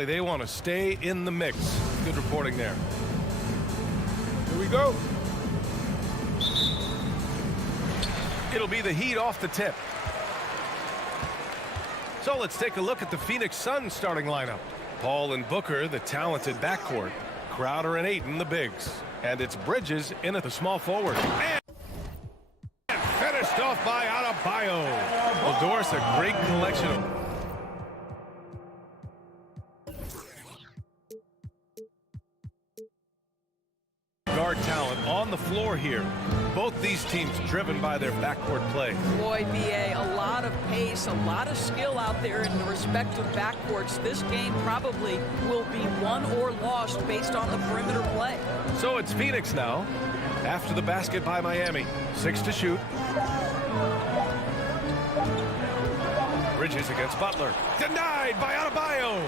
Valley, they want to stay in the mix. Good reporting there. Here we go. It'll be the Heat off the tip. So let's take a look at the Phoenix Suns starting lineup. Paul and Booker, the talented backcourt. Crowder and Ayton, the bigs. And it's Bridges in at the small forward. And finished off by Adebayo. Well, Doris, a great collection of guard talent on the floor here. Both these teams driven by their backcourt play. Boy, BA, a lot of pace, a lot of skill out there in the respective backcourts. This game probably will be won or lost based on the perimeter play. So it's Phoenix now after the basket by Miami. 6 to shoot. Bridges against Butler. Denied by Adebayo.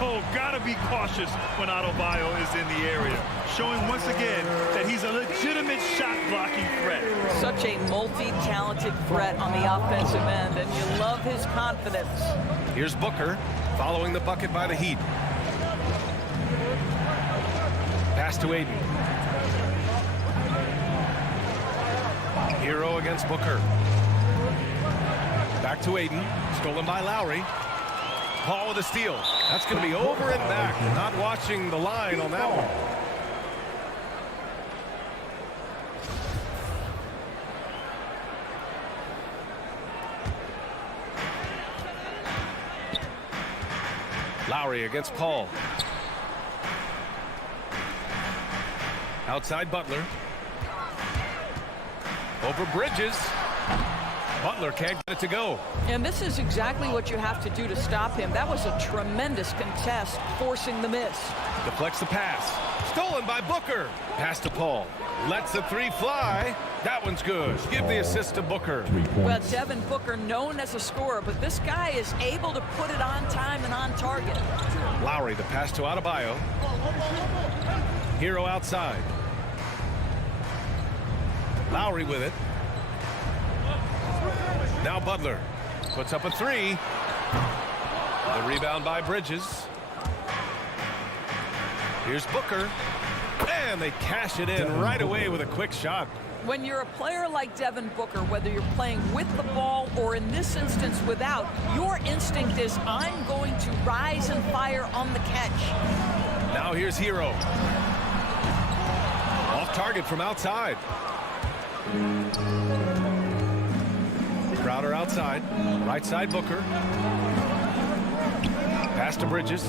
Oh, gotta be cautious when Adebayo is in the area. Showing once again that he's a legitimate shot-blocking threat. Such a multi-talented threat on the offensive end, and you love his confidence. Here's Booker following the bucket by the Heat. Pass to Ayton. Hero against Booker. Back to Ayton. Stolen by Lowry. Paul with a steal. That's going to be over and back. Not watching the line on that one. Lowry against Paul. Outside Butler. Over Bridges. Butler can't get it to go. And this is exactly what you have to do to stop him. That was a tremendous contest, forcing the miss. Deflects the pass. Stolen by Booker. Pass to Paul. Lets the three fly. That one's good. Give the assist to Booker. Well, Devin Booker, known as a scorer, but this guy is able to put it on time and on target. Lowry, the pass to Adebayo. Hero outside. Lowry with it. Now Butler puts up a three. The rebound by Bridges. Here's Booker. And they cash it in right away with a quick shot. When you're a player like Devin Booker, whether you're playing with the ball or in this instance without, your instinct is, I'm going to rise and fire on the catch. Now here's Hero. Off target from outside. Crowder outside. Right side Booker. Pass to Bridges.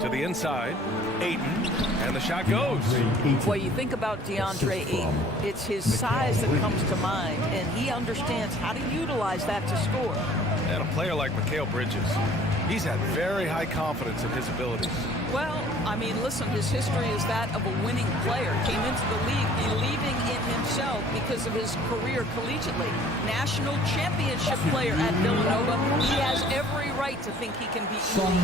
To the inside. Ayton. And the shot goes. Well, you think about DeAndre Ayton. It's his size that comes to mind, and he understands how to utilize that to score. And a player like Mikal Bridges, he's had very high confidence in his abilities. Well, I mean, listen, his history is that of a winning player. Came into the league believing in himself because of his career collegiately. National championship player at Villanova. He has every right to think he can be elite.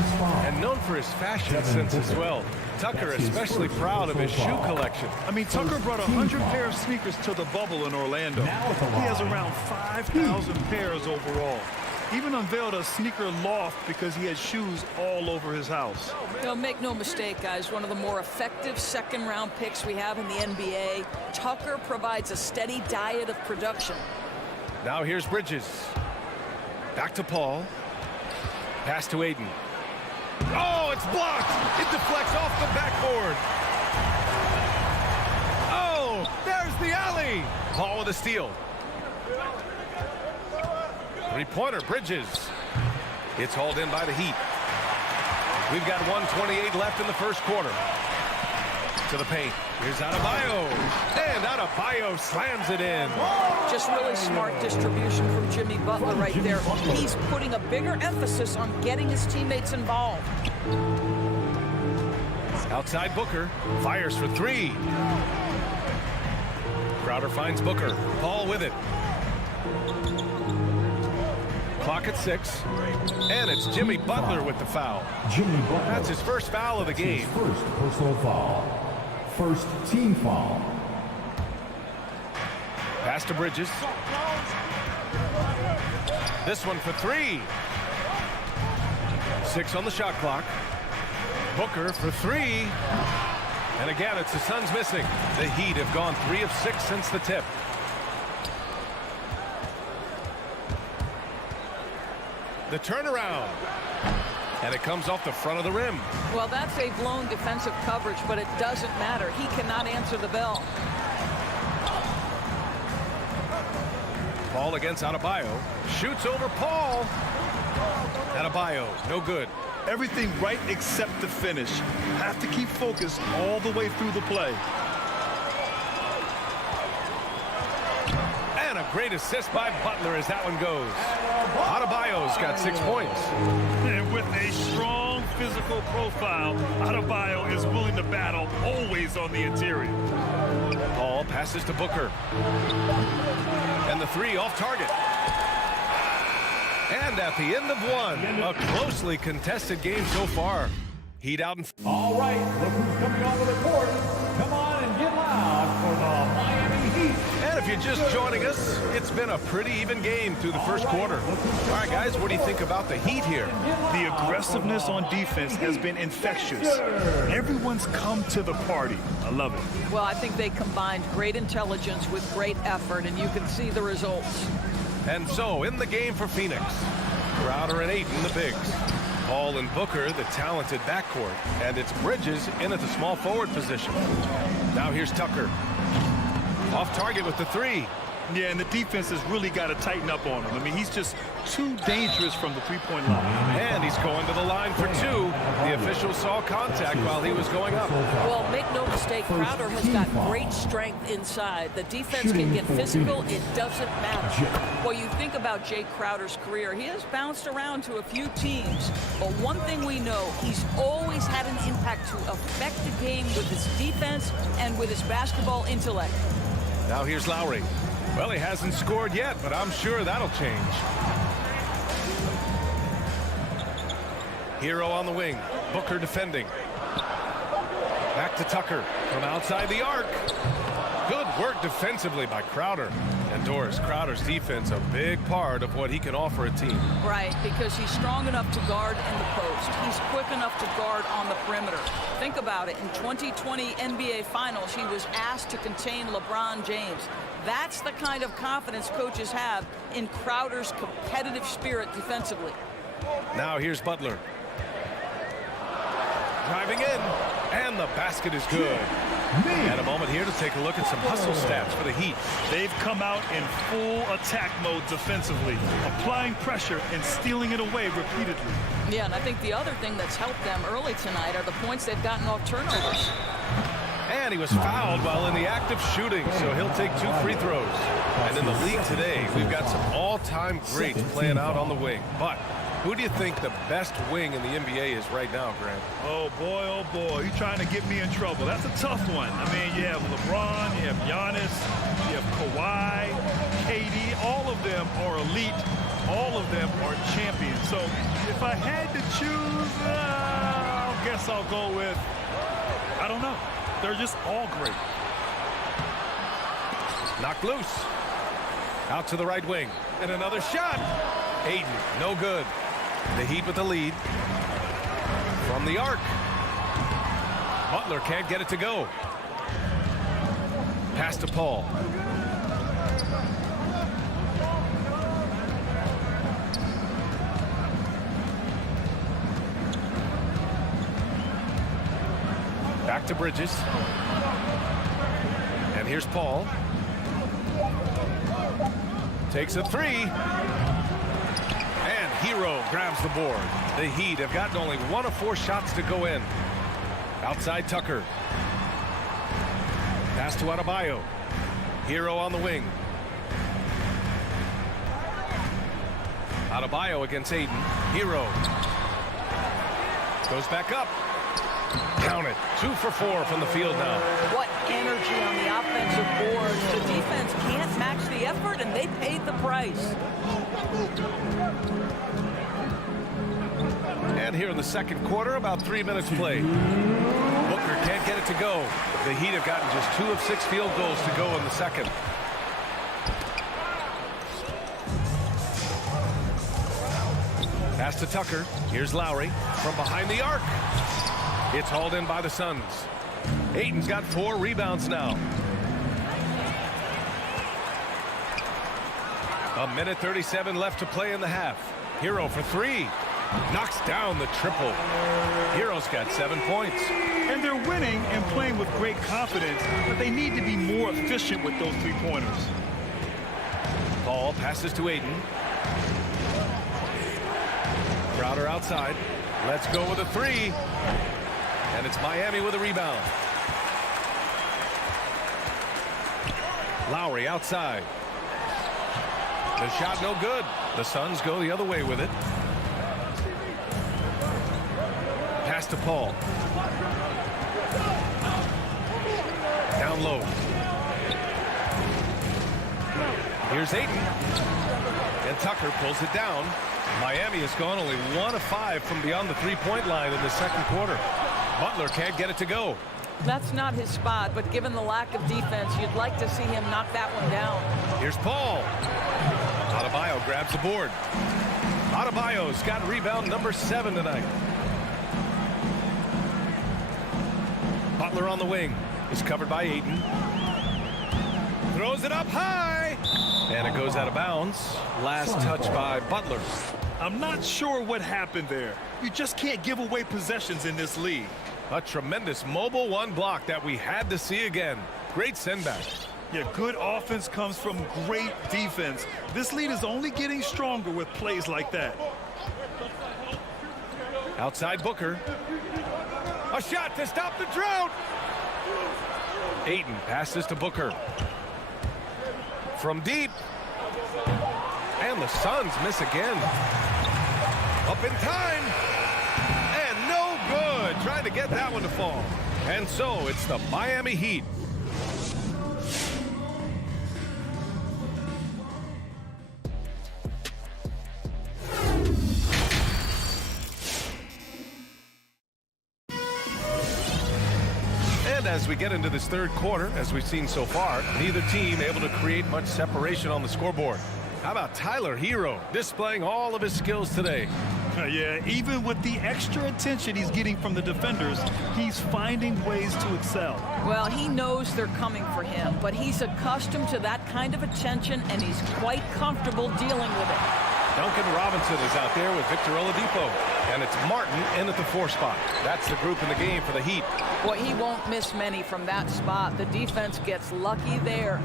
And known for his fashion sense as well. Tucker especially proud of his shoe collection. I mean, Tucker brought 100 pair of sneakers to the bubble in Orlando. He has around 5,000 pairs overall. Even unveiled a sneaker loft because he had shoes all over his house. Make no mistake, guys, one of the more effective second-round picks we have in the NBA. Tucker provides a steady diet of production. Now here's Bridges. Back to Paul. Pass to Ayton. Oh, it's blocked. It deflects off the backboard. Oh, there's the alley. Paul with a steal. Three-pointer, Bridges. It's hauled in by the Heat. We've got 1:28 left in the first quarter. To the paint. Here's Adebayo. And Adebayo slams it in. Just really smart distribution from Jimmy Butler right there. He's putting a bigger emphasis on getting his teammates involved. Outside Booker. Fires for three. Crowder finds Booker. Paul with it. Clock at 6. And it's Jimmy Butler with the foul. Jimmy Butler. That's his first foul of the game. First personal foul. First team foul. Pass to Bridges. This one for three. 6 on the shot clock. Booker for 3. And again, it's the Suns missing. The Heat have gone 3 of 6 since the tip. The turnaround. And it comes off the front of the rim. Well, that's a blown defensive coverage, but it doesn't matter. He cannot answer the bell. Paul against Adebayo. Shoots over Paul. Adebayo, no good. Everything right except the finish. Have to keep focused all the way through the play. And a great assist by Butler as that one goes. Adebayo's got 6 points. And with a strong physical profile, Adebayo is willing to battle, always on the interior. Paul passes to Booker. And the 3 off target. And at the end of one, a closely contested game so far. Heat out in... All right, look who's coming onto the court. Come on and get loud for the Miami Heat. And if you're just joining us, it's been a pretty even game through the first quarter. All right, guys, what do you think about the Heat here? The aggressiveness on defense has been infectious. Everyone's come to the party. I love it. Well, I think they combined great intelligence with great effort, and you can see the results. And so, in the game for Phoenix, Crowder and Ayton, the bigs. Paul and Booker, the talented backcourt. And it's Bridges in at the small forward position. Now here's Tucker. Off target with the 3. Yeah, and the defense has really got to tighten up on him. I mean, he's just too dangerous from the three-point line. And he's going to the line for 2. The official saw contact while he was going up. Well, make no mistake, Crowder has got great strength inside. The defense can get physical. It doesn't matter. Well, you think about Jay Crowder's career. He has bounced around to a few teams. But one thing we know, he's always had an impact to affect the game with his defense and with his basketball intellect. Now here's Lowry. Well, he hasn't scored yet, but I'm sure that'll change. Hero on the wing. Booker defending. Back to Tucker from outside the arc. Good work defensively by Crowder. And Doris, Crowder's defense a big part of what he can offer a team. Right, because he's strong enough to guard in the post. He's quick enough to guard on the perimeter. Think about it. In 2020 NBA Finals, he was asked to contain LeBron James. That's the kind of confidence coaches have in Crowder's competitive spirit defensively. Now here's Butler. Driving in, and the basket is good. And a moment here to take a look at some hustle stats for the Heat. They've come out in full attack mode defensively, applying pressure and stealing it away repeatedly. Yeah, and I think the other thing that's helped them early tonight are the points they've gotten off turnovers. And he was fouled while in the act of shooting, so he'll take 2 free throws. And in the league today, we've got some all-time greats playing out on the wing. But who do you think the best wing in the NBA is right now, Grant? Oh, boy, you're trying to get me in trouble. That's a tough one. I mean, you have LeBron, you have Giannis, you have Kawhi, KD. All of them are elite. All of them are champions. So if I had to choose, I guess I'll go with, I don't know. They're just all great. Knocked loose. Out to the right wing. And another shot. Ayton, no good. The Heat with the lead. From the arc. Butler can't get it to go. Pass to Paul. Back to Bridges. And here's Paul. Takes a 3. And Hero grabs the board. The Heat have gotten only 1 of 4 shots to go in. Outside Tucker. Pass to Adebayo. Hero on the wing. Adebayo against Ayton. Hero. Goes back up. Count it. 2 for 4 from the field now. What energy on the offensive boards. The defense can't match the effort, and they paid the price. And here in the second quarter, about 3 minutes played. Booker can't get it to go. The Heat have gotten just 2 of 6 field goals to go in the second. Pass Pass to Tucker. Here's Lowry from behind the arc. It's hauled in by the Suns. Ayton's got 4 rebounds now. 1:37 left to play in the half. Hero for 3. Knocks down the triple. Hero's got 7 points. And they're winning and playing with great confidence, but they need to be more efficient with those three-pointers. Ball passes to Ayton. Crowder outside. Let's go with a 3. And it's Miami with a rebound. Lowry outside. The shot no good. The Suns go the other way with it. Pass to Paul. Down low. Here's Ayton. And Tucker pulls it down. Miami has gone only 1 of 5 from beyond the three-point line in the second quarter. Butler can't get it to go. That's not his spot, but given the lack of defense, you'd like to see him knock that one down. Here's Paul. Adebayo grabs the board. Adebayo's got rebound number 7 tonight. Butler on the wing is covered by Ayton. Throws it up high. And it goes out of bounds. Last touch by Butler. I'm not sure what happened there. You just can't give away possessions in this league. A tremendous mobile 1 block that we had to see again. Great sendback. Yeah, good offense comes from great defense. This lead is only getting stronger with plays like that. Outside Booker. A shot to stop the drought. Ayton passes to Booker. From deep. And the Suns miss again. Up in time. And no good. Trying to get that one to fall. And so it's the Miami Heat. And as we get into this third quarter, as we've seen so far, neither team able to create much separation on the scoreboard. How about Tyler Hero displaying all of his skills today? Yeah, even with the extra attention he's getting from the defenders, he's finding ways to excel. Well, he knows they're coming for him, but he's accustomed to that kind of attention, and he's quite comfortable dealing with it. Duncan Robinson is out there with Victor Oladipo, and it's Martin in at the 4 spot. That's the group in the game for the Heat. Boy, he won't miss many from that spot. The defense gets lucky there.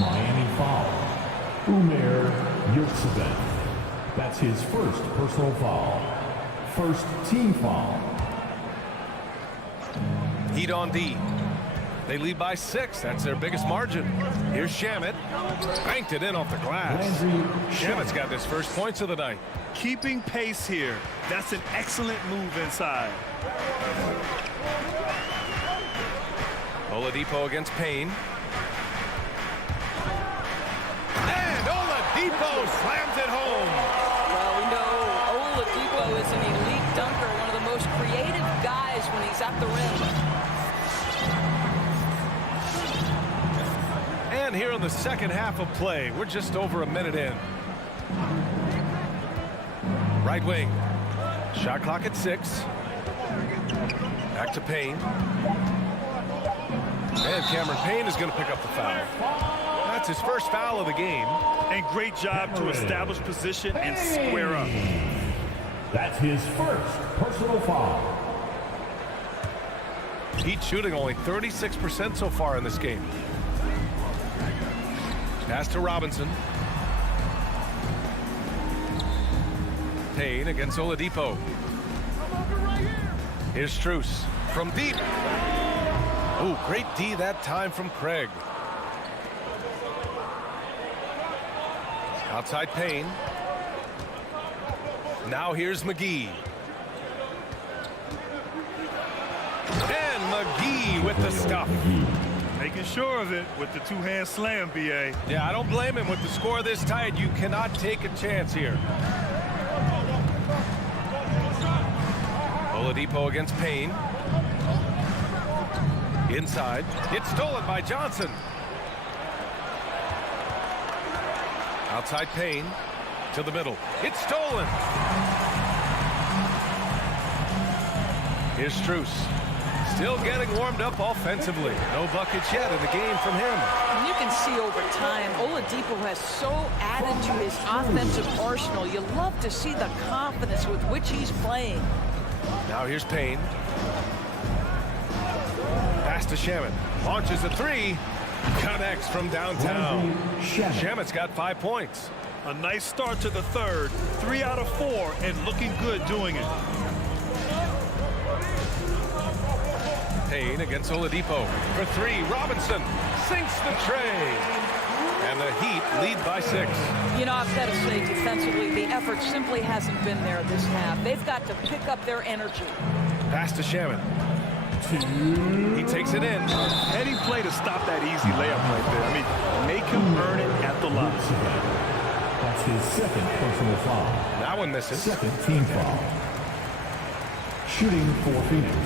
Miami foul. Umair Yurtseven. That's his first personal foul. First team foul. Heat on D. They lead by 6. That's their biggest margin. Here's Shamet. Banked it in off the glass. Shamet's got his first points of the night. Keeping pace here. That's an excellent move inside. Oladipo against Payne. And Oladipo slams it home. Well, we know Oladipo is an elite dunker, one of the most creative guys when he's at the rim. And here in the second half of play, we're just over a minute in. Right wing. Shot clock at 6. Back to Payne. And Cameron Payne is going to pick up the foul. That's his first foul of the game. And great job to establish position and square up. That's his first personal foul. Heat shooting only 36% so far in this game. Pass to Robinson. Payne against Oladipo. Here's Strus from deep. Oh, great D that time from Craig. Outside Payne. Now here's McGee. And McGee with the stuff. Making sure of it with the two-hand slam, B.A. Yeah, I don't blame him. With the score this tight, you cannot take a chance here. Oladipo against Payne. Inside. It's stolen by Johnson. Outside Payne. To the middle. It's stolen. Here's Strus. Still getting warmed up offensively. No buckets yet in the game from him. And you can see over time, Oladipo has so added to his offensive arsenal. You love to see the confidence with which he's playing. Now here's Payne. Pass to Shamet. Launches a three. Connects from downtown. Shamet's got 5 points. A nice start to the third. 3 out of 4 and looking good doing it. Payne against Oladipo. For 3, Robinson sinks the tray. And the Heat lead by 6. You know, I've got to say, defensively, the effort simply hasn't been there this half. They've got to pick up their energy. Pass to Shamet. He takes it in. Heady play to stop that easy layup right there. I mean, make him earn it at the line. That's his second personal foul. That one misses. Second team foul. Shooting for Phoenix,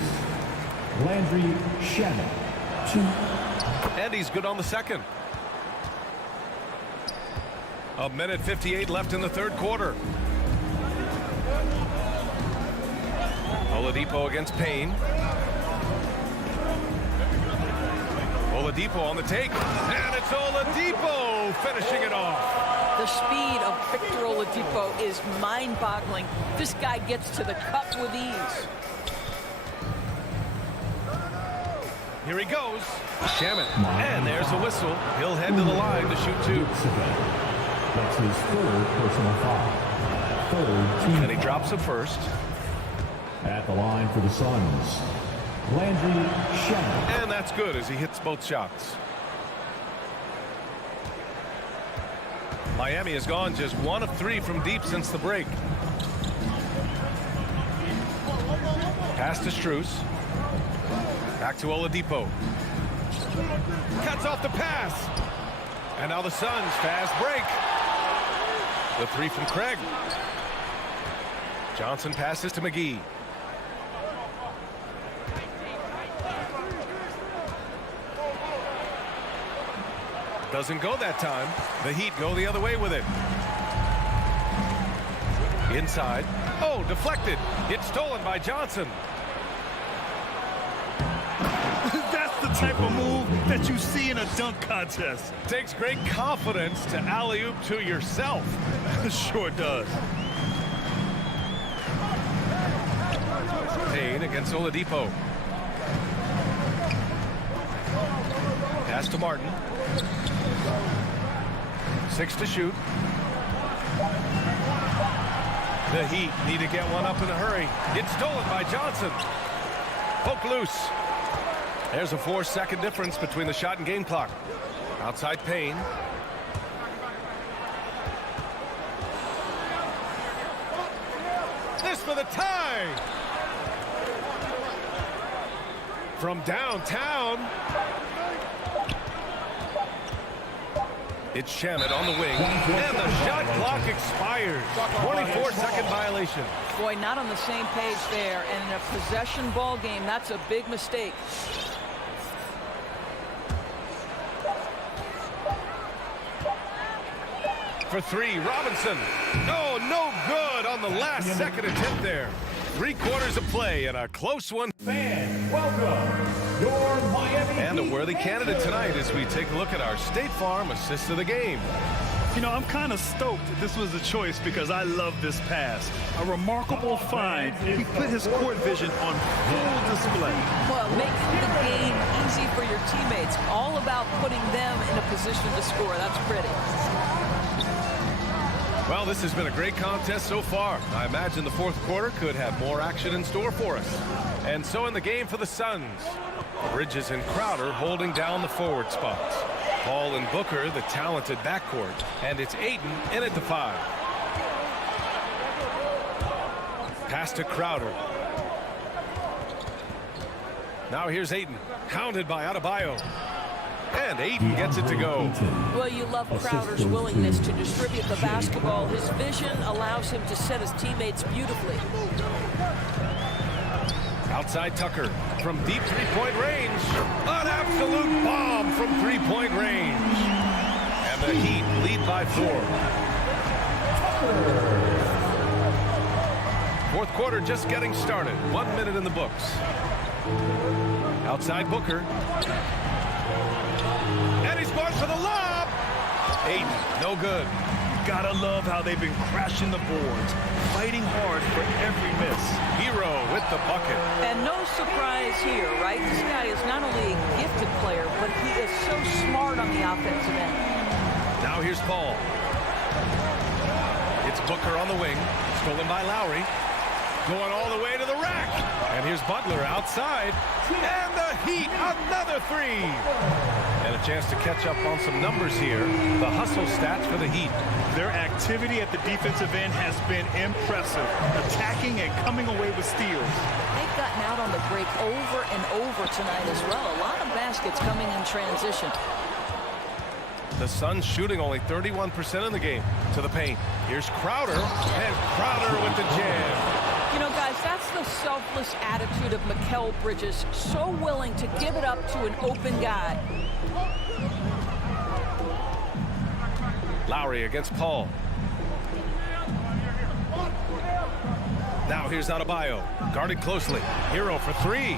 Landry Shamet, 2. And he's good on the second. 1:58 left in the third quarter. Oladipo against Payne. Oladipo on the take. And it's Oladipo finishing it off. The speed of Victor Oladipo is mind-boggling. This guy gets to the cup with ease. Here he goes. Shamet. And there's a whistle. He'll head to the line to shoot 2. That's his third personal foul. Third team. And he drops it first. At the line for the Suns, Landry Shamet. And that's good as he hits both shots. Miami has gone just 1 of 3 from deep since the break. Pass to Strus. Back to Oladipo. Cuts off the pass. And now the Suns fast break. The 3 from Craig. Johnson passes to McGee. Doesn't go that time. The Heat go the other way with it. Inside. Oh, deflected. It's stolen by Johnson. That's the type of move that you see in a dunk contest. Takes great confidence to alley-oop to yourself. Sure does. Payne against Oladipo. Pass to Martin. 6 to shoot. The Heat need to get one up in a hurry. It's stolen by Johnson. Poke loose. There's a 4-second difference between the shot and game clock. Outside Payne. This for the tie. From downtown. It's Shamet on the wing, and the shot clock expires. 24-second violation. Boy, not on the same page there, and in a possession ball game, that's a big mistake. For 3, Robinson. Oh, no good on the last second attempt there. 3 quarters of play and a close one. Fans, welcome your Miami And a worthy candidate tonight as we take a look at our State Farm assist of the game. You know, I'm kind of stoked this was a choice because I love this pass. A remarkable find. He put his court vision on full display. Well, it makes the game easy for your teammates. All about putting them in a position to score. That's pretty. Well, this has been a great contest so far. I imagine the fourth quarter could have more action in store for us. And so in the game for the Suns, Bridges and Crowder holding down the forward spots. Paul and Booker, the talented backcourt. And it's Ayton in at the 5. Pass to Crowder. Now here's Ayton, counted by Adebayo. And Ayton gets it to go. Well, you love Crowder's willingness to distribute the basketball. His vision allows him to set his teammates beautifully. Outside Tucker from deep three-point range. An absolute bomb from three-point range. And the Heat lead by 4. Fourth quarter just getting started. 1 minute in the books. Outside Booker. And he's going for the lob. Ayton, no good. Gotta love how they've been crashing the boards, fighting hard for every miss. Hero with the bucket. And no surprise here, right? This guy is not only a gifted player, but he is so smart on the offensive end. Now here's Paul. It's Booker on the wing. Stolen by Lowry. Going all the way to the rack. And here's Butler outside. And the Heat, another three. And a chance to catch up on some numbers here. The hustle stats for the Heat. Their activity at the defensive end has been impressive, attacking and coming away with steals. They've gotten out on the break over and over tonight as well. A lot of baskets coming in transition. The Suns shooting only 31% in the game. To the paint. Here's Crowder. And Crowder with the jam. You know, guys, that's the selfless attitude of Mikal Bridges. So willing to give it up to an open guy. Lowry against Paul. Now here's Adebayo. Guarded closely. Hero for three.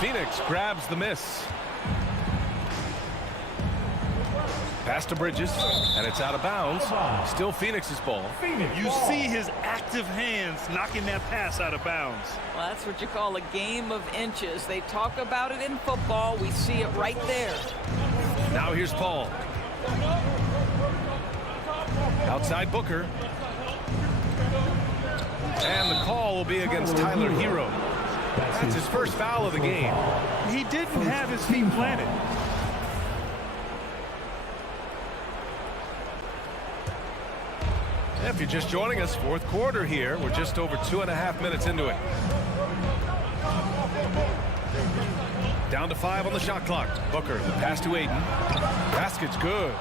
Phoenix grabs the miss. Pass to Bridges, and it's out of bounds. Still Phoenix's ball. You see his active hands knocking that pass out of bounds. Well, that's what you call a game of inches. They talk about it in football. We see it right there. Now here's Paul. Outside Booker. And the call will be against Tyler Hero. That's his first foul of the game. He didn't have his feet planted. If you're just joining us, fourth quarter here. We're just over 2.5 minutes into it. Down to 5 on the shot clock. Booker, the pass to Ayton. Basket's good.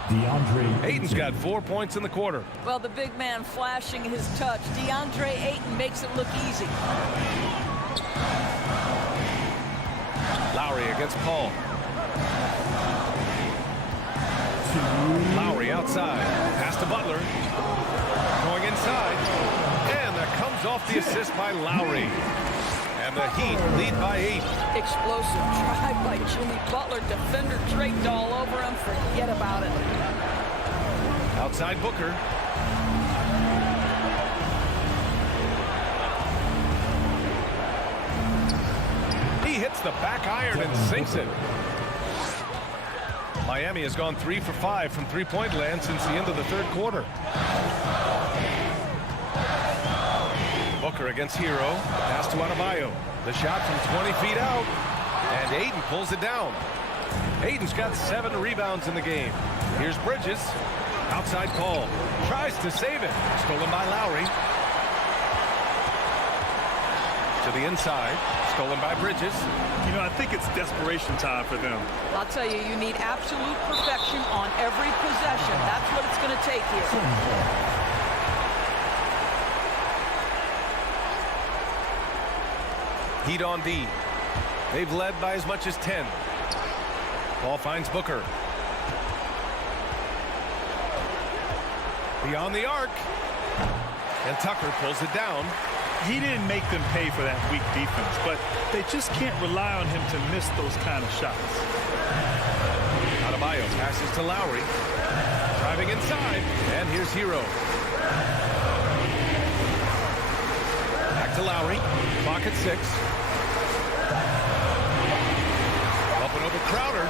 Ayton's got 4 points in the quarter. Well, the big man flashing his touch. DeAndre Ayton makes it look easy. Lowry against Paul. Lowry outside. Pass to Butler. Going inside. And that comes off the assist by Lowry. And the Heat lead by 8. Explosive drive by Jimmy Butler. Defender draped all over him. Forget about it. Outside Booker. He hits the back iron and sinks it. Miami has gone 3 for 5 from three-point land since the end of the third quarter. Booker against Hero. Pass to Adebayo. The shot from 20 feet out. And Ayton pulls it down. Ayton's got 7 rebounds in the game. Here's Bridges. Outside Paul. Tries to save it. Stolen by Lowry. To the inside. Stolen by Bridges. You know, I think it's desperation time for them. I'll tell you, you need absolute perfection on every possession. That's what it's going to take here. Heat on D. They've led by as much as 10. Ball finds Booker. Beyond the arc. And Tucker pulls it down. He didn't make them pay for that weak defense, but they just can't rely on him to miss those kind of shots. Adebayo passes to Lowry. Driving inside. And here's Hero. Back to Lowry. Clock at 6. Up and over Crowder.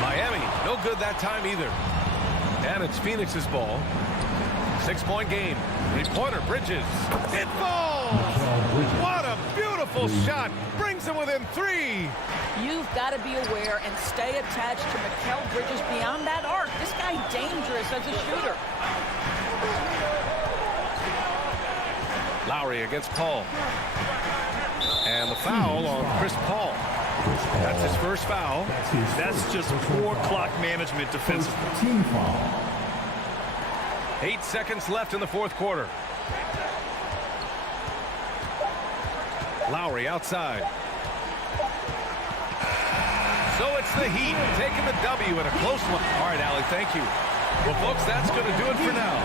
Miami, no good that time either. And it's Phoenix's ball. 6-point game. Three-pointer, Bridges. It falls! What a beautiful shot. Brings them within 3. You've got to be aware and stay attached to Mikal Bridges beyond that arc. This guy's dangerous as a shooter. Lowry against Paul. And the foul on Chris Paul. That's his first foul. That's just poor clock management defensively. Team foul. 8 seconds left in the fourth quarter. Lowry outside. So it's the Heat taking the W in a close one. All right, Allie, thank you. Well, folks, that's going to do it for now.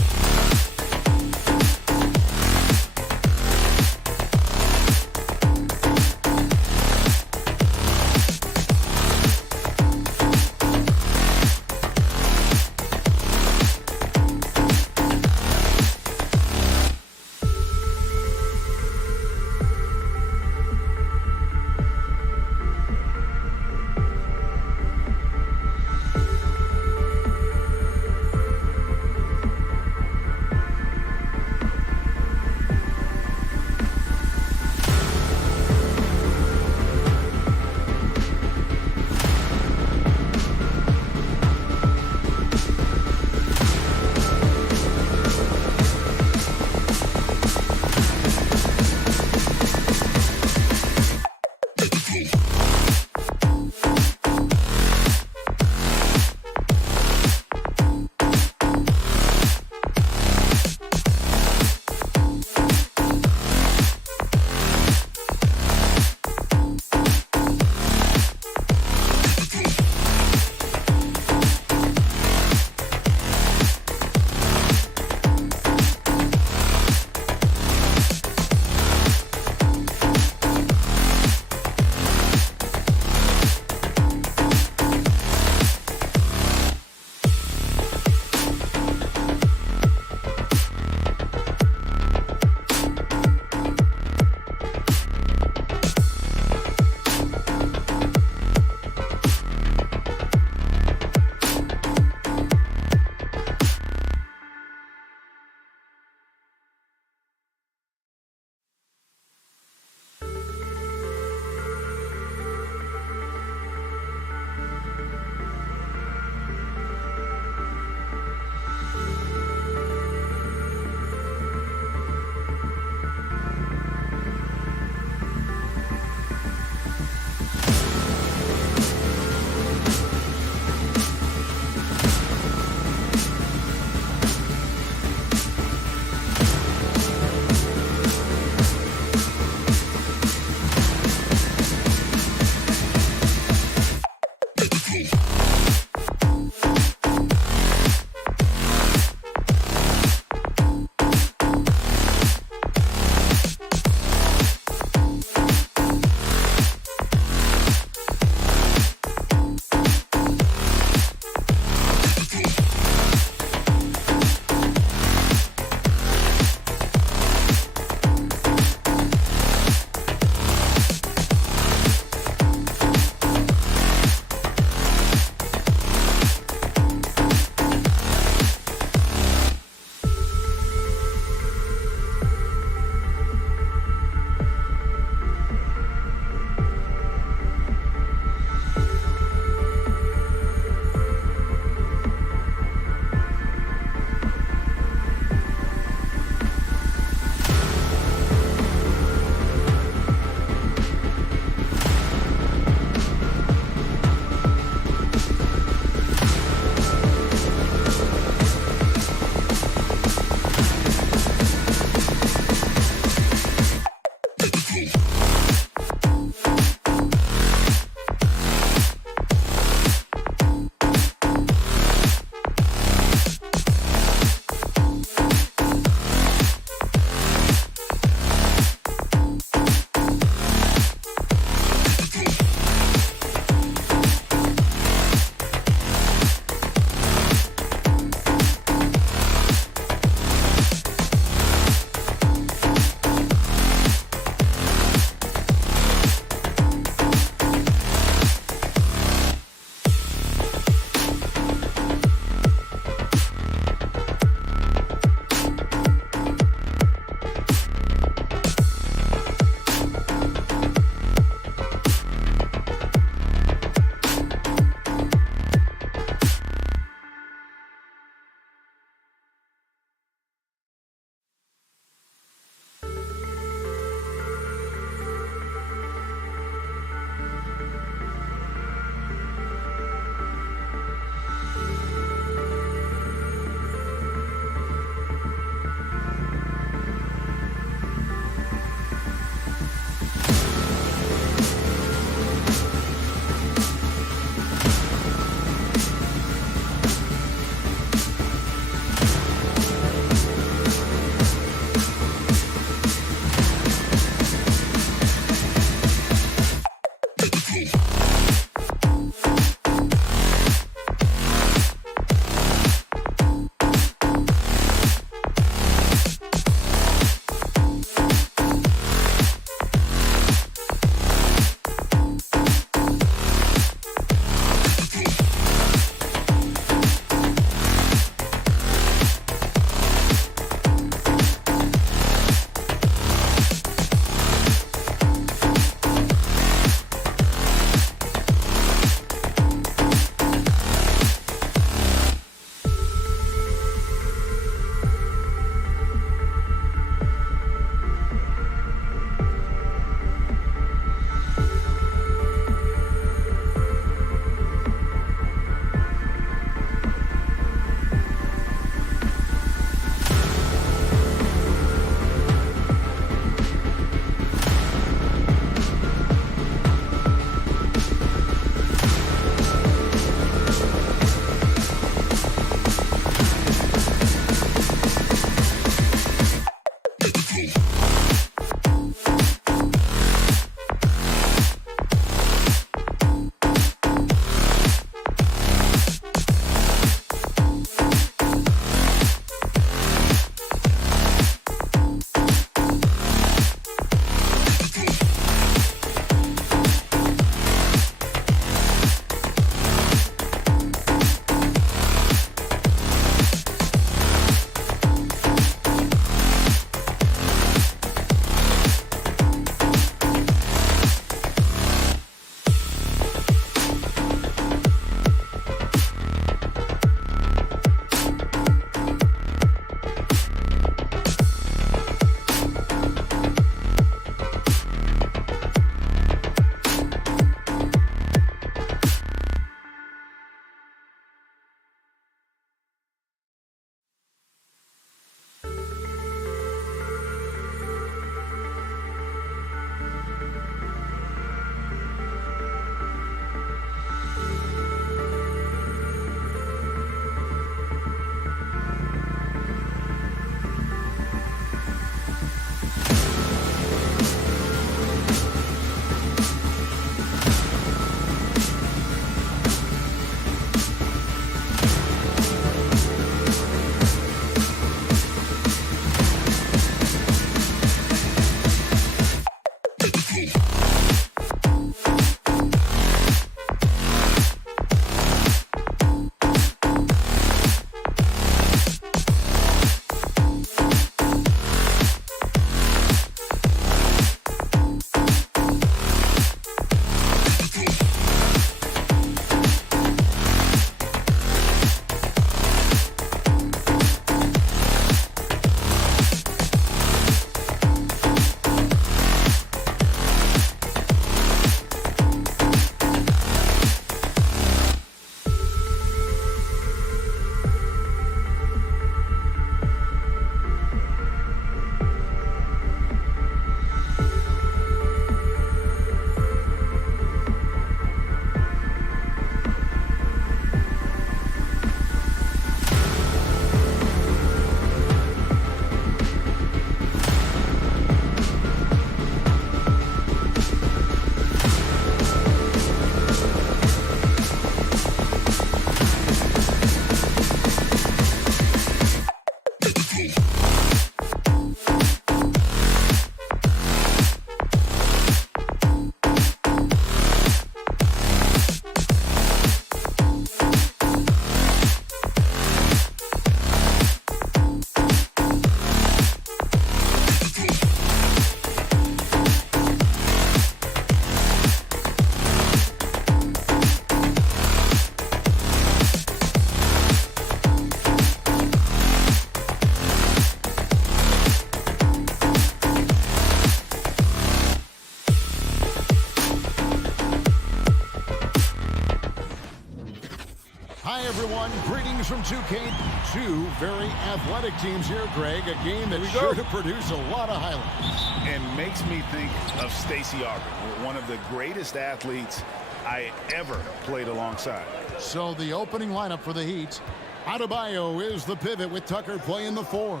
Hi, everyone. Greetings from 2K. Two very athletic teams here, Greg. A game that's sure to produce a lot of highlights. And makes me think of Stacey Augmon, one of the greatest athletes I ever played alongside. So the opening lineup for the Heat. Adebayo is the pivot with Tucker playing the 4.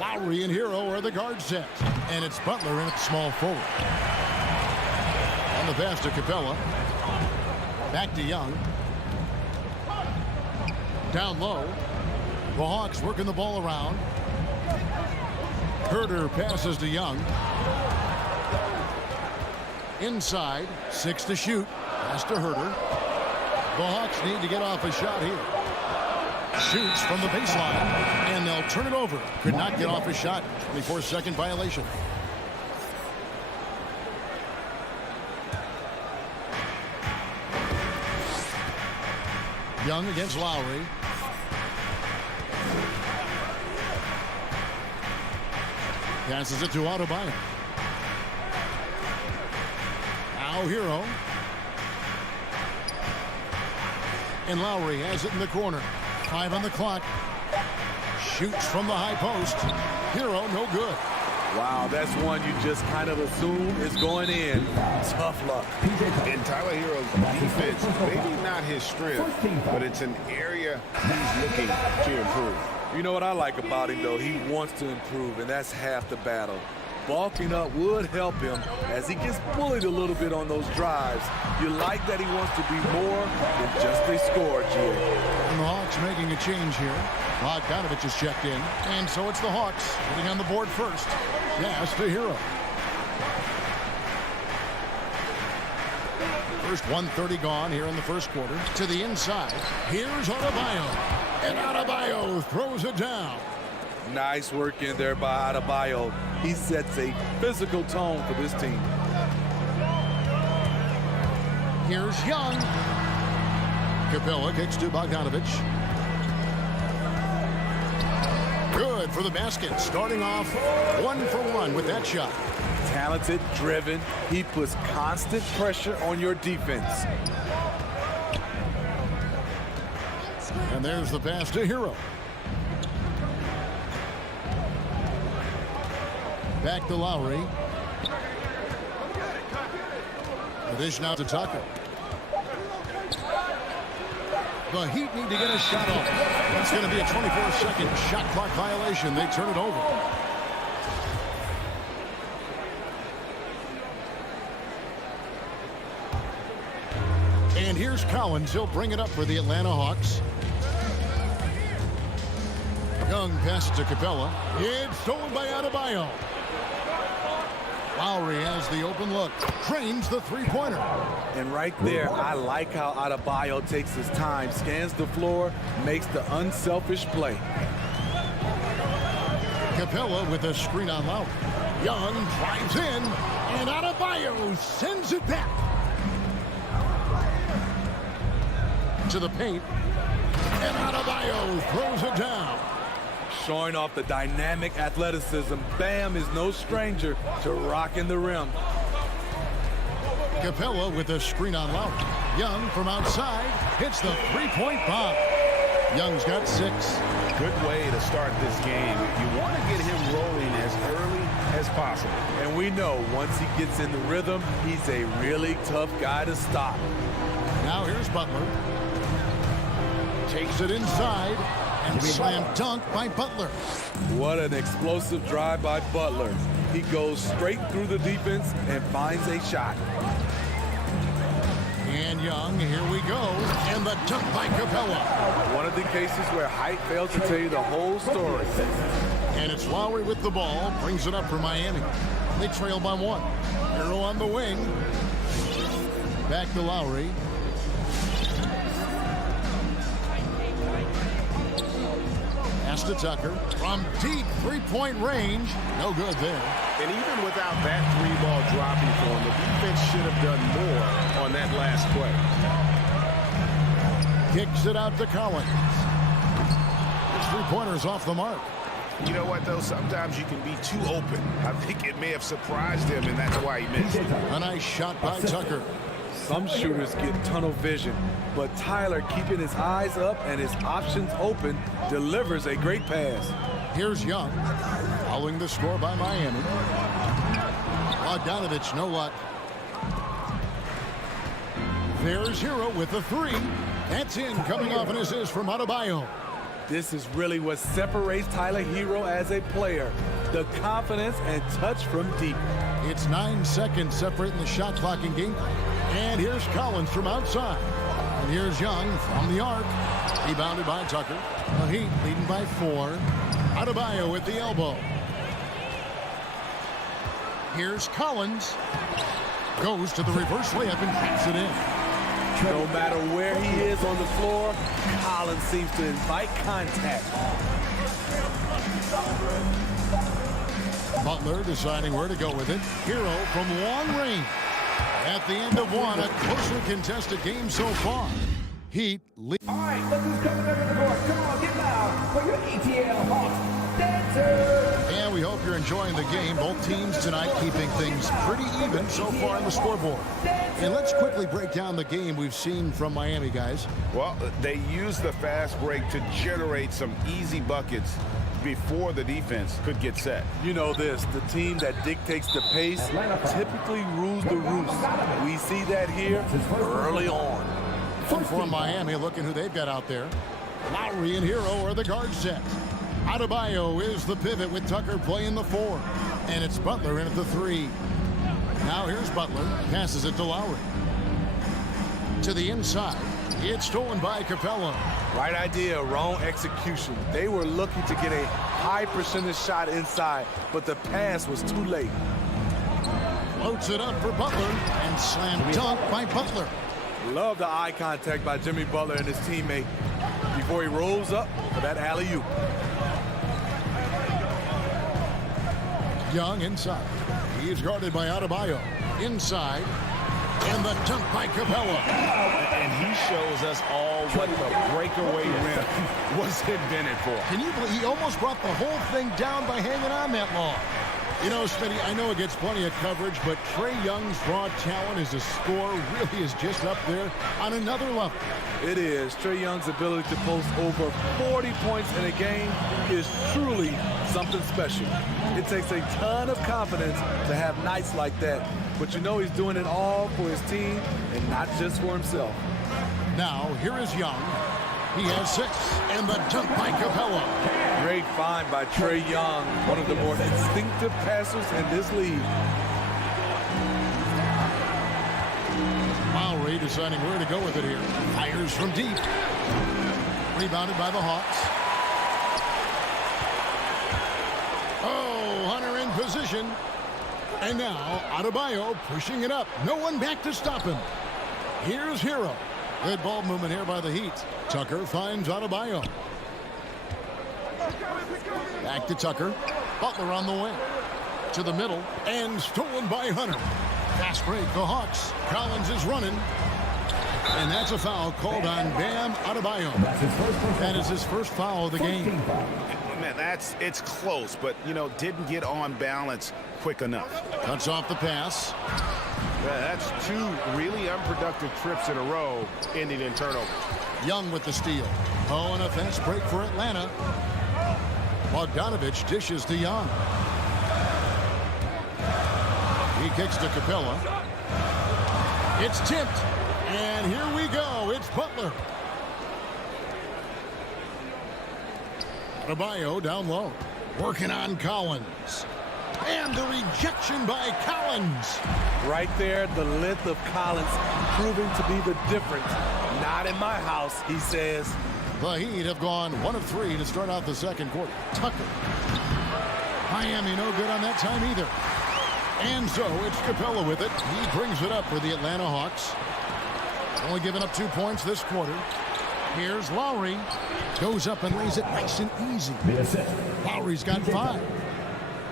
Lowry and Hero are the guard set. And it's Butler in at small forward. On the pass to Capella. Back to Young. Down low. The Hawks working the ball around. Herter passes to Young. Inside. 6 to shoot. Pass to Herter. The Hawks need to get off a shot here. Shoots from the baseline. And they'll turn it over. Could not get off a shot. 24-second violation. Young against Lowry. Passes it to Adebayo. Now Hero. And Lowry has it in the corner. 5 on the clock. Shoots from the high post. Hero, no good. Wow, that's one you just kind of assume is going in. Tough luck. And Tyler Hero's defense, maybe not his strength, but it's an area he's looking to improve. You know what I like about him, though? He wants to improve, and that's half the battle. Bulking up would help him as he gets bullied a little bit on those drives. You like that he wants to be more than just a scorer, Gio. And the Hawks making a change here. Bogdanovich is checked in, and so it's the Hawks getting on the board first. Pass to Hero. First 1:30 gone here in the first quarter. To the inside. Here's Adebayo. And Adebayo throws it down. Nice work in there by Adebayo. He sets a physical tone for this team. Here's Young. Capella kicks to Bogdanovich. Good for the basket. Starting off 1 for 1 with that shot. Talented, driven. He puts constant pressure on your defense. And there's the pass to Hero. Back to Lowry. The dish now to Tucker. The Heat need to get a shot off. That's going to be a 24-second shot clock violation. They turn it over. And here's Collins. He'll bring it up for the Atlanta Hawks. Young passes to Capella. It's stolen by Adebayo. Lowry has the open look. Trains the three-pointer. And right there, I like how Adebayo takes his time, scans the floor, makes the unselfish play. Capella with a screen on Lowry. Young drives in, and Adebayo sends it back. To the paint, and Adebayo throws it down. Showing off the dynamic athleticism. Bam is no stranger to rocking the rim. Capella with a screen on Lowry. Young from outside hits the three-point bomb. Young's got 6. Good way to start this game. You want to get him rolling as early as possible. And we know once he gets in the rhythm, he's a really tough guy to stop. Now here's Butler. Takes it inside. And slam dunk by Butler. What an explosive drive by Butler. He goes straight through the defense and finds a shot. And Young, here we go. And the dunk by Capella. One of the cases where height fails to tell you the whole story. And it's Lowry with the ball. Brings it up for Miami. They trail by 1. Hero on the wing. Back to Lowry. Pass to Tucker. From deep three-point range. No good there. And even without that 3-ball dropping for him, the defense should have done more on that last play. Kicks it out to Collins. His three-pointer's off the mark. You know what, though? Sometimes you can be too open. I think it may have surprised him, and that's why he missed it. A nice shot by Tucker. Some shooters get tunnel vision, but Tyler, keeping his eyes up and his options open, delivers a great pass. Here's Young, following the score by Miami. Bogdanovich, no luck. There's Hero with the three. That's in, coming off an assist from Adebayo. This is really what separates Tyler Hero as a player. The confidence and touch from deep. It's 9 seconds separating the shot clock in game. And here's Collins from outside. And here's Young from the arc. Rebounded by Tucker. The Heat leading by 4. Adebayo with the elbow. Here's Collins. Goes to the reverse layup and taps it in. No matter where he is on the floor, Collins seems to invite contact. Butler deciding where to go with it. Hero from long range. At the end of one, a closely contested game so far. Heat lead. All right, look who's coming over the court. Come on, get loud for your ETL Hawks dancers. And we hope you're enjoying the game. Both teams tonight keeping things pretty even so far on the scoreboard. And let's quickly break down the game we've seen from Miami, guys. Well, they used the fast break to generate some easy buckets before the defense could get set. You know this, the team that dictates the pace typically rules the roost. We see that here early on. And for Miami, looking who they've got out there. Lowry and Hero are the guard set. Adebayo is the pivot with Tucker playing the 4. And it's Butler in at the 3. Now here's Butler. Passes it to Lowry. To the inside. It's stolen by Capella. Right idea, wrong execution. They were looking to get a high percentage shot inside, but the pass was too late. Floats it up for Butler. And slam dunk by Butler. Love the eye contact by Jimmy Butler and his teammate before he rolls up for that alley-oop. Young inside. He's guarded by Adebayo. Inside. And the dunk by Capella. And he shows us all what the breakaway rim was invented for. Can you believe he almost brought the whole thing down by hanging on that long? You know, Smitty, I know it gets plenty of coverage, but Trae Young's raw talent as a scorer really is just up there on another level. It is. Trae Young's ability to post over 40 points in a game is truly something special. It takes a ton of confidence to have nights like that, but you know he's doing it all for his team and not just for himself. Now, here is Young. He has 6, and the dunk by Capella. Great find by Trae Young, one of the more instinctive passers in this league. Lowry deciding where to go with it here. Fires from deep. Rebounded by the Hawks. Oh, Hunter in position. And now, Adebayo pushing it up. No one back to stop him. Here's Hero. Good ball movement here by the Heat. Tucker finds Adebayo. Back to Tucker. Butler on the wing. To the middle. And stolen by Hunter. Fast break, the Hawks. Collins is running. And that's a foul called on Bam Adebayo. That is his first foul of the game. Man, it's close, but, you know, didn't get on balance quick enough. Cuts off the pass. That's 2 really unproductive trips in a row, ending in turnover. Young with the steal. Oh, and a fast break for Atlanta. Bogdanovich dishes to Young. He kicks to Capella. It's tipped. And here we go. It's Butler. Adebayo down low. Working on Collins. And the rejection by Collins. Right there, the length of Collins proving to be the difference. Not in my house, he says. The Heat have gone 1 of 3 to start out the second quarter. Tucker. Miami no good on that time either. And so it's Capella with it. He brings it up for the Atlanta Hawks. Only giving up 2 points this quarter. Here's Lowry. Goes up and lays it nice and easy. Lowry's got 5.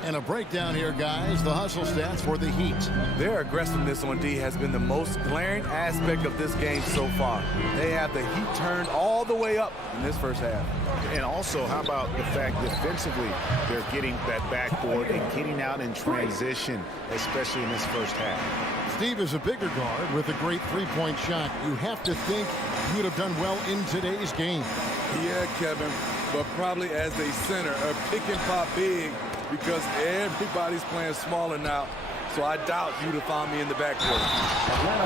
And a breakdown here, guys. The hustle stats for the Heat. Their aggressiveness on D has been the most glaring aspect of this game so far. They have the Heat turned all the way up in this first half. And also, how about the fact defensively, they're getting that backboard and getting out in transition, especially in this first half. Steve is a bigger guard with a great three-point shot. You have to think he would have done well in today's game. Yeah, Kevin, but probably as a center, a pick and pop big because everybody's playing smaller now. So I doubt you'd have found me in the backcourt.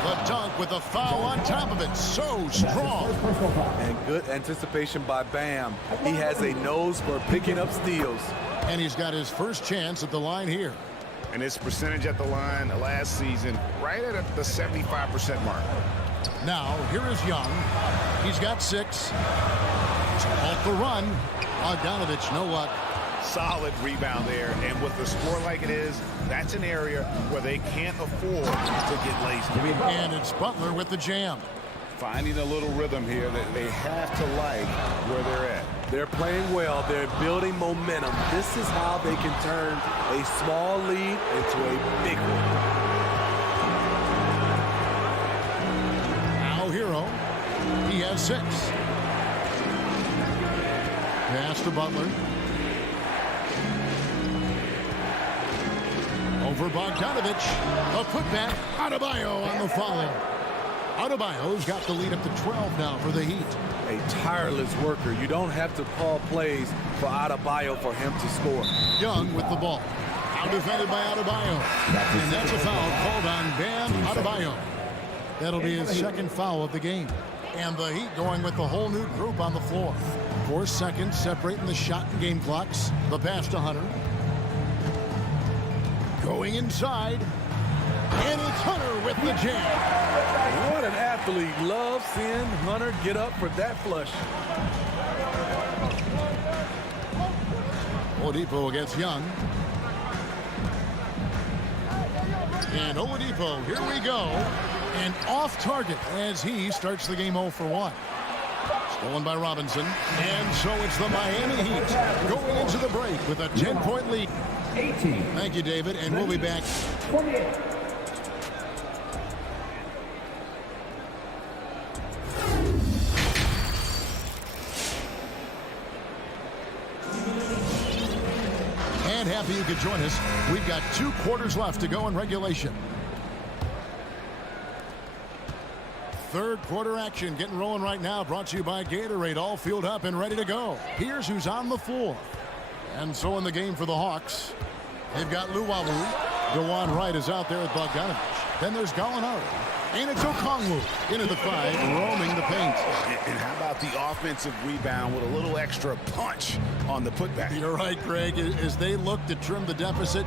The dunk with a foul on top of it. So strong. And good anticipation by Bam. He has a nose for picking up steals. And he's got his first chance at the line here. And his percentage at the line last season, right at the 75% mark. Now, here is Young. He's got 6. Off the run. Bogdanovich, no luck. Solid rebound there. And with the score like it is, that's an area where they can't afford to get lazy. And it's Butler with the jam. Finding a little rhythm here that they have to like where they're at. They're playing well. They're building momentum. This is how they can turn a small lead into a big one. Now Hero. He has 6. Pass to Butler. Over Bogdanovich. A putback. Adebayo on the foul. Adebayo's got the lead up to 12 now for the Heat. A tireless worker. You don't have to call plays for Adebayo for him to score. Young with the ball. Out defended by Adebayo. And that's a foul called on Bam Adebayo. That'll be his second foul of the game. And the Heat going with the whole new group on the floor. 4 seconds separating the shot and game clocks. The pass to Hunter. Going inside. And it's Hunter with the jam. What an athlete. Love seeing Hunter get up for that flush. Oladipo against Young. And Oladipo, here we go. And off target as he starts the game 0 for 1. Stolen by Robinson. And so it's the Miami Heat going into the break with a 10-point lead. 18. Thank you, David, and we'll be back. 28. And happy you could join us. We've got 2 quarters left to go in regulation. Third quarter action getting rolling right now, brought to you by Gatorade, all fueled up and ready to go. Here's who's on the floor. And so in the game for the Hawks, they've got Luwawu. DeJuan Wright is out there with Bogdanovich. Then there's Gallinari. And it's Okongwu into the 5, roaming the paint. And how about the offensive rebound with a little extra punch on the putback? You're right, Greg. As they look to trim the deficit,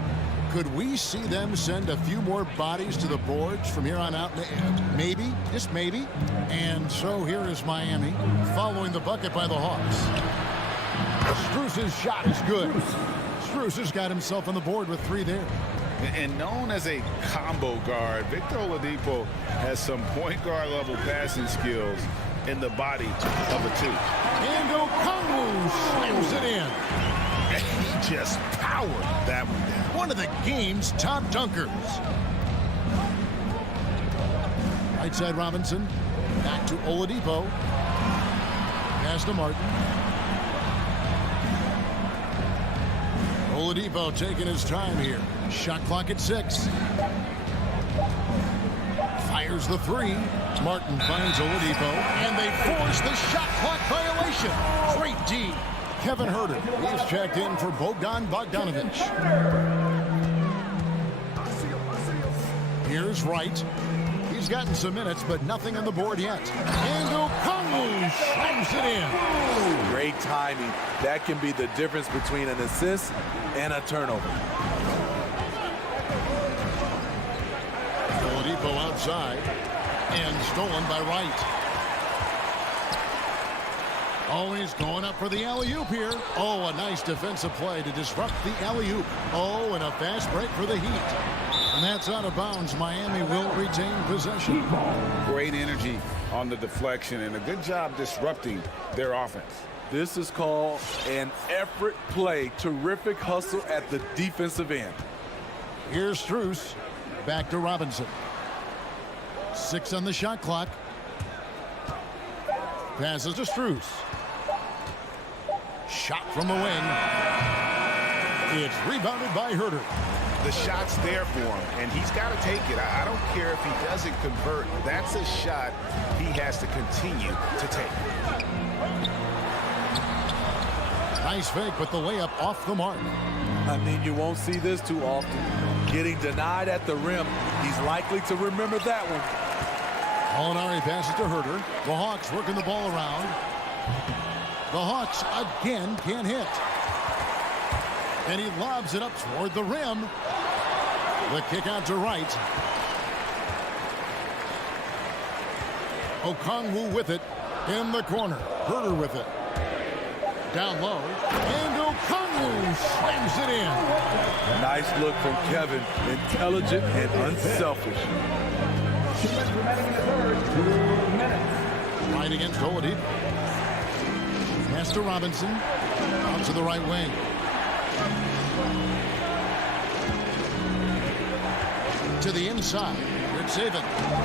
could we see them send a few more bodies to the boards from here on out? Maybe, just maybe. And so here is Miami following the bucket by the Hawks. Strus's shot is good. Strus has got himself on the board with 3 there. And known as a combo guard, Victor Oladipo has some point guard level passing skills in the body of a 2. And Okongwu slams it in. He just powered that one down. One of the game's top dunkers. Right side Robinson. Back to Oladipo. Pass to Martin. Oladipo taking his time here. Shot clock at 6. Fires the 3. Martin finds Oladipo. And they force the shot clock violation. Great D. Kevin Huerter. He's checked in for Bogdan Bogdanovich. Here's Wright. He's gotten some minutes, but nothing on the board yet. And Okongwu slams it in. Great timing. That can be the difference between an assist and a turnover. Oladipo outside. And stolen by Wright. Always going up for the alley-oop here. Oh, a nice defensive play to disrupt the alley-oop. Oh, and a fast break for the Heat. And that's out of bounds. Miami will retain possession. Great energy on the deflection and a good job disrupting their offense. This is called an effort play. Terrific hustle at the defensive end. Here's Strus. Back to Robinson. 6 on the shot clock. Passes to Strus. Shot from the wing. It's rebounded by Huerter. The shot's there for him, and he's got to take it. I don't care if he doesn't convert. That's a shot he has to continue to take. Nice fake, but the layup off the mark. I mean, you won't see this too often. Getting denied at the rim. He's likely to remember that one. Molinari passes to Herter. The Hawks working the ball around. The Hawks again can't hit. And he lobs it up toward the rim. The kick out to right. Okongwu with it in the corner. Herter with it. Down low. And Okongwu slams it in. Nice look from Kevin. Intelligent and unselfish. 2 minutes remaining in the third. 2 minutes. Right against Oladipo. Pass to Robinson. Out to the right wing. To the inside. Rick Saban.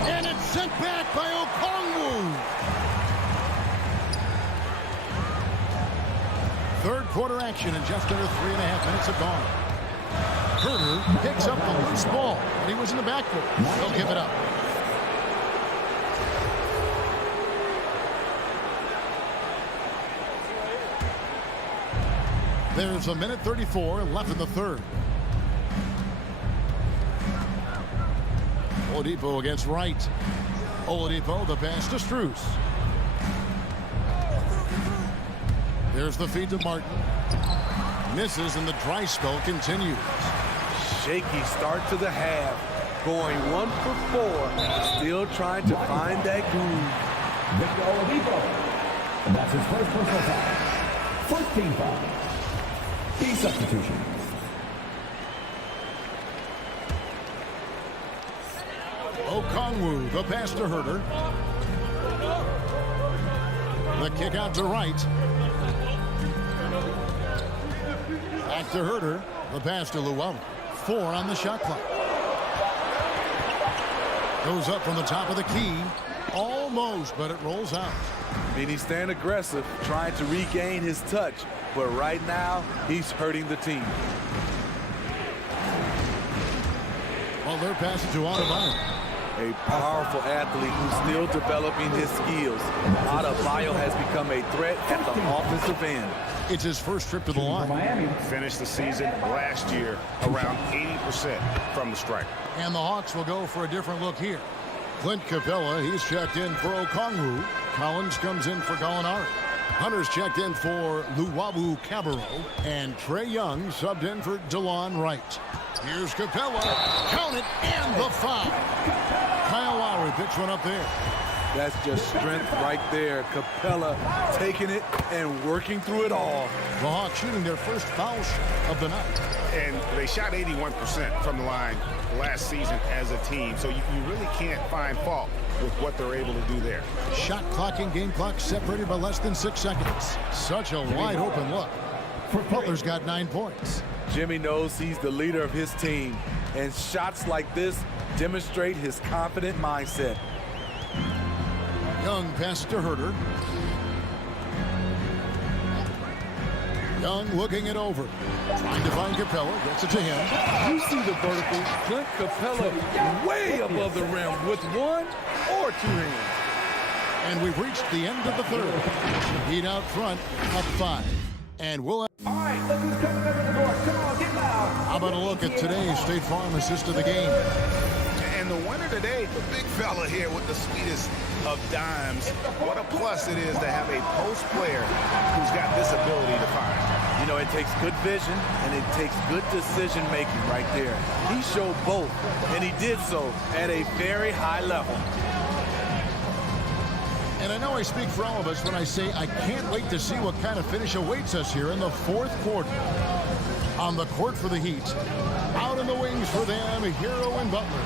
And it's sent back by Okongwu. Third quarter action in just under 3.5 minutes have gone. Herter picks up the loose ball, but he was in the backcourt. They'll give it up. There's 1:34 left in the third. Oladipo against Wright. Oladipo, the pass to Strus. There's the feed to Martin. Misses, and the dry spell continues. Shaky start to the half. Going 1 for 4. Still trying to find that groove. Victor Oladipo. And that's his first personal foul. First team foul. Key substitution. Okongwu, the pass to Herter. The kick out to Wright. Back to Herter. The pass to Llewellyn. 4 on the shot clock. Goes up from the top of the key. Almost, but it rolls out. I mean, he's staying aggressive, trying to regain his touch. But right now, he's hurting the team. Well, they're passing to Adebayo. A powerful athlete who's still developing his skills. Adebayo has become a threat at the offensive end. It's his first trip to the line. Miami. Finished the season last year around 80% from the stripe. And the Hawks will go for a different look here. Clint Capella, he's checked in for Okongwu. Collins comes in for Gallinari. Hunter's checked in for Luwawu Cabarro. And Trae Young subbed in for DeLon Wright. Here's Capella. Count it, and the foul. Kyle Lowry picks one up there. That's just strength right there. Capella taking it and working through it all. The Hawks shooting their first foul shot of the night. And they shot 81% from the line last season as a team. So you really can't find fault with what they're able to do there. Shot clock and game clock separated by less than 6 seconds. Such a wide open look. Butler's got 9 points. Jimmy knows he's the leader of his team. And shots like this demonstrate his confident mindset. Young passes to Herter. Young looking it over. Trying to find Capella. Gets it to him. You see the vertical. Clint Capella way above the rim with 1 or 2 hands. And we've reached the end of the third. Heat out front, up 5. And we'll have... All right, look who's coming up to the court. Come on, get loud. How about a look at today's State Farm assist of the game? And the winner today, the big fella here with the sweetest of dimes. What a plus it is to have a post player who's got this ability to find. You know, it takes good vision and it takes good decision making right there. He showed both, and he did so at a very high level. And I know I speak for all of us when I say I can't wait to see what kind of finish awaits us here in the fourth quarter. On the court for the Heat. Out in the wings for them, Hero and Butler.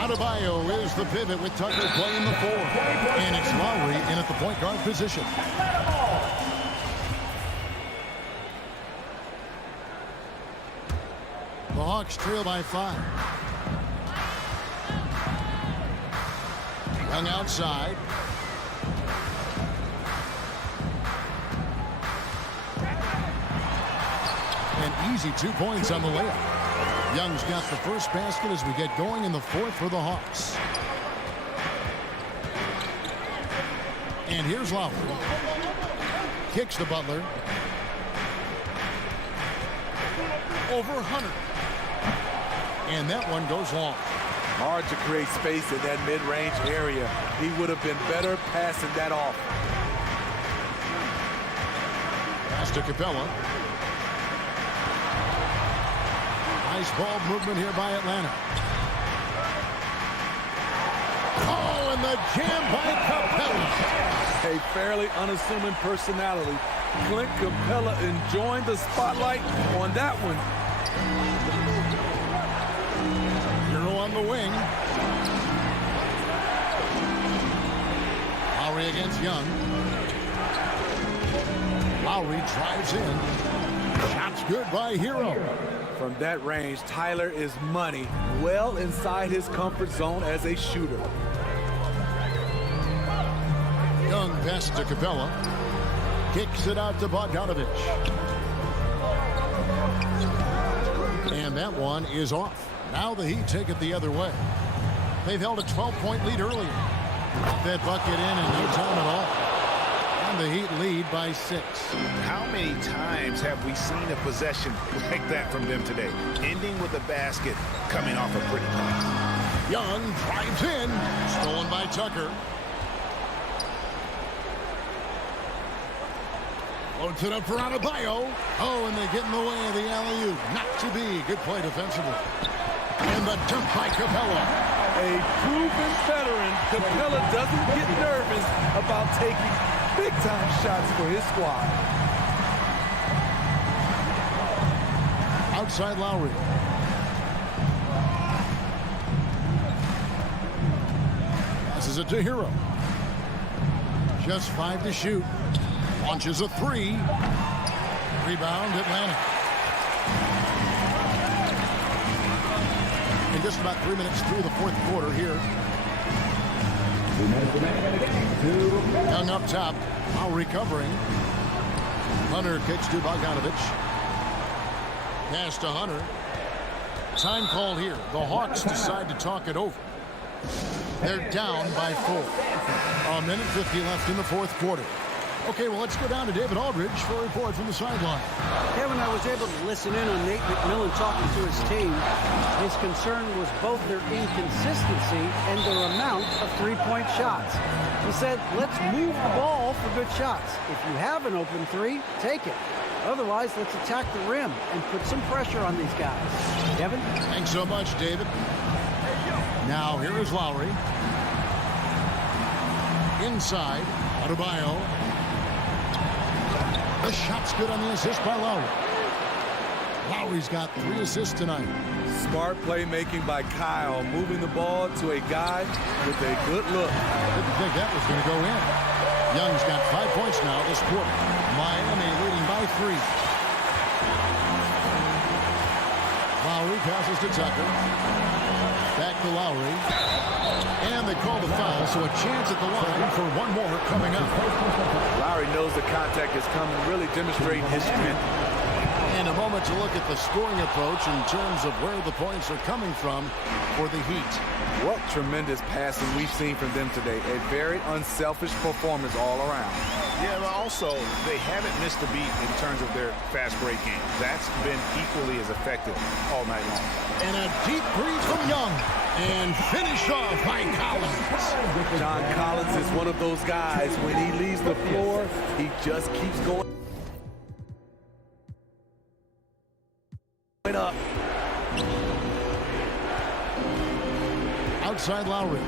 Adebayo is the pivot with Tucker playing the 4. And it's Lowry in at the point guard position. The Hawks trail by 5. Young outside. An easy 2 points on the layup. Young's got the first basket as we get going in the fourth for the Hawks. And here's Lowry. Kicks to Butler. Over Hunter. And that one goes long. Hard to create space in that mid-range area. He would have been better passing that off. Pass to Capella. Nice ball movement here by Atlanta. Oh, and the jam by Capella. A fairly unassuming personality. Clint Capella enjoying the spotlight on that one. Hero on the wing. Lowry against Young. Lowry drives in. Shot's good by Hero. From that range, Tyler is money, well inside his comfort zone as a shooter. Young passes to Capella. Kicks it out to Bogdanovich. And that one is off. Now the Heat take it the other way. They've held a 12-point lead earlier. That bucket in no time at all. And the Heat lead by 6. How many times have we seen a possession like that from them today? Ending with a basket, coming off a pretty play. Young drives in. Stolen by Tucker. Loads it up for Adebayo. Oh, and they get in the way of the alley-oop. Not to be. Good play defensively. And the dunk by Capella. A proven veteran, Capella doesn't get nervous about taking big-time shots for his squad. Outside Lowry. Passes it to Hero. Just 5 to shoot. Launches a 3. Rebound Atlanta. And just about 3 minutes through the fourth quarter here. Young up top. Now recovering. Hunter kicks to Bogdanovich. Pass to Hunter. Time call here. The Hawks decide to talk it over. They're down by 4. A minute 50 left in the fourth quarter. Okay, well, let's go down to David Aldridge for a report from the sideline. Kevin, I was able to listen in on Nate McMillan talking to his team. His concern was both their inconsistency and their amount of three-point shots. He said, let's move the ball for good shots. If you have an open 3, take it. Otherwise, let's attack the rim and put some pressure on these guys. Kevin? Thanks so much, David. Now, here is Lowry. Inside, Adebayo. The shot's good on the assist by Lowry. Lowry's got 3 assists tonight. Smart playmaking by Kyle, moving the ball to a guy with a good look. Didn't think that was going to go in. Young's got 5 points now this quarter. Miami leading by 3. Lowry passes to Tucker. Back to Lowry. And they call the foul, so a chance at the line for one more coming up. Lowry knows the contact is coming, really demonstrating his strength. And a moment to look at the scoring approach in terms of where the points are coming from for the Heat. What tremendous passing we've seen from them today. A very unselfish performance all around. Yeah, but also, they haven't missed a beat in terms of their fast break game. That's been equally as effective all night long. And a deep breathe from Young. And finished off by Collins. John Collins is one of those guys. When he leaves the floor, he just keeps going up. Outside Lowry.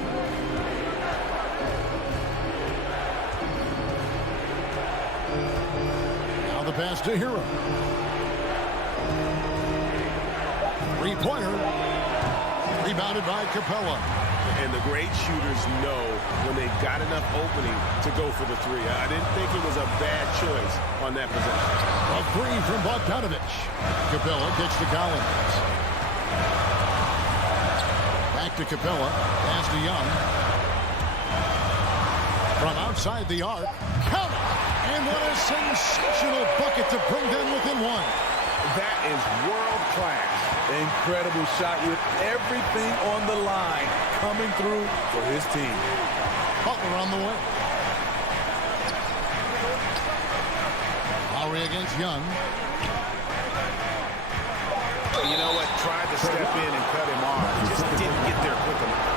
Now the pass to Hero. 3-pointer. Rebounded by Capella. And the great shooters know when they've got enough opening to go for the 3. I didn't think it was a bad choice on that possession. A 3 from Bogdanovich. Capella kicks to Collins. Back to Capella. Pass to Young. From outside the arc. Count it! And what a sensational bucket to bring them within 1. That is world class. Incredible shot with everything on the line coming through for his team. Butler on the way. Lowry against Young. You know what? Tried to step in and cut him off. Just didn't get there quick enough.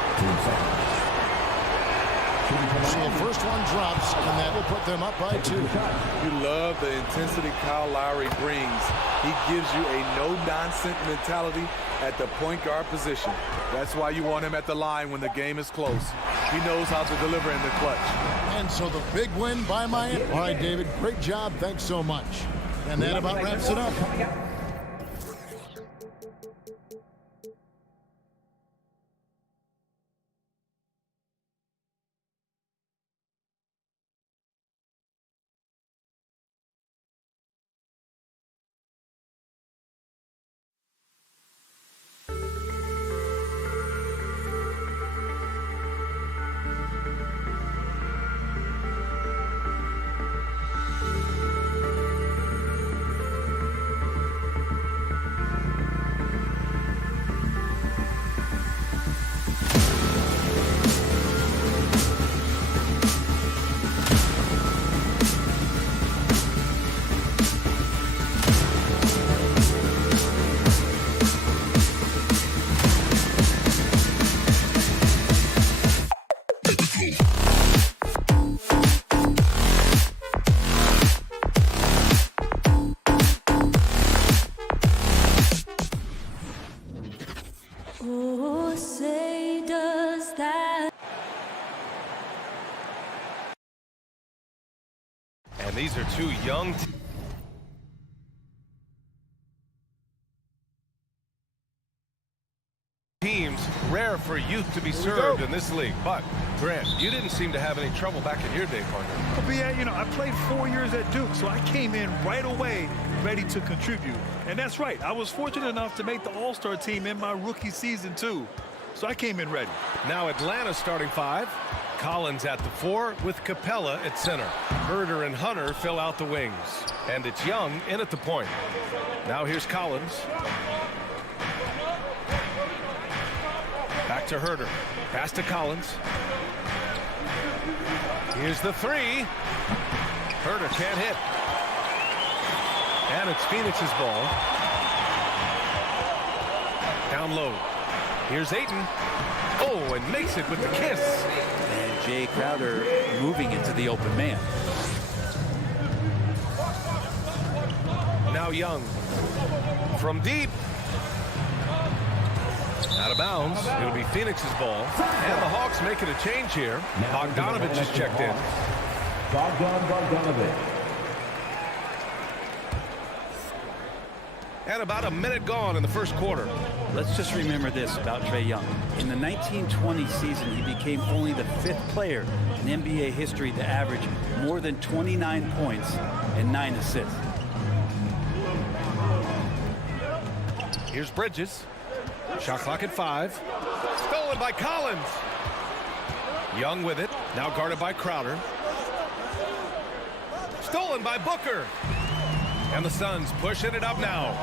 So the first one drops, and that will put them up by 2. You love the intensity Kyle Lowry brings. He gives you a no-nonsense mentality at the point guard position. That's why you want him at the line when the game is close. He knows how to deliver in the clutch. And so the big win by Miami. All right, David, great job. Thanks so much. And that about wraps it up. And these are two young teams. Rare for youth to be served in this league. But, Grant, you didn't seem to have any trouble back in your day, partner. But yeah, you know, I played 4 years at Duke, so I came in right away ready to contribute. And that's right. I was fortunate enough to make the All-Star team in my rookie season, too. So I came in ready. Now Atlanta starting 5. Collins at the 4 with Capella at center. Herder and Hunter fill out the wings. And it's Young in at the point. Now here's Collins. Back to Herder. Pass to Collins. Here's the 3. Herder can't hit. And it's Phoenix's ball. Down low. Here's Ayton. Oh, and makes it with the kiss. And Jay Crowder moving into the open man. Now Young. From deep. Out of bounds. It'll be Phoenix's ball. And the Hawks making a change here. Bogdanovich is checked in. Bogdanovich. And about a minute gone in the first quarter. Let's just remember this about Trae Young. In the 1920 season, he became only the 5th player in NBA history to average more than 29 points and 9 assists. Here's Bridges. Shot clock at 5. Stolen by Collins. Young with it. Now guarded by Crowder. Stolen by Booker. And the Suns pushing it up now.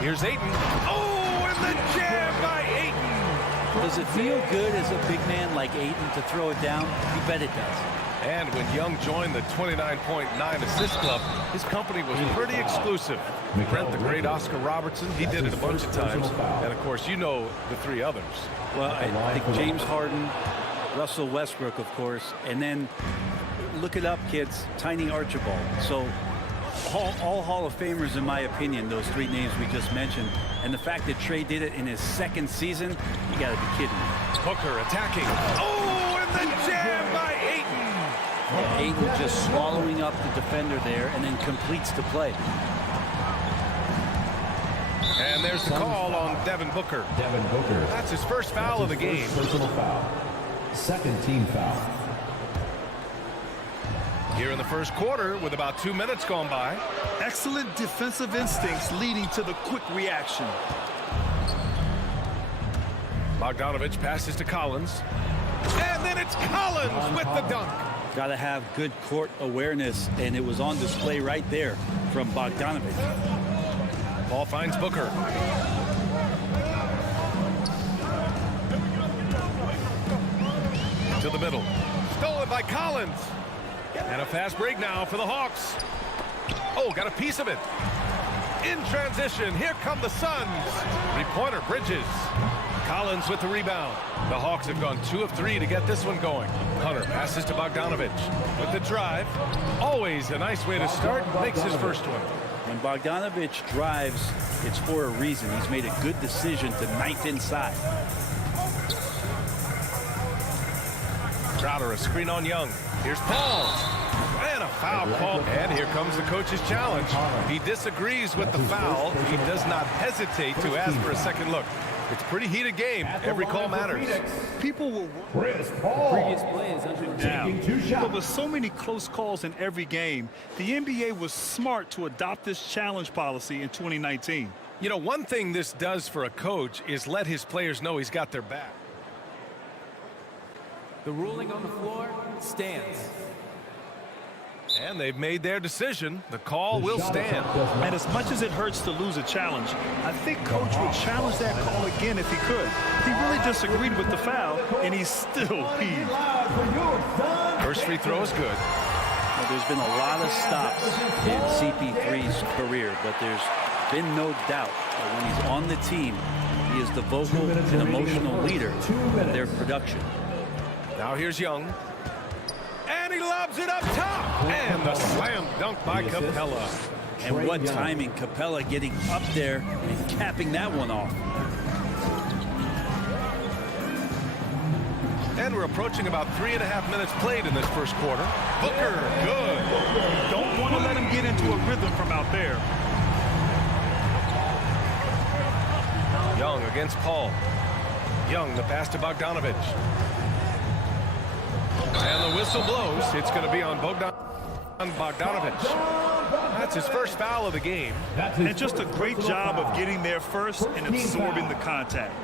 Here's Ayton. Oh, and the jam by Ayton. Does it feel good as a big man like Ayton to throw it down? You bet it does. And when Young joined the 29.9 assist club, his company was pretty exclusive. Brent, the great Oscar Robertson, he did it a bunch of times. And, of course, you know the 3 others. Well, I think James Harden, Russell Westbrook, of course, and then look it up, kids, Tiny Archibald. So all Hall of Famers, in my opinion, those 3 names we just mentioned. And the fact that Trae did it in his 2nd season, you got to be kidding me. Booker attacking. Oh, and the jam by Ayton. Ayton just swallowing up the defender there and then completes the play. And there's the call on Devin Booker. Devin Booker. That's his first foul of the game. Personal foul. 2nd team foul. Here in the first quarter with about 2 minutes gone by. Excellent defensive instincts leading to the quick reaction. Bogdanovich passes to Collins. And then it's Collins with the dunk. Got to have good court awareness, and it was on display right there from Bogdanovich. Ball finds Booker. To the middle. Stolen by Collins. And a fast break now for the Hawks. Oh, got a piece of it. In transition, here come the Suns. Three-pointer, Bridges. Collins with the rebound. The Hawks have gone 2 of 3 to get this one going. Hunter passes to Bogdanovich with the drive. Always a nice way to start. Makes his first one. When Bogdanovich drives, it's for a reason. He's made a good decision to knife inside. Crowder, a screen on Young. Here's Paul. And a foul call. And here comes the coach's challenge. He disagrees with the foul. He does not hesitate to ask for a second look. It's a pretty heated game. Every call matters. People will Chris Paul. Previous play is under down. Taking 2 shots. But with so many close calls in every game, the NBA was smart to adopt this challenge policy in 2019. You know, one thing this does for a coach is let his players know he's got their back. The ruling on the floor stands. And they've made their decision. The call will stand. And as much as it hurts to lose a challenge, I think Coach would challenge that call again if he could. He really disagreed with the foul, and he's still heaved. First free throw is good. Well, there's been a lot of stops in CP3's career, but there's been no doubt that when he's on the team, he is the vocal and emotional leader of their production. Now here's Young. And he lobs it up top. And the slam dunk by Capella. And what timing, Capella getting up there and capping that one off. And we're approaching about 3.5 minutes played in this first quarter. Booker, good. Don't want to let him get into a rhythm from out there. Young against Paul. Young, the pass to Bogdanovich. And the whistle blows. It's going to be on Bogdanovich. That's his first foul of the game. And just a great job of getting there first and absorbing the contact.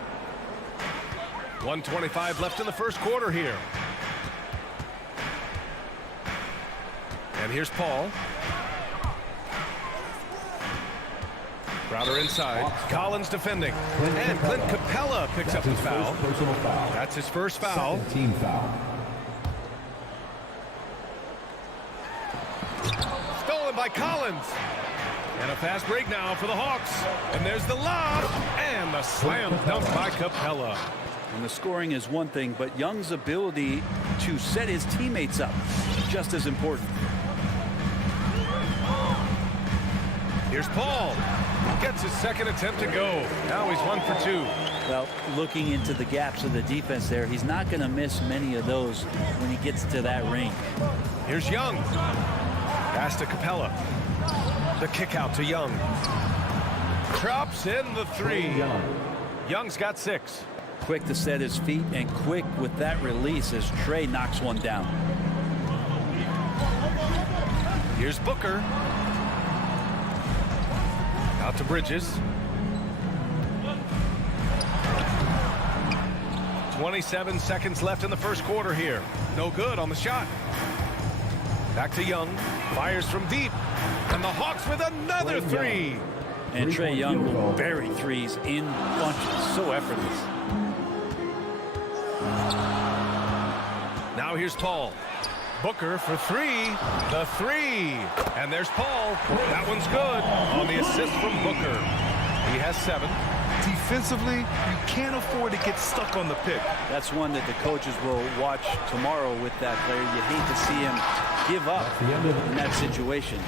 1:25 left in the first quarter here. And here's Paul. Crowder inside. Collins defending. And Clint Capella picks up the foul. That's his first foul. Team foul. Stolen by Collins. And a fast break now for the Hawks. And there's the lob. And the slam dunk by Capella. And the scoring is one thing, but Young's ability to set his teammates up just as important. Here's Paul. Gets his second attempt to go. Now he's 1 for 2. Well, looking into the gaps of the defense there, he's not going to miss many of those when he gets to that range. Here's Young. Pass to Capella. The kick out to Young. Drops in the 3. Young's got 6. Quick to set his feet and quick with that release as Trey knocks one down. Here's Booker. Out to Bridges. 27 seconds left in the first quarter here. No good on the shot. Back to Young. Fires from deep. And the Hawks with another 3. And Trae Young will bury threes in bunches. So effortless. Now here's Paul. Booker for 3. The 3. And there's Paul. That one's good on the assist from Booker. He has 7. Defensively, you can't afford to get stuck on the pick. That's one that the coaches will watch tomorrow with that player. You hate to see him give up in that situation.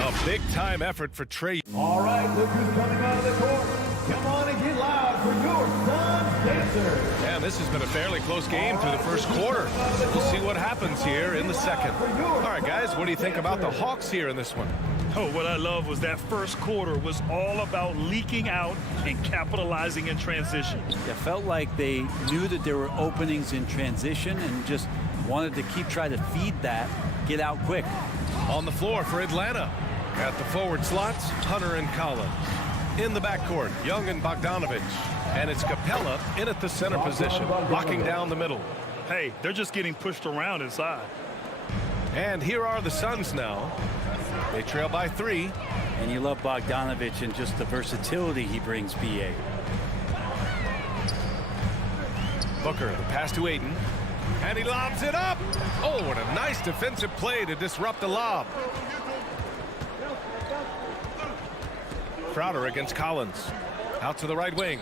A big-time effort for Trey. All right, look who's coming out of the court. Come on and get loud for your Suns dancers. Yeah, this has been a fairly close game through the first quarter. We'll see what happens here in the second. All right, guys, what do you think about the Hawks here in this one? Oh, what I love was that first quarter was all about leaking out and capitalizing in transition. It felt like they knew that there were openings in transition and just wanted to keep trying to feed that, get out quick. On the floor for Atlanta. At the forward slots, Hunter and Collins. In the backcourt, Young and Bogdanovich. And it's Capella in at the center position, locking down the middle. Hey, they're just getting pushed around inside. And here are the Suns now. They trail by 3. And you love Bogdanovich and just the versatility he brings, BA. Booker, the pass to Ayton. And he lobs it up. Oh, what a nice defensive play to disrupt the lob. Crowder against Collins. Out to the right wing.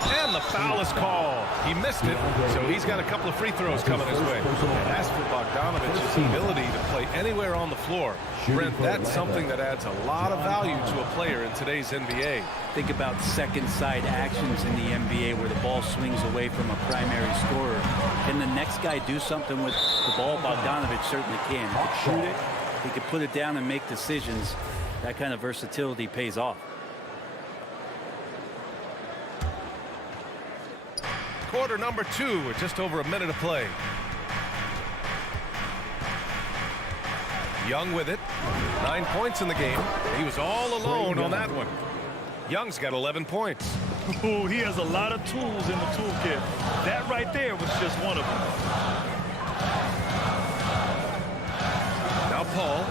And the foul is called. He missed it, so he's got a couple of free throws coming his way. And as for Bogdanovich's ability to play anywhere on the floor, Brent, that's something that adds a lot of value to a player in today's NBA. Think about second side actions in the NBA where the ball swings away from a primary scorer. Can the next guy do something with the ball? Bogdanovich certainly can. He could shoot it, he could put it down and make decisions. That kind of versatility pays off. Quarter number 2 with just over a minute of play. Young with it. 9 points in the game. He was all alone on that one. Young's got 11 points. Ooh, he has a lot of tools in the toolkit. That right there was just one of them. Now Paul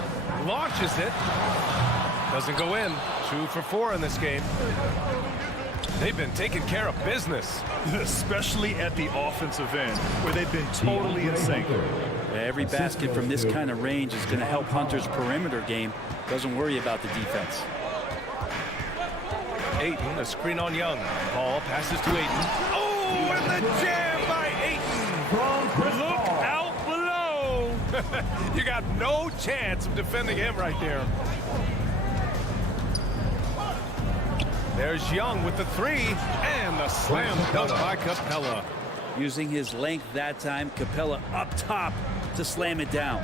launches it. Doesn't go in. 2 for 4 in this game. They've been taking care of business. Especially at the offensive end, where they've been totally in sync. Every basket from this kind of range is going to help Hunter's perimeter game. Doesn't worry about the defense. Ayton, a screen on Young. Paul passes to Ayton. Oh, and the jam by Ayton. Look out below. You got no chance of defending him right there. There's Young with the 3, and the slam dunk by Capella. Using his length that time, Capella up top to slam it down.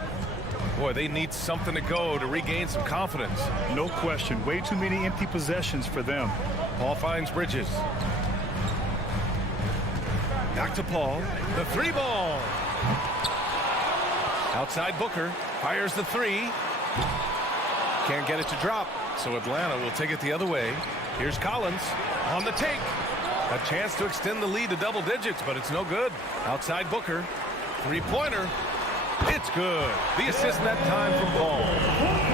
Boy, they need something to go to regain some confidence. No question. Way too many empty possessions for them. Paul finds Bridges. Back to Paul. The 3 ball. Outside Booker. Fires the 3. Can't get it to drop, so Atlanta will take it the other way. Here's Collins on the take. A chance to extend the lead to double digits, but it's no good. Outside Booker. 3-pointer. It's good. The assist that time from Paul.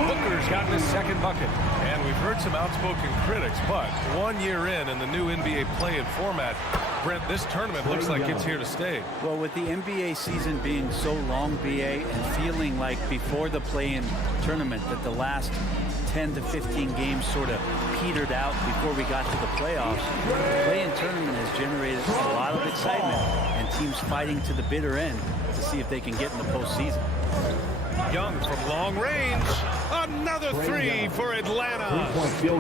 Booker's gotten his second bucket. And we've heard some outspoken critics, but 1 year in the new NBA play-in format, Brent, this tournament looks like it's here to stay. Well, with the NBA season being so long, BA, and feeling like before the play-in tournament that the last 10 to 15 games sort of petered out before we got to the playoffs, the play-in tournament has generated a lot of excitement and teams fighting to the bitter end to see if they can get in the postseason. Young from long range. Another 3 for Atlanta.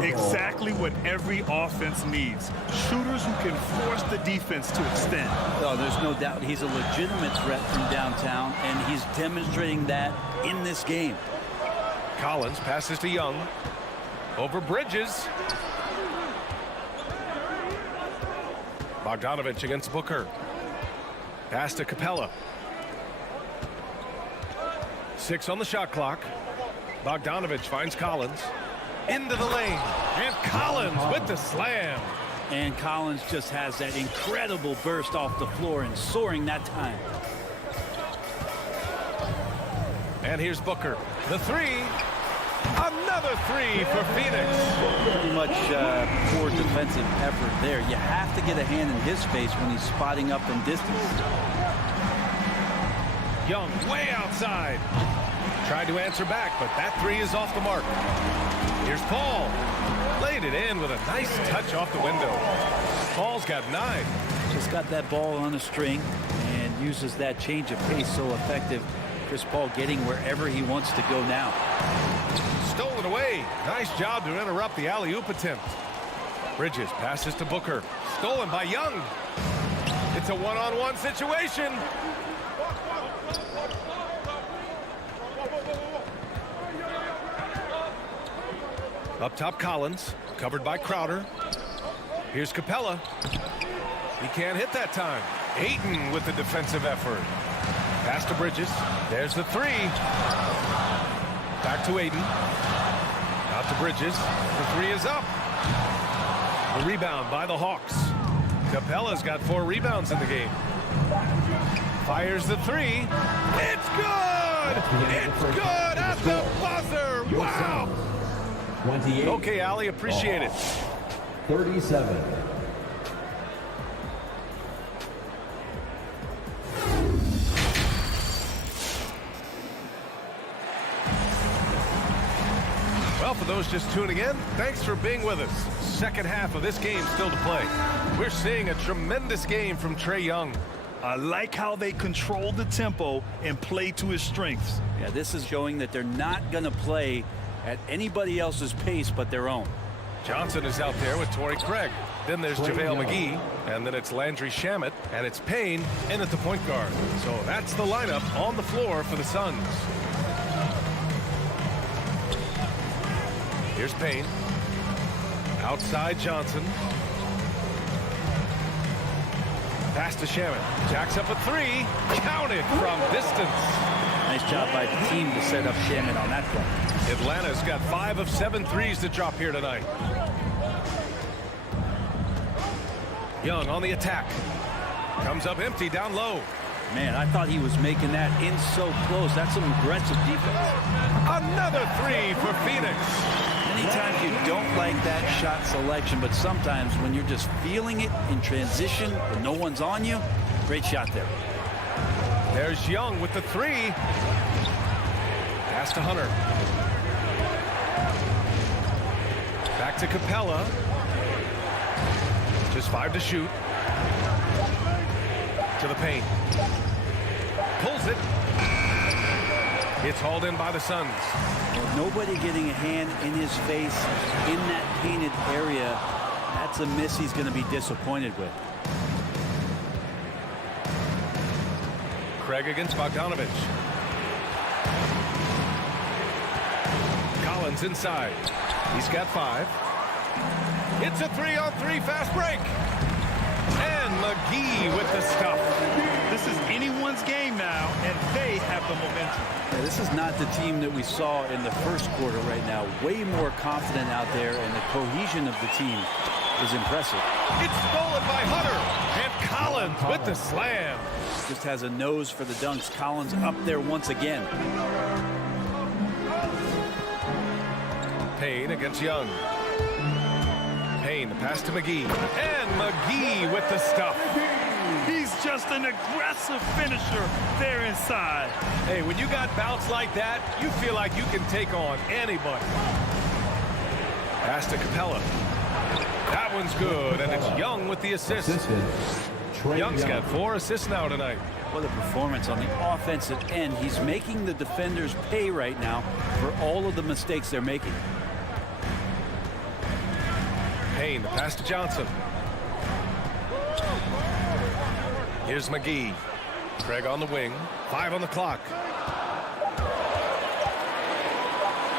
Exactly what every offense needs. Shooters who can force the defense to extend. Oh, there's no doubt he's a legitimate threat from downtown, and he's demonstrating that in this game. Collins passes to Young. Over Bridges. Bogdanovich against Booker. Pass to Capella. 6 on the shot clock. Bogdanovich finds Collins. Into the lane. And Collins with the slam. And Collins just has that incredible burst off the floor and soaring that time. And here's Booker. The 3. Another 3 for Phoenix. Pretty much poor defensive effort there. You have to get a hand in his face when he's spotting up from distance. Young way outside. Tried to answer back, but that 3 is off the mark. Here's Paul. Laid it in with a nice touch off the window. Paul's got 9. Just got that ball on a string and uses that change of pace so effective. Chris Paul getting wherever he wants to go now. Stolen away. Nice job to interrupt the alley-oop attempt. Bridges passes to Booker. Stolen by Young. It's a one-on-one situation. Up top, Collins. Covered by Crowder. Here's Capella. He can't hit that time. Ayton with the defensive effort. Pass to Bridges. There's the 3. Back to Ayton. Out to Bridges. The 3 is up. The rebound by the Hawks. Capella's got 4 rebounds in the game. Fires the 3. It's good! It's good at the buzzer. Wow. 28. Okay, Allie, appreciate it. 37. Well, for those just tuning in, thanks for being with us. Second half of this game still to play. We're seeing a tremendous game from Trae Young. I like how they control the tempo and play to his strengths. Yeah, this is showing that they're not going to play at anybody else's pace but their own. Johnson is out there with Torrey Craig. Then there's JaVale McGee, and then it's Landry Shamet, and it's Payne in at the point guard. So that's the lineup on the floor for the Suns. Here's Payne. Outside Johnson. Pass to Shamet. Jacks up a three. Counted from distance. Nice job by the team to set up Shamet on that play. Atlanta's got 5 of 7 threes to drop here tonight. Young on the attack. Comes up empty down low. Man, I thought he was making that in so close. That's some aggressive defense. Another three for Phoenix. Many times you don't like that shot selection, but sometimes when you're just feeling it in transition when no one's on you, great shot there. There's Young with the three. Pass to Hunter. Back to Capella. Just 5 to shoot. To the paint. Pulls it. It's hauled in by the Suns. Nobody getting a hand in his face in that painted area. That's a miss he's going to be disappointed with. Craig against Bogdanovich. Collins inside. He's got 5. It's a 3-on-3 fast break. And McGee with the stuff. This is anyone's game now, and they have the momentum. Yeah, this is not the team that we saw in the first quarter right now. Way more confident out there, and the cohesion of the team is impressive. It's stolen by Hunter. And Collins with the slam. Just has a nose for the dunks. Collins up there once again. Payne against Young. Payne, the pass to McGee. And McGee with the stuff. He's just an aggressive finisher there inside. Hey, when you got bounce like that, you feel like you can take on anybody. Pass to Capella. That one's good, and it's Young with the assist. Young's got 4 assists now tonight. What a performance on the offensive end. He's making the defenders pay right now for all of the mistakes they're making. Payne, the pass to Johnson. Here's McGee. Craig on the wing. 5 on the clock.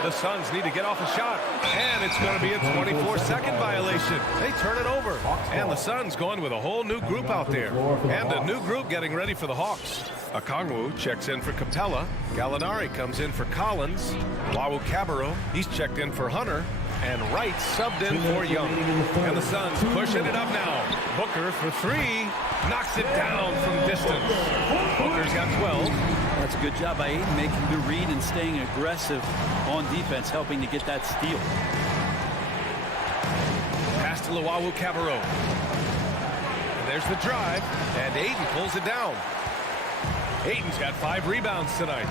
The Suns need to get off a shot. And it's going to be a 24-second violation. They turn it over. And the Suns going with a whole new group out there. And a new group getting ready for the Hawks. Okongwu checks in for Capella. Gallinari comes in for Collins. Wawu-Cabarrot, he's checked in for Hunter. And Wright subbed in for Young. And the Suns pushing it up now. Booker for 3. Knocks it down from distance. Booker's got 12. That's a good job by Ayton making the read and staying aggressive on defense, helping to get that steal. Pass to Wawu-Cabarrot. And there's the drive. And Ayton pulls it down. Ayton's got 5 rebounds tonight.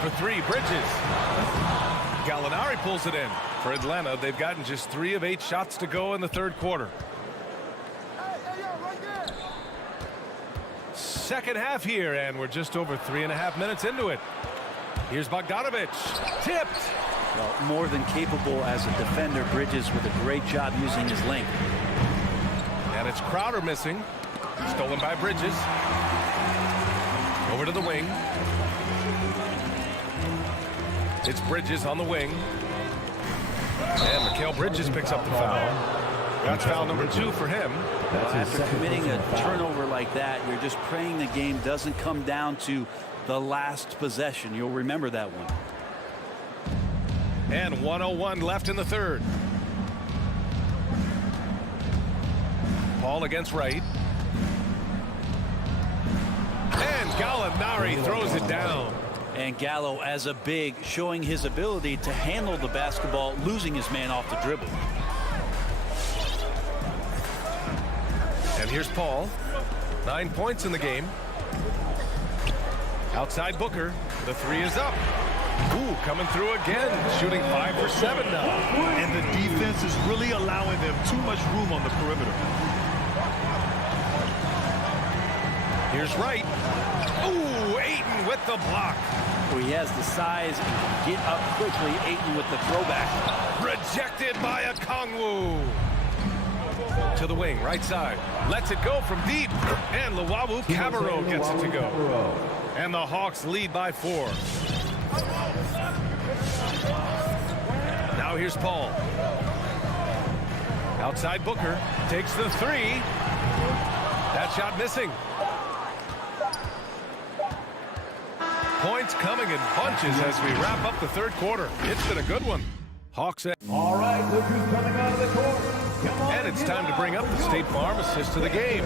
For 3, Bridges. Gallinari pulls it in. For Atlanta, they've gotten just 3 of 8 shots to go in the third quarter. Second half here, and we're just over 3.5 minutes into it. Here's Bogdanovich. Tipped. Well, more than capable as a defender. Bridges with a great job using his length. And it's Crowder missing. Stolen by Bridges. Over to the wing. It's Bridges on the wing. And Mikal Bridges picks up the foul. That's foul number 2 for him. Well, after committing a turnover like that, you're just praying the game doesn't come down to the last possession. You'll remember that one. And 1:01 left in the third. Paul against Wright. And Gallinari throws it down. And Gallo, as a big, showing his ability to handle the basketball, losing his man off the dribble. And here's Paul. 9 points in the game. Outside Booker. The three is up. Ooh, coming through again. Shooting 5 for 7 now. And the defense is really allowing them too much room on the perimeter. Here's Wright. Ooh, Ayton with the block. He has the size and can get up quickly. Ayton with the throwback. Rejected by a Kongwu. To the wing, right side. Lets it go from deep. And Luwawu Cabarro gets it to go. And the Hawks lead by 4. Now here's Paul. Outside Booker. Takes the three. That shot missing. Points coming in bunches as we wrap up the third quarter. It's been a good one. Hawks. All right, look who's coming out of the court. And it's time to bring up the State Farm assist to the game.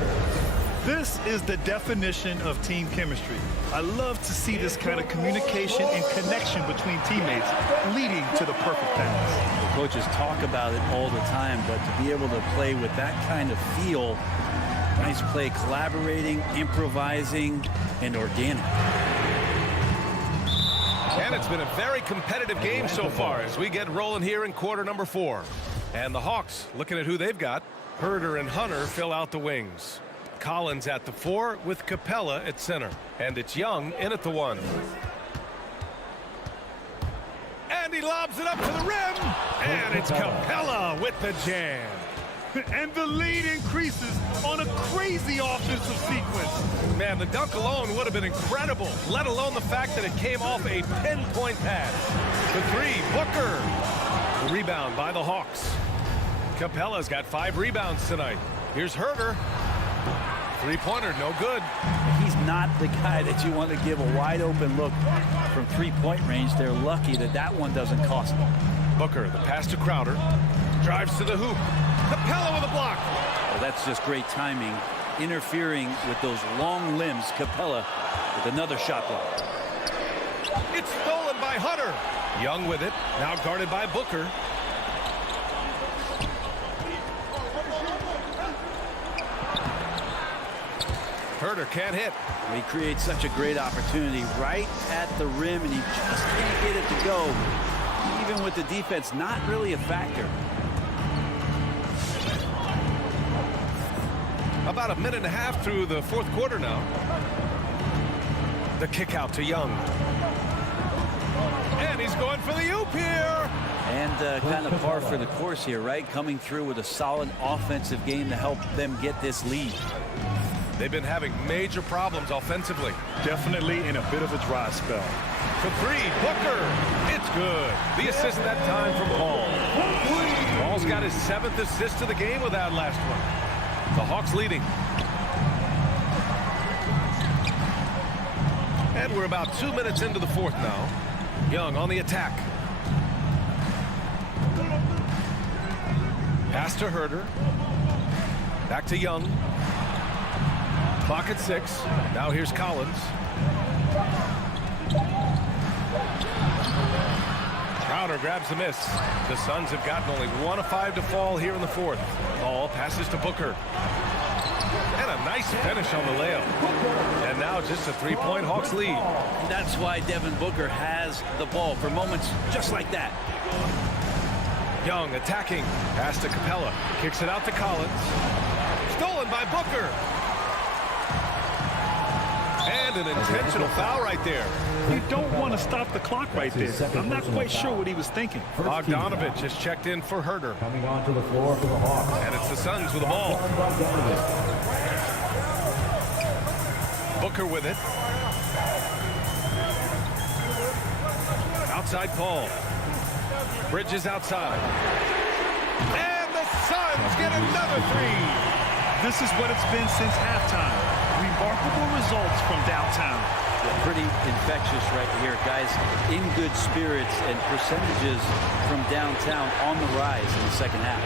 This is the definition of team chemistry. I love to see this kind of communication and connection between teammates leading to the perfect pass. The coaches talk about it all the time, but to be able to play with that kind of feel, nice play, collaborating, improvising, and organic. And it's been a very competitive game so far as we get rolling here in quarter number 4. And the Hawks, looking at who they've got, Herder and Hunter fill out the wings. Collins at the 4 with Capella at center. And it's Young in at the 1. And he lobs it up to the rim. And it's Capella with the jam. And the lead increases on a crazy offensive sequence. Man, the dunk alone would have been incredible, let alone the fact that it came off a pinpoint pass. The 3, Booker. The rebound by the Hawks. Capella's got 5 rebounds tonight. Here's Herder. 3-pointer, no good. He's not the guy that you want to give a wide open look from 3-point range. They're lucky that that one doesn't cost them. Booker, the pass to Crowder. Drives to the hoop. Capella with a block. Well, that's just great timing. Interfering with those long limbs. Capella with another shot block. It's stolen by Hunter. Young with it. Now guarded by Booker. Herder can't hit. He creates such a great opportunity right at the rim, and he just can't get it to go. Even with the defense, not really a factor. About a minute and a half through the fourth quarter now. The kick out to Young. And he's going for the oop here. And kind of par for the course here, right? Coming through with a solid offensive game to help them get this lead. They've been having major problems offensively. Definitely in a bit of a dry spell. For 3, Booker. It's good. The assist that time from Paul. Paul's got his 7th assist of the game with that last one. The Hawks leading. And we're about 2 minutes into the fourth now. Young on the attack. Pass to Herder. Back to Young. Clock at 6. Now here's Collins. Crowder grabs the miss. The Suns have gotten only 1 of 5 to fall here in the fourth. Ball passes to Booker. And a nice finish on the layup. And now just a 3-point Hawks lead. That's why Devin Booker has the ball for moments just like that. Young attacking. Pass to Capella. Kicks it out to Collins. Stolen by Booker. And an intentional foul right there. You don't want to stop the clock right there. I'm not quite sure what he was thinking. Bogdanovich has checked in for Herder. Coming onto the floor for the Hawks. And it's the Suns with the ball. Booker with it. Outside Paul. Bridges outside. And the Suns get another 3. This is what it's been since halftime. Remarkable results from downtown. Yeah, pretty infectious right here, guys. In good spirits and percentages from downtown on the rise in the second half.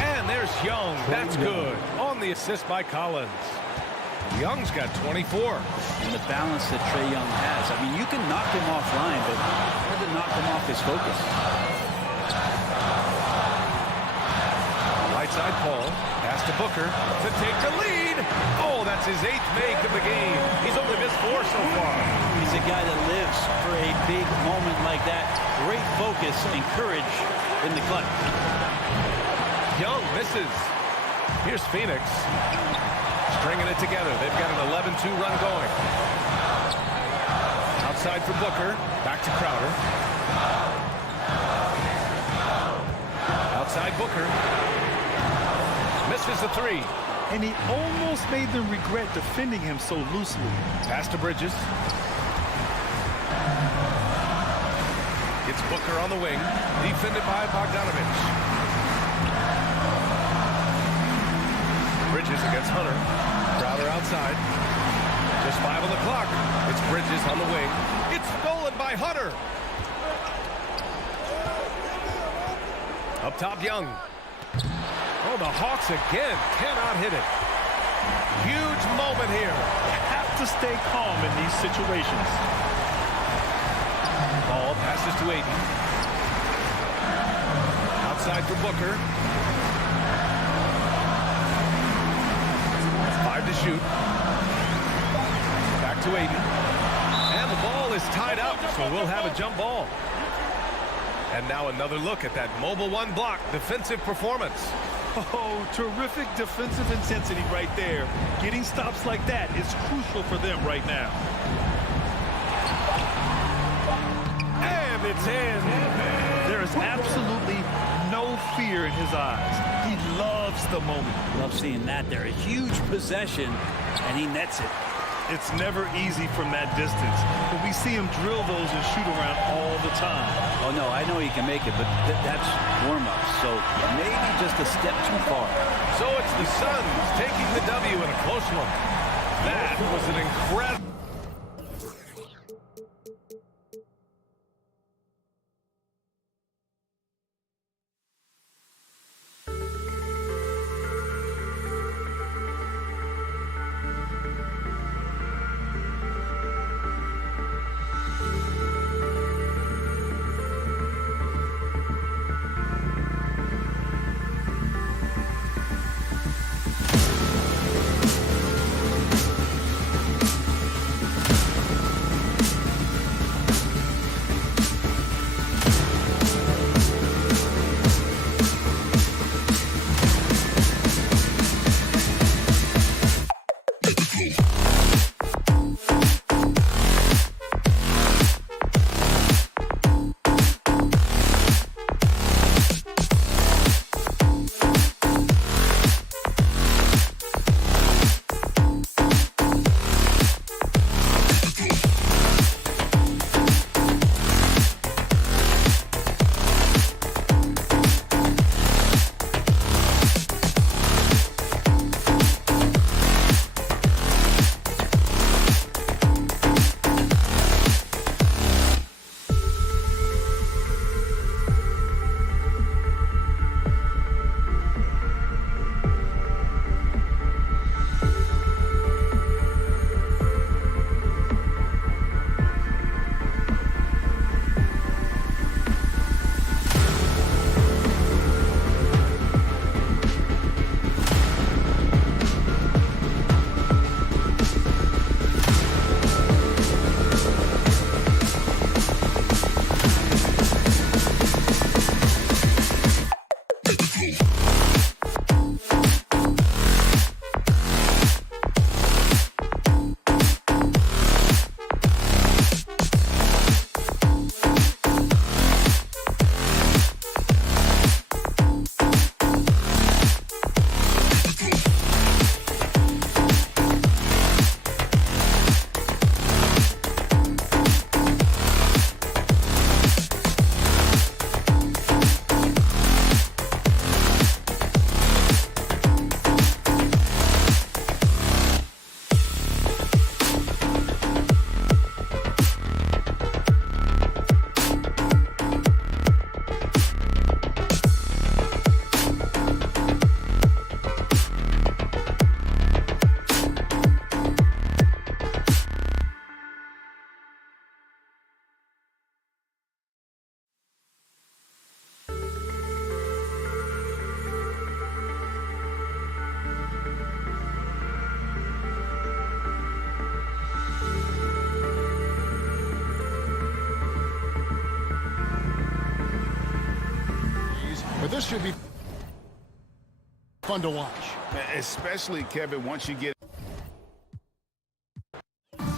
And there's Young. That's good. On the assist by Collins. Young's got 24. And the balance that Trae Young has. I mean, you can knock him offline, but hard to knock him off his focus. Right side Paul. Pass to Booker to take the lead. Oh, that's his 8th make of the game. He's only missed 4 so far. He's a guy that lives for a big moment like that. Great focus and courage in the clutch. Young misses. Here's Phoenix. Stringing it together. They've got an 11-2 run going. Outside for Booker. Back to Crowder. Outside Booker. Misses the 3. And he almost made them regret defending him so loosely. Pass to Bridges. Gets Booker on the wing. Defended by Bogdanovich. Bridges against Hunter. Crowder outside. Just 5 on the clock. It's Bridges on the wing. It's stolen by Hunter. Up top, Young. Oh, the Hawks again cannot hit it. Huge moment here. Have to stay calm in these situations. Ball passes to Ayton. Outside for Booker. 5 to shoot. Back to Ayton. And the ball is tied up, so we'll have a jump ball. And now another look at that mobile 1 block defensive performance. Oh, terrific defensive intensity right there. Getting stops like that is crucial for them right now. And it's in. There is absolutely no fear in his eyes. He loves the moment. Love seeing that there. A huge possession, and he nets it. It's never easy from that distance, but we see him drill those and shoot around all the time. Oh, no, I know he can make it, but that's warm-up, so maybe just a step too far. So it's the Suns taking the W in a close one. That was an incredible... But this should be fun to watch. Especially, Kevin, once you get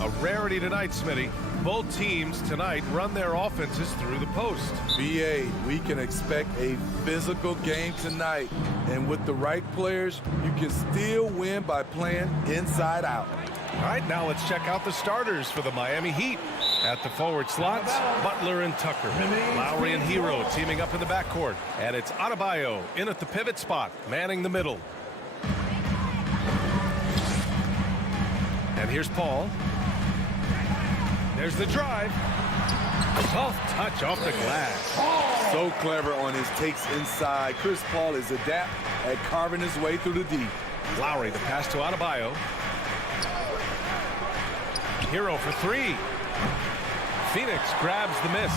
A rarity tonight, Smitty. Both teams tonight run their offenses through the post. BA, we can expect a physical game tonight. And with the right players, you can still win by playing inside out. All right, now let's check out the starters for the Miami Heat. At the forward slots, Butler and Tucker. Lowry and Hero teaming up in the backcourt. And it's Adebayo in at the pivot spot, manning the middle. And here's Paul. There's the drive. Soft touch off the glass. So clever on his takes inside. Chris Paul is adept at carving his way through the deep. Lowry, the pass to Adebayo. Hero for three. Phoenix grabs the miss.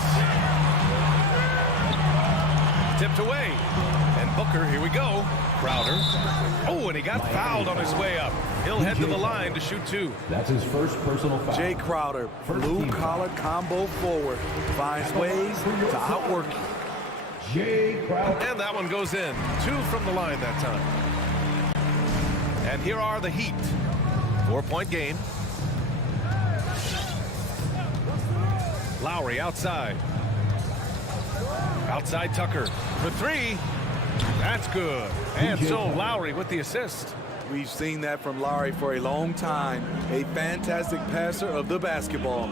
Tipped away. And Booker, here we go. Crowder. Oh, and he got fouled on his way up. He'll head to the line to shoot two. That's his first personal foul. Jay Crowder, blue-collar combo forward, finds ways to outwork you. Jay Crowder. And that one goes in. Two from the line that time. And here are the Heat. 4-point game. Lowry outside. Outside Tucker for three. That's good. And so Lowry with the assist. We've seen that from Lowry for a long time. A fantastic passer of the basketball.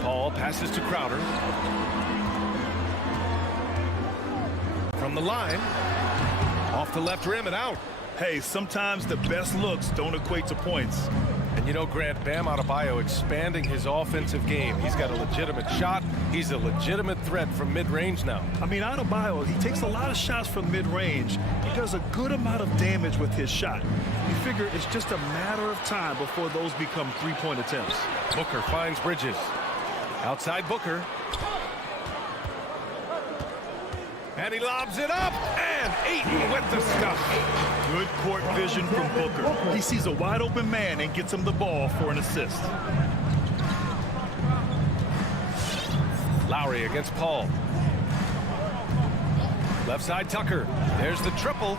Paul passes to Crowder. From the line. Off the left rim and out. Hey, sometimes the best looks don't equate to points. And you know, Grant, Bam Adebayo expanding his offensive game. He's got a legitimate shot. He's a legitimate threat from mid-range now. I mean, Adebayo, he takes a lot of shots from mid-range. He does a good amount of damage with his shot. You figure it's just a matter of time before those become three-point attempts. Booker finds Bridges. Outside Booker. And he lobs it up. And Ayton with the stuff. Good court vision from Booker. He sees a wide-open man and gets him the ball for an assist. Lowry against Paul. Left side Tucker. There's the triple.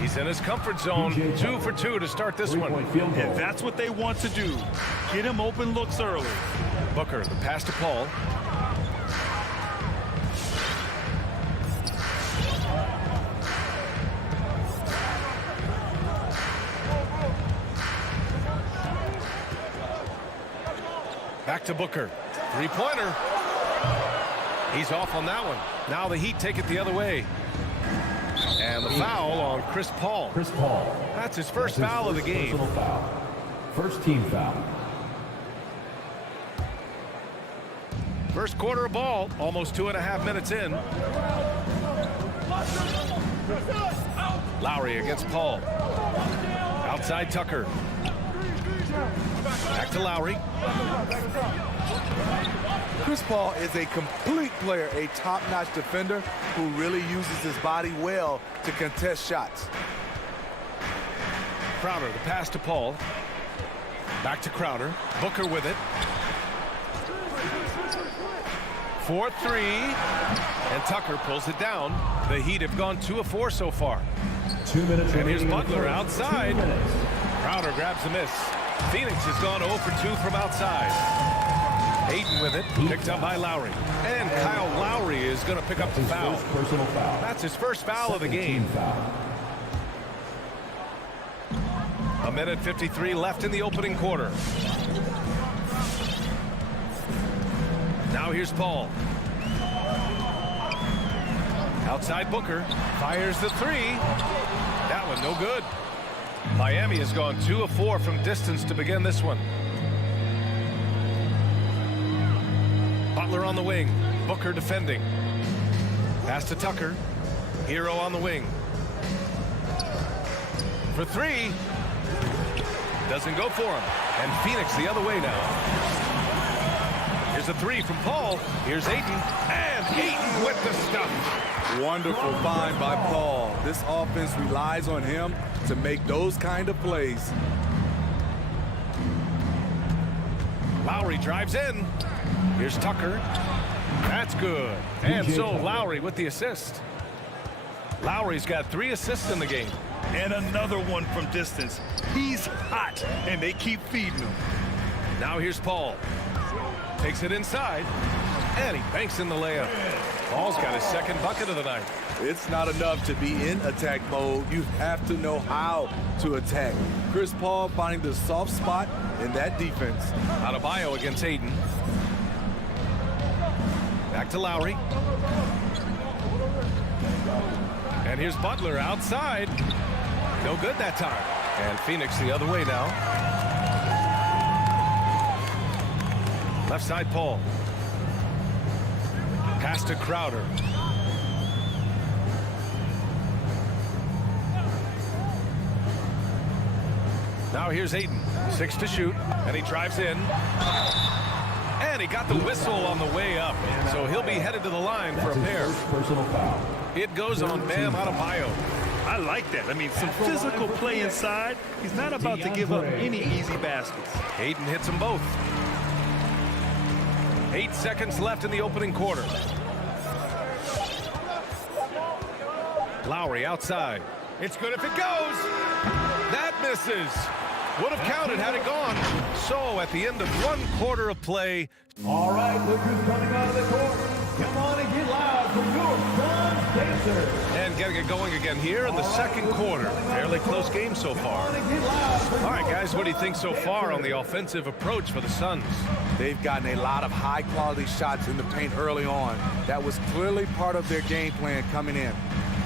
He's in his comfort zone. 2 for 2 to start this one. And that's what they want to do. Get him open looks early. Booker, the pass to Paul. Back to Booker. Three-pointer. He's off on that one. Now the Heat take it the other way. And the foul on Chris Paul. Chris Paul. That's his first foul of the game. Foul. First team foul. First quarter of ball, almost 2.5 minutes in. Lowry against Paul. Outside Tucker. Back to Lowry. Chris Paul is a complete player, a top-notch defender who really uses his body well to contest shots. Crowder, the pass to Paul. Back to Crowder. Booker with it. 4-3. And Tucker pulls it down. The Heat have gone 2 of 4 so far. 2 minutes. And here's Butler outside. Crowder grabs the miss. Phoenix has gone 0 for 2 from outside. Ayton with it, picked up by Lowry. And Kyle Lowry is going to pick up the foul. Personal foul. That's his first foul of the game. Foul. 1:53 left in the opening quarter. Now here's Paul. Outside Booker. Fires the three. That one no good. Miami has gone 2 of 4 from distance to begin this one. Butler on the wing. Booker defending. Pass to Tucker. Hero on the wing. For three. Doesn't go for him. And Phoenix the other way now. Here's a three from Paul. Here's Ayton. And Ayton with the stuff. Wonderful find by Paul. This offense relies on him to make those kind of plays. Lowry drives in. Here's Tucker. That's good. And so Lowry with the assist. Lowry's got 3 assists in the game. And another one from distance. He's hot, and they keep feeding him. Now here's Paul. Takes it inside, and he banks in the layup. Paul's got his second bucket of the night. It's not enough to be in attack mode. You have to know how to attack. Chris Paul finding the soft spot in that defense. Adebayo against Ayton. Back to Lowry. And here's Butler outside. No good that time. And Phoenix the other way now. Left side, Paul. Pass to Crowder. Now here's Ayton. 6 to shoot. And he drives in. And he got the whistle on the way up. So he'll be headed to the line for a pair. Personal foul. It goes on Bam Adebayo. I like that. I mean, some physical play inside. He's not about to give up any easy baskets. Ayton hits them both. 8 seconds left in the opening quarter. Lowry outside. It's good if it goes. That misses. Would have counted had it gone. So at the end of 1 quarter of play. All right, look who's coming out of the court. Come on and get loud for your Suns Pacers. And getting it going again here in the second quarter. Fairly close game so far. All right, guys, what do you think so far on the offensive approach for the Suns? They've gotten a lot of high-quality shots in the paint early on. That was clearly part of their game plan coming in.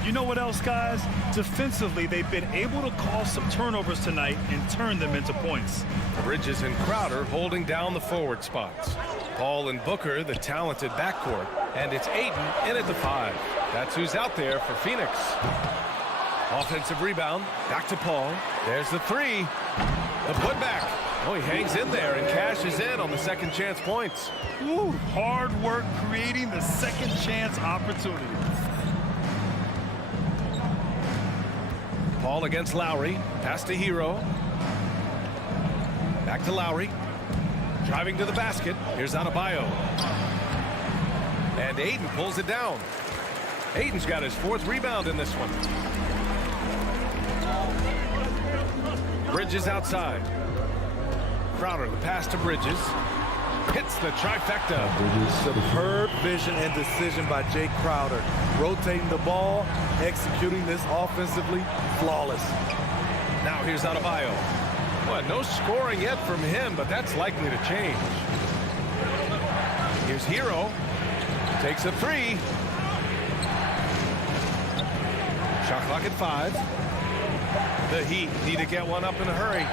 You know what else, guys? Defensively, they've been able to cause some turnovers tonight and turn them into points. Bridges and Crowder holding down the forward spots. Paul and Booker, the talented backcourt. And it's Ayton in at the 5. That's who's out there for Phoenix. Offensive rebound. Back to Paul. There's the 3. The putback. Oh, he hangs in there and cashes in on the second chance points. Ooh, hard work creating the second chance opportunity. Paul against Lowry. Pass to Hero. Back to Lowry. Driving to the basket. Here's Adebayo. And Ayton pulls it down. Ayton's got his 4th rebound in this one. Bridges outside. Crowder, the pass to Bridges. Hits the trifecta. Superb vision and decision by Jay Crowder. Rotating the ball, executing this offensively, flawless. Now here's Adebayo. Well, no scoring yet from him, but that's likely to change. Here's Hero. Takes a 3. Shot clock at 5. The Heat need to get one up in a hurry.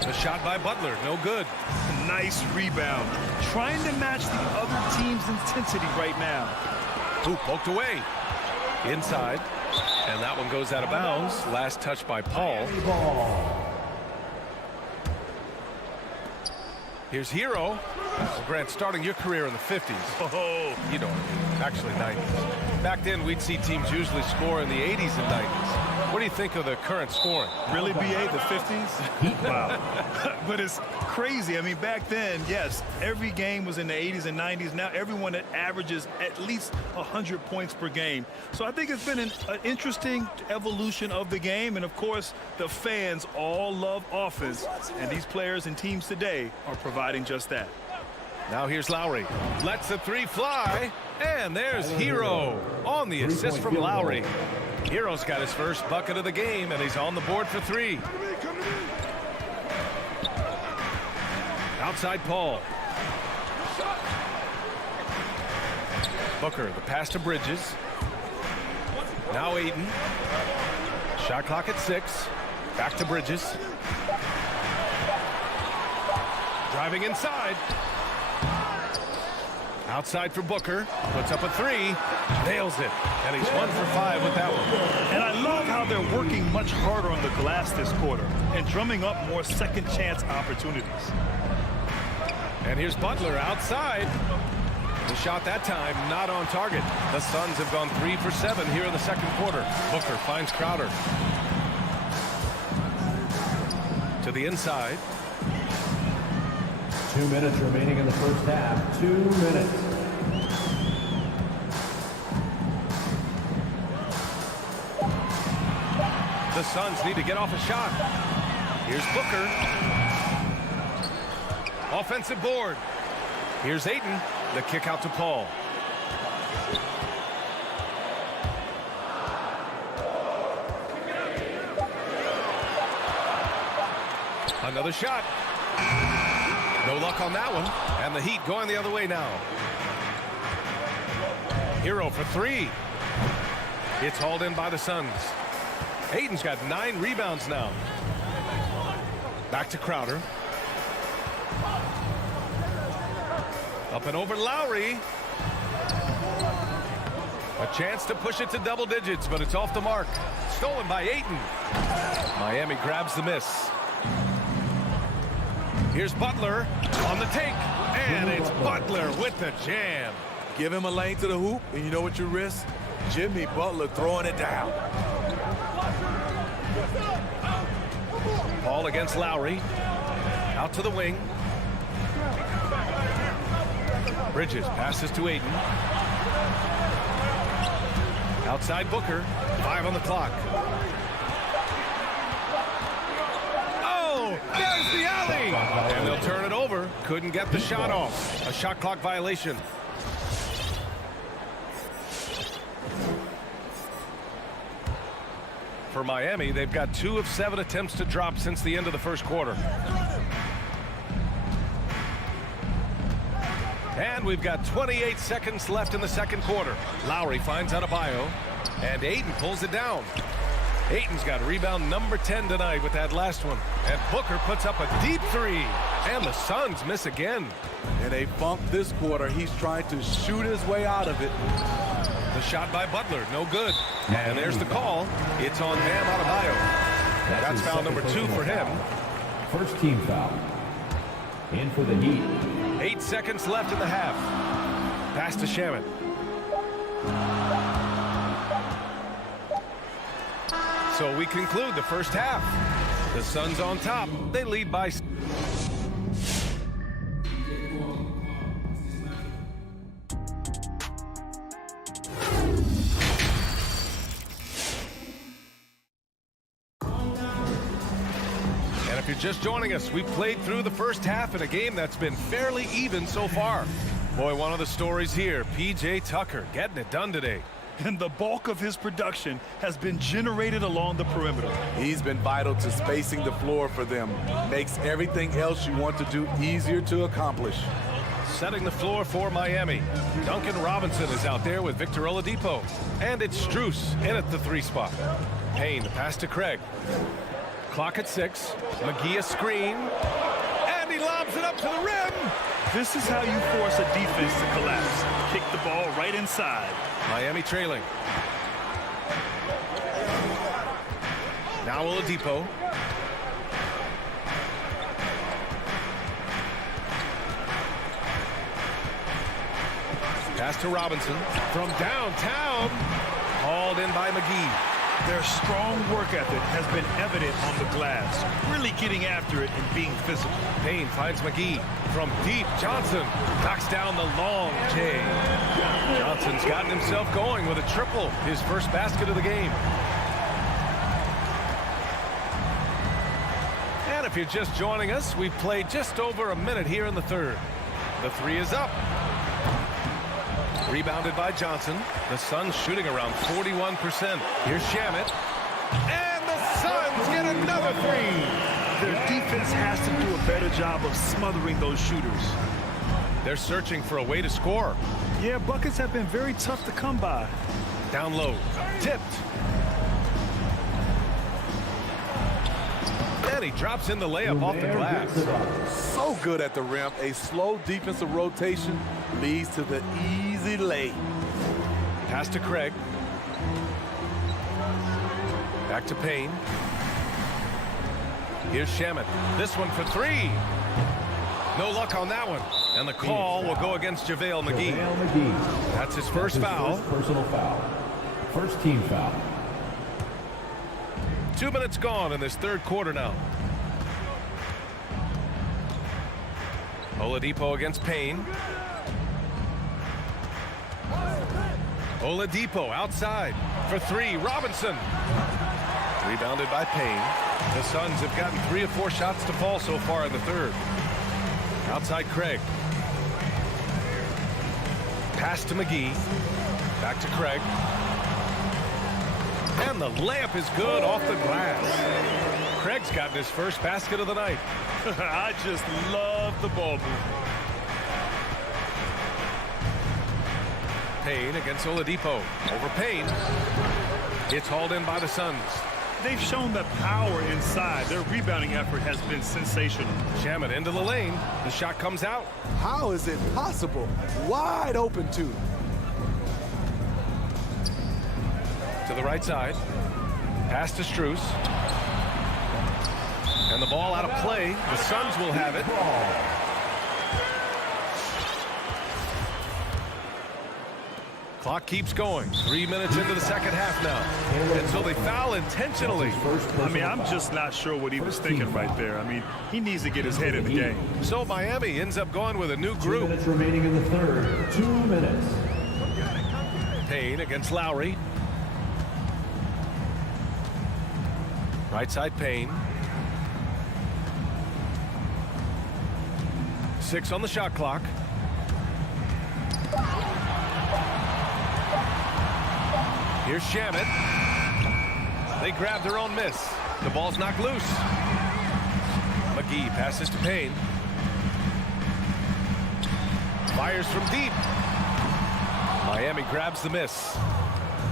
The shot by Butler, no good. Nice rebound. Trying to match the other team's intensity right now. Ooh, poked away. Inside. And that one goes out of bounds. Last touch by Paul. Here's Hero. Well, Grant, starting your career in the 50s. Oh, You know, actually 90s. Back then, we'd see teams usually score in the 80s and 90s. What do you think of the current scoring? really, BA, the 50s? Wow. But it's crazy. I mean, back then, yes, every game was in the 80s and 90s. Now everyone that averages at least 100 points per game. So I think it's been an interesting evolution of the game. And, of course, the fans all love offense. And these players and teams today are providing just that. Now here's Lowry. Lets the 3 fly. And there's Hero on the assist from Lowry. Hero's got his first bucket of the game, and he's on the board for 3. Outside Paul. Booker, the pass to Bridges. Now Ayton. Shot clock at 6. Back to Bridges. Driving inside. Outside for Booker. Puts up a 3. Nails it. And he's 1 for 5 with that one. And I love how they're working much harder on the glass this quarter and drumming up more second chance opportunities. And here's Butler outside. The shot that time not on target. The Suns have gone 3 for 7 here in the second quarter. Booker finds Crowder. To the inside. 2 minutes remaining in the first half. 2 minutes. The Suns need to get off a shot. Here's Booker. Offensive board. Here's Ayton. The kick out to Paul. Another shot. No luck on that one. And the Heat going the other way now. Hero for three. It's hauled in by the Suns. Ayton's got 9 rebounds now. Back to Crowder. Up and over Lowry. A chance to push it to double digits, but it's off the mark. Stolen by Ayton. Miami grabs the miss. Here's Butler on the take. And it's Butler with the jam. Give him a lane to the hoop, and you know what you risk? Jimmy Butler throwing it down. Paul against Lowry. Out to the wing. Bridges passes to Ayton. Outside Booker. 5 on the clock. Oh, there's the alley. And they'll turn it over. Couldn't get the shot off. A shot clock violation. For Miami, they've got 2 of 7 attempts to drop since the end of the first quarter. And we've got 28 seconds left in the second quarter. Lowry finds Adebayo, and Ayton pulls it down. Ayton's got rebound number 10 tonight with that last one. And Booker puts up a deep 3. And the Suns miss again. And they bump this quarter. He's trying to shoot his way out of it. The shot by Butler, no good. And there's the call. It's on Bam Adebayo. That's foul number 2 for him. First team foul. In for the Heat. 8 seconds left in the half. Pass to Shamet. So we conclude the first half. The Suns on top. They lead by... If you're just joining us, we've played through the first half in a game that's been fairly even so far. Boy, one of the stories here, P.J. Tucker getting it done today. And the bulk of his production has been generated along the perimeter. He's been vital to spacing the floor for them. Makes everything else you want to do easier to accomplish. Setting the floor for Miami. Duncan Robinson is out there with Victor Oladipo. And it's Strus in at the 3 spot. Payne, the pass to Craig. Clock at 6. McGee a screen. And he lobs it up to the rim. This is how you force a defense to collapse. Kick the ball right inside. Miami trailing. Now Oladipo. Pass to Robinson. From downtown. Hauled in by McGee. Their strong work ethic has been evident on the glass, really getting after it and being physical. Payne finds McGee. From deep, Johnson knocks down the long J. Johnson's gotten himself going with a triple, his first basket of the game. And if you're just joining us, we've played just over a minute here in the third. The 3 is up. Rebounded by Johnson. The Suns shooting around 41%. Here's Shamet. And the Suns get another 3. Their defense has to do a better job of smothering those shooters. They're searching for a way to score. Yeah, buckets have been very tough to come by. Down low. Tipped. And he drops in the layup off the glass. So good at the rim. A slow defensive rotation leads to the easy lay. Pass to Craig. Back to Payne. Here's Shamet. This one for 3. No luck on that one. And the call will go against JaVale McGee. That's his first foul. Personal foul. First team foul. 2 minutes gone in this third quarter now. Oladipo against Payne. Oladipo outside for three. Robinson. Rebounded by Payne. The Suns have gotten 3 or 4 shots to fall so far in the third. Outside Craig. Pass to McGee. Back to Craig. And the layup is good off the glass. Craig's gotten his first basket of the night. I just love the ball movement. Payne against Oladipo. Over Payne. It's hauled in by the Suns. They've shown that power inside. Their rebounding effort has been sensational. Shamet into the lane. The shot comes out. How is it possible? Wide open, too. To the right side. Pass to Strus. And the ball out of play. The Suns will have it. Clock keeps going. 3 minutes into the second half now. And so they foul intentionally. I mean, I'm just not sure what he was thinking right there. I mean, he needs to get his head in the game. So Miami ends up going with a new group. 2 minutes remaining in the third. 2 minutes. Payne against Lowry. Right side Payne. 6 on the shot clock. Here's Shamet. They grab their own miss. The ball's knocked loose. McGee passes to Payne. Fires from deep. Miami grabs the miss.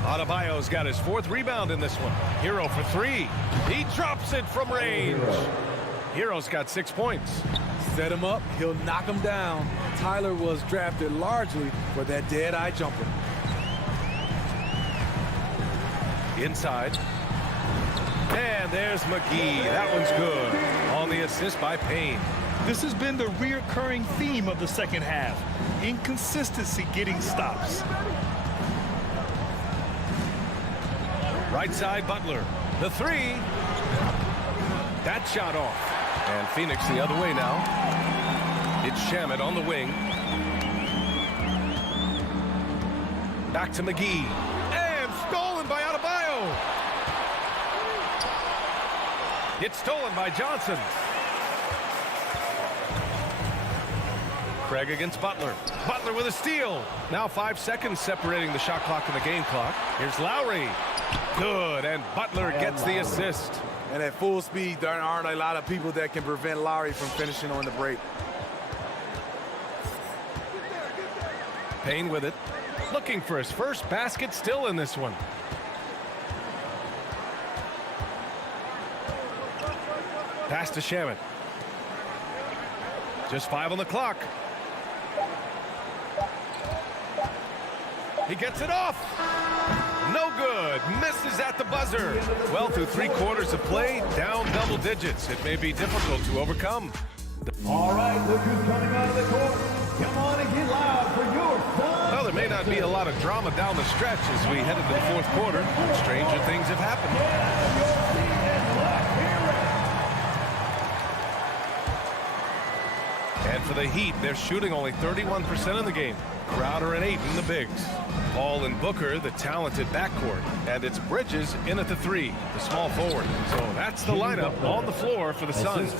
Adebayo's got his 4th rebound in this one. Hero for 3. He drops it from range. Hero's got 6 points. Set him up, he'll knock him down. Tyler was drafted largely for that dead-eye jumper. Inside. And there's McGee. That one's good. On the assist by Payne. This has been the recurring theme of the second half. Inconsistency getting stops. Right side Butler. The 3. That shot off. And Phoenix the other way now. It's Shamet on the wing. Back to McGee. And stolen by Adebayo. It's stolen by Johnson. Craig against Butler. Butler with a steal. Now 5 seconds separating the shot clock and the game clock. Here's Lowry. Good, and Butler gets the assist. And at full speed, there aren't a lot of people that can prevent Lowry from finishing on the break. Payne with it. Looking for his first basket still in this one. Pass to Shamet. Just 5 on the clock. He gets it off. No good. Misses at the buzzer. Well, through 3 quarters of play, down double digits. It may be difficult to overcome. All right, look who's coming out of the court. Come on and get loud for your Suns. Well, there may not be a lot of drama down the stretch as we head into the 4th quarter. Stranger things have happened. And for the Heat, they're shooting only 31% of the game. Crowder and Ayton, the bigs. Paul and Booker, the talented backcourt. And it's Bridges in at the 3, the small forward. So that's the lineup on the floor for the Suns.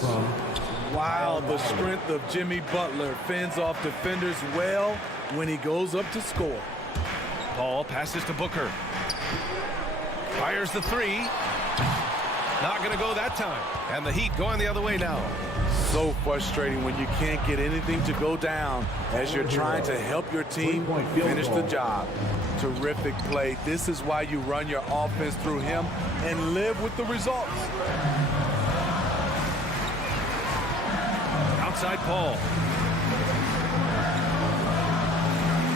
Wow, the strength of Jimmy Butler fends off defenders well when he goes up to score. Paul passes to Booker. Fires the 3. Not going to go that time. And the Heat going the other way now. So frustrating when you can't get anything to go down as you're trying to help your team finish the job. Terrific play. This is why you run your offense through him and live with the results. Outside Paul.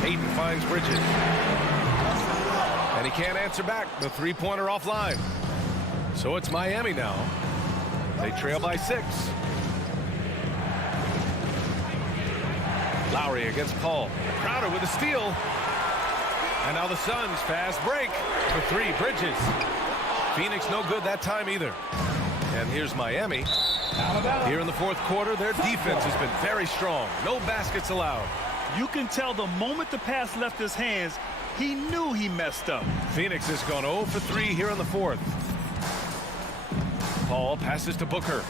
Ayton finds Bridges. And he can't answer back. The 3-pointer offline. So it's Miami now. They trail by 6. Lowry against Paul. Crowder with a steal. And now the Suns fast break for 3. Bridges. Phoenix no good that time either. And here's Miami. Here in the fourth quarter, their defense has been very strong. No baskets allowed. You can tell the moment the pass left his hands, he knew he messed up. Phoenix has gone 0 for 3 here in the fourth. Paul passes to Booker.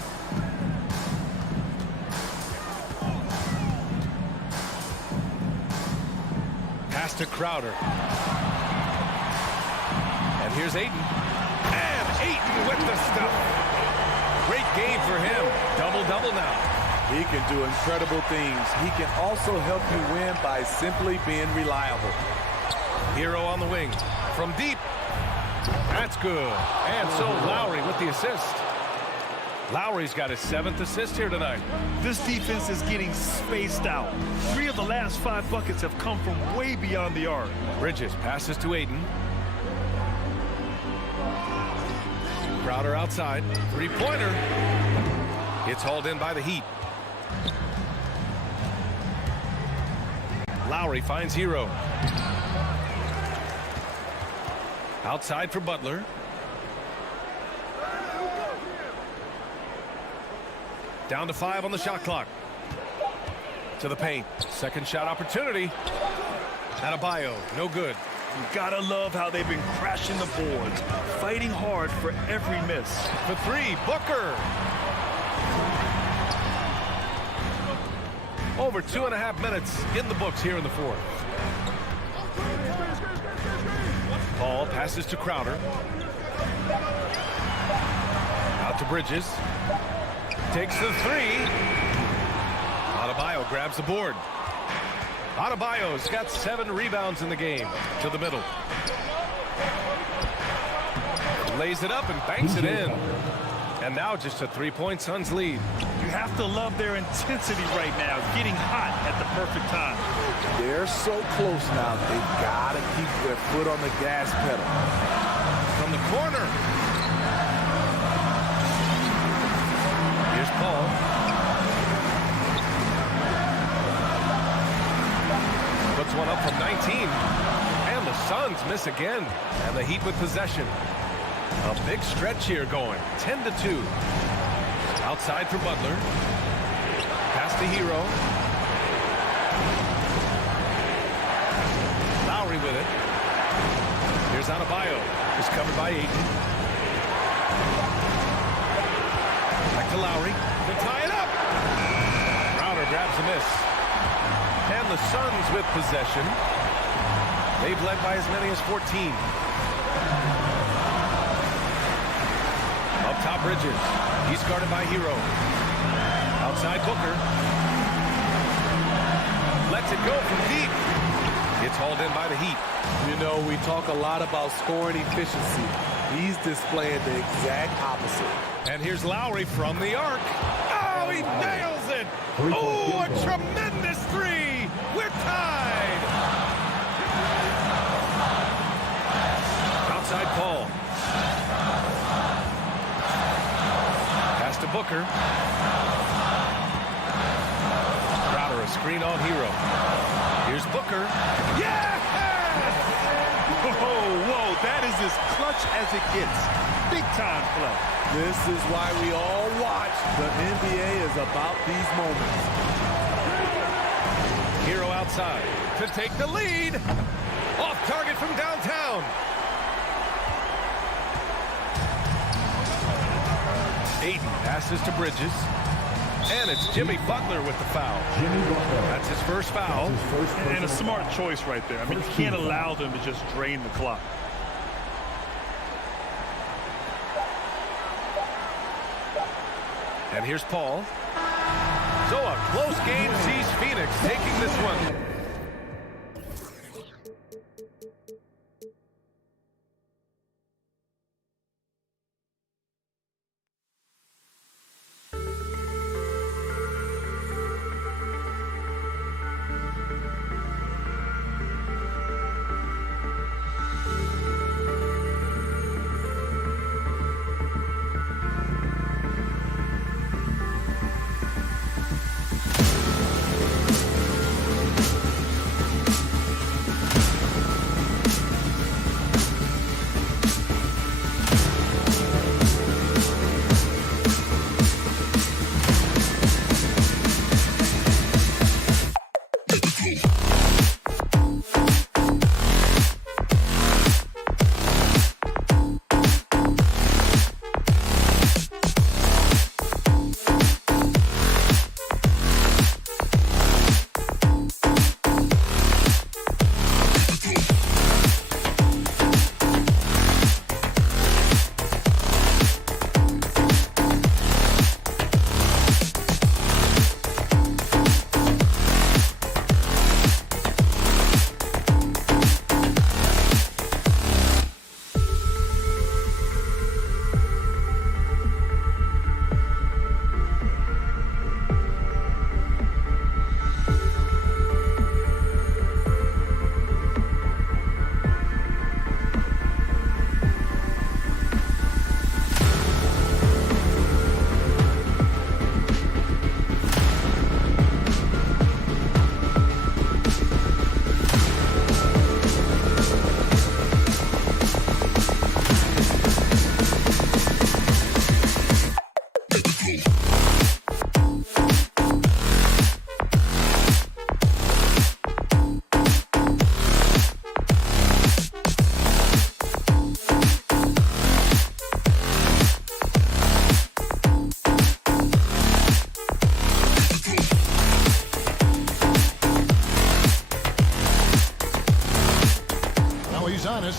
Pass to Crowder. And here's Ayton. And Ayton with the stuff. Great game for him. Double-double now. He can do incredible things. He can also help you win by simply being reliable. Hero on the wing. From deep. That's good. And so Lowry with the assist. Lowry's got his 7th assist here tonight. This defense is getting spaced out. 3 of the last 5 buckets have come from way beyond the arc. Bridges passes to Ayton. Crowder outside. Three-pointer. It's hauled in by the Heat. Lowry finds Hero. Outside for Butler. Down to 5 on the shot clock. To the paint. Second shot opportunity. Adebayo, no good. You gotta love how they've been crashing the boards, fighting hard for every miss. For 3, Booker. Over 2.5 minutes in the books here in the fourth. Paul passes to Crowder. Out to Bridges. Takes the 3. Adebayo grabs the board. Adebayo's got 7 rebounds in the game. To the middle. Lays it up and banks it in. And now just a 3-point Suns lead. You have to love their intensity right now, getting hot at the perfect time. They're so close now, they've got to keep their foot on the gas pedal. From the corner. Here's Paul. Puts one up from 19. And the Suns miss again. And the Heat with possession. A big stretch here going. 10-2. Outside for Butler. Pass to Hero. Lowry with it. Here's Adebayo. Is covered by Ayton. Back to Lowry. To tie it up. Crowder grabs a miss. And the Suns with possession. They've led by as many as 14. Up top, Bridges. He's guarded by Hero. Outside, Booker. Lets it go from deep. It's hauled in by the Heat. You know, we talk a lot about scoring efficiency. He's displaying the exact opposite. And here's Lowry from the arc. Oh, he nails it. Oh, a tremendous 3. We're tied. Outside Paul. Pass to Booker. Crowder, a screen on Hero. Here's Booker. Yes! Whoa, that is as clutch as it gets. Big time play. This is why we all watch. The NBA is about these moments. Hero outside to take the lead. Off target from downtown. Ayton passes to Bridges. And it's Jimmy Butler with the foul. That's his first foul. And a smart choice right there. I mean, you can't allow them to just drain the clock. And here's Paul. So a close game sees Phoenix taking this one.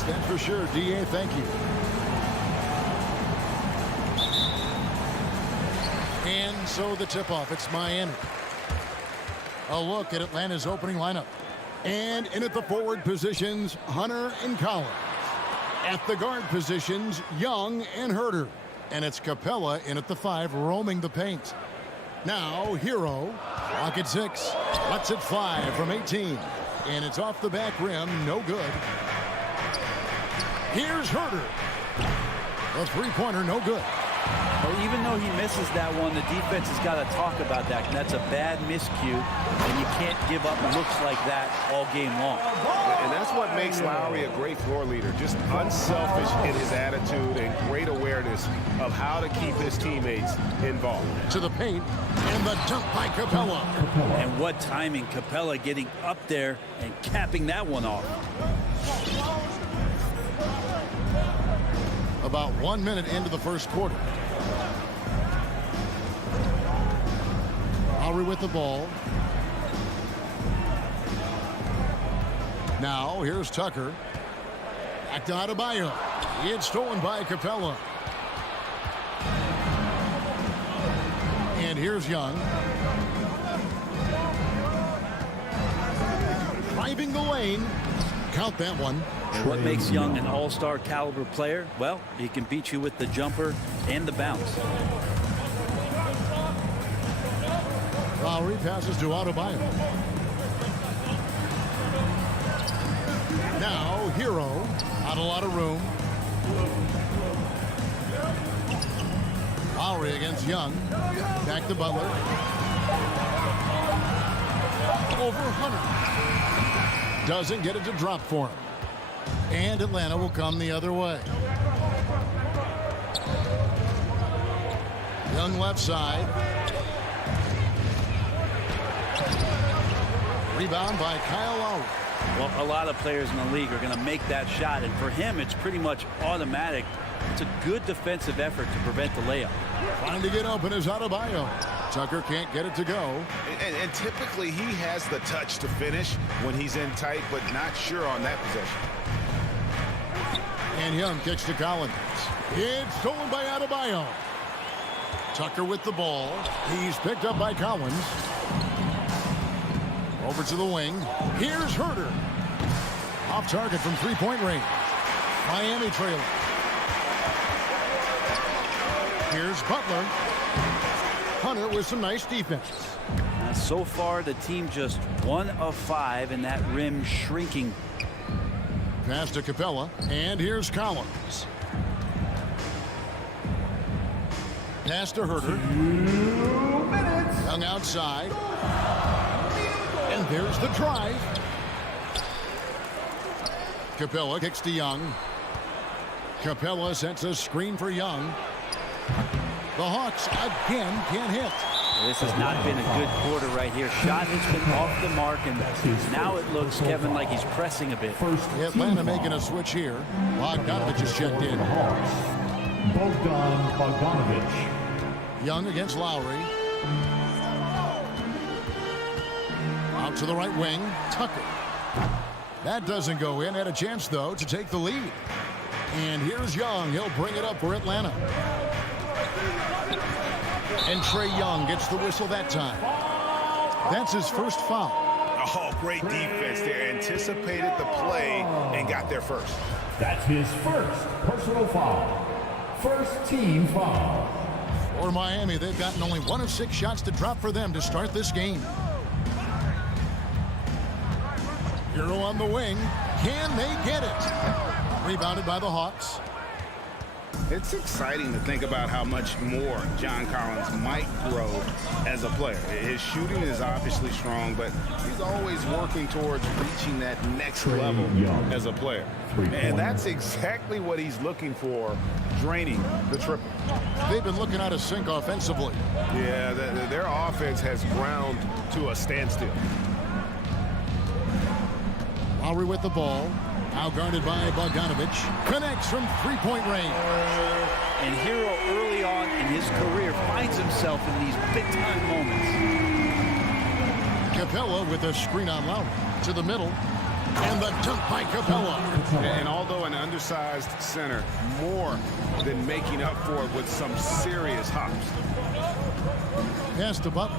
that's for sure. D.A., thank you. And so the tip-off, it's Miami. A look at Atlanta's opening lineup. And in at the forward positions, Hunter and Collins. At the guard positions, Young and Herter. And it's Capella in at the 5, roaming the paint. Now, Hero, clock at 6, lets it fly from 18. And it's off the back rim, no good. Here's Herter. A three-pointer, no good. Well, even though he misses that one, the defense has got to talk about that. And that's a bad miscue, and you can't give up looks like that all game long. And that's what makes Lowry a great floor leader. Just unselfish in his attitude and great awareness of how to keep his teammates involved. To the paint, and the dunk by Capella. And what timing, Capella getting up there and capping that one off. About 1 minute into the first quarter. Lowry with the ball. Now here's Tucker. Back to Adebayo. It's stolen by Capella. And here's Young. Driving the lane. Count that one. And what makes Young an all-star caliber player? Well, he can beat you with the jumper and the bounce. Lowry passes to Adebayo. Now Hero, not a lot of room. Lowry against Young. Back to Butler. Over Hunter. Doesn't get it to drop for him. And Atlanta will come the other way. Young left side. Rebound by Kyle Lowry. Well, a lot of players in the league are going to make that shot, and for him, it's pretty much automatic. It's a good defensive effort to prevent the layup. Trying to get open is Adebayo. Tucker can't get it to go. And typically he has the touch to finish when he's in tight, but not sure on that possession. And Young kicks to Collins. It's stolen by Adebayo. Tucker with the ball. He's picked up by Collins. Over to the wing. Here's Herter. Off target from three-point range. Miami trailing. Here's Butler. Hunter with some nice defense. So far, the team just 1 of 5 in that rim shrinking. Pass to Capella. And here's Collins. Pass to Herter. 2 minutes. Young outside. And there's the drive. Capella kicks to Young. Capella sets a screen for Young. The Hawks again can't hit. This has not been a good quarter right here. Shot has been off the mark, and now it looks, Kevin, like he's pressing a bit. Atlanta making a switch here. Bogdanovich is checked in. Bogdanovich. Young against Lowry. Out to the right wing. Tucker. That doesn't go in. Had a chance, though, to take the lead. And here's Young. He'll bring it up for Atlanta. And Trae Young gets the whistle that time. That's his first foul. Oh, great defense there. Anticipated the play and got there first. That's his first personal foul. First team foul. For Miami, they've gotten only 1 of 6 shots to drop for them to start this game. Hero on the wing. Can they get it? Rebounded by the Hawks. It's exciting to think about how much more John Collins might grow as a player. His shooting is obviously strong, but he's always working towards reaching that next level as a player. And that's exactly what he's looking for, draining the triple. They've been looking out of sync offensively. Yeah, their offense has ground to a standstill. Lowry with the ball. Now guarded by Bogdanovich. Connects from three-point range. And Hero early on in his career finds himself in these big-time moments. Capella with a screen on Lowry. To the middle. And the dunk by Capella. And although an undersized center, more than making up for it with some serious hops. Pass to Butler.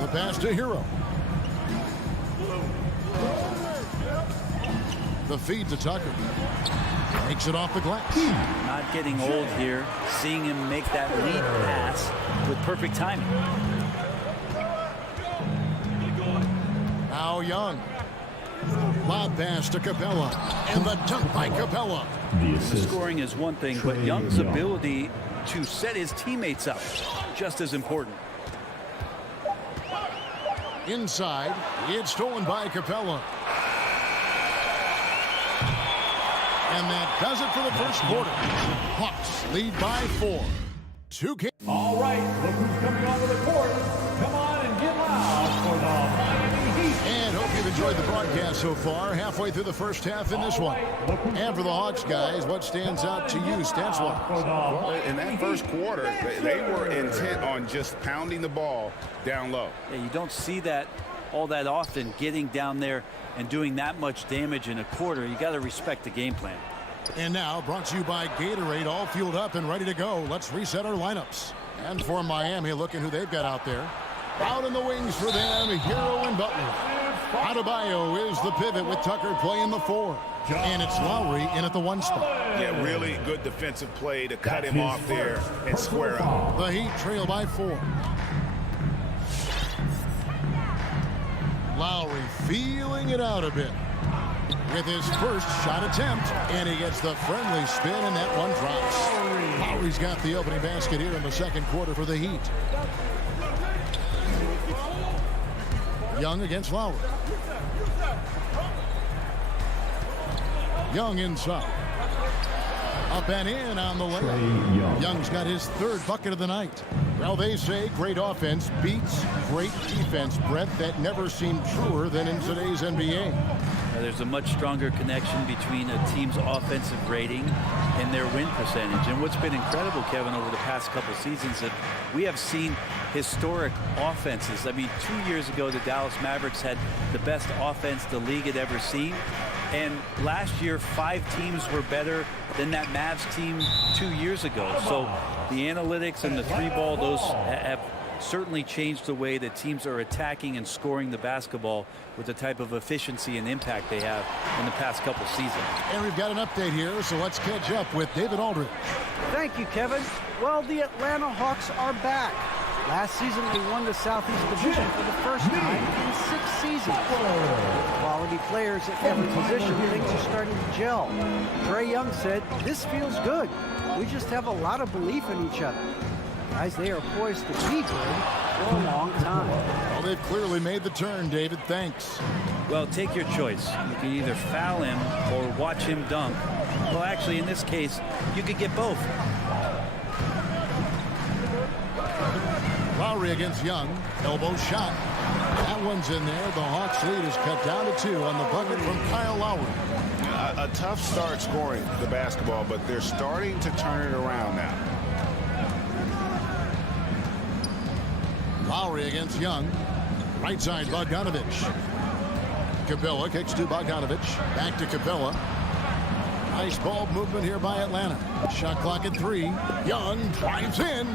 The pass to Hero. The feed to Tucker. Takes it off the glass. Not getting old here. Seeing him make that lead pass with perfect timing. Now Young. Lob pass to Capella. And the dunk by Capella. The scoring is one thing, but Young's ability to set his teammates up, just as important. Inside, it's stolen by Capella. And that does it for the first quarter. Hawks lead by 4. 2 games. All right, look who's coming onto the court. Come on and get loud for the Miami Heat. And hope you've enjoyed the broadcast so far. Halfway through the first half in this one. And for the Hawks, guys, what stands out to you, stats-wise? Well, in that first quarter, they were intent on just pounding the ball down low. Yeah, you don't see that all that often, getting down there and doing that much damage in a quarter. You got to respect the game plan. And now, brought to you by Gatorade, all fueled up and ready to go. Let's reset our lineups. And for Miami, looking who they've got out there. Out in the wings for them, Hero and Butler. Adebayo is the pivot with Tucker playing the 4. And it's Lowry in at the 1 spot. Yeah, really good defensive play to cut him off there and square up. The Heat trail by 4. Lowry feeling it out a bit with his first shot attempt, and he gets the friendly spin, and that one drops. Lowry's got the opening basket here in the second quarter for the Heat. Young against Lowry. Young inside. Up and in on the layup. Young's got his 3rd bucket of the night. Well, they say great offense beats great defense, Brett. That never seemed truer than in today's NBA. There's a much stronger connection between a team's offensive rating and their win percentage. And what's been incredible, Kevin, over the past couple seasons, that we have seen historic offenses. I mean, 2 years ago, the Dallas Mavericks had the best offense the league had ever seen. And last year, 5 teams were better than that Mavs team 2 years ago. So the analytics and the 3-ball, those have certainly changed the way that teams are attacking and scoring the basketball with the type of efficiency and impact they have in the past couple seasons. And we've got an update here, so let's catch up with David Aldridge. Thank you, Kevin. Well, the Atlanta Hawks are back. Last season, they won the Southeast Division for the first time in 6 seasons. Quality players at every position, things are starting to gel. Trae Young said, "This feels good. We just have a lot of belief in each other." Guys, they are poised to be good for a long time. Well, they've clearly made the turn, David. Thanks. Well, take your choice. You can either foul him or watch him dunk. Well, actually, in this case, you could get both. Lowry against Young. Elbow shot. That one's in there. The Hawks lead is cut down to 2 on the bucket from Kyle Lowry. A tough start scoring the basketball, but they're starting to turn it around now. Lowry against Young. Right side, Bogdanovich. Capella kicks to Bogdanovich. Back to Capella. Nice ball movement here by Atlanta. Shot clock at 3. Young drives in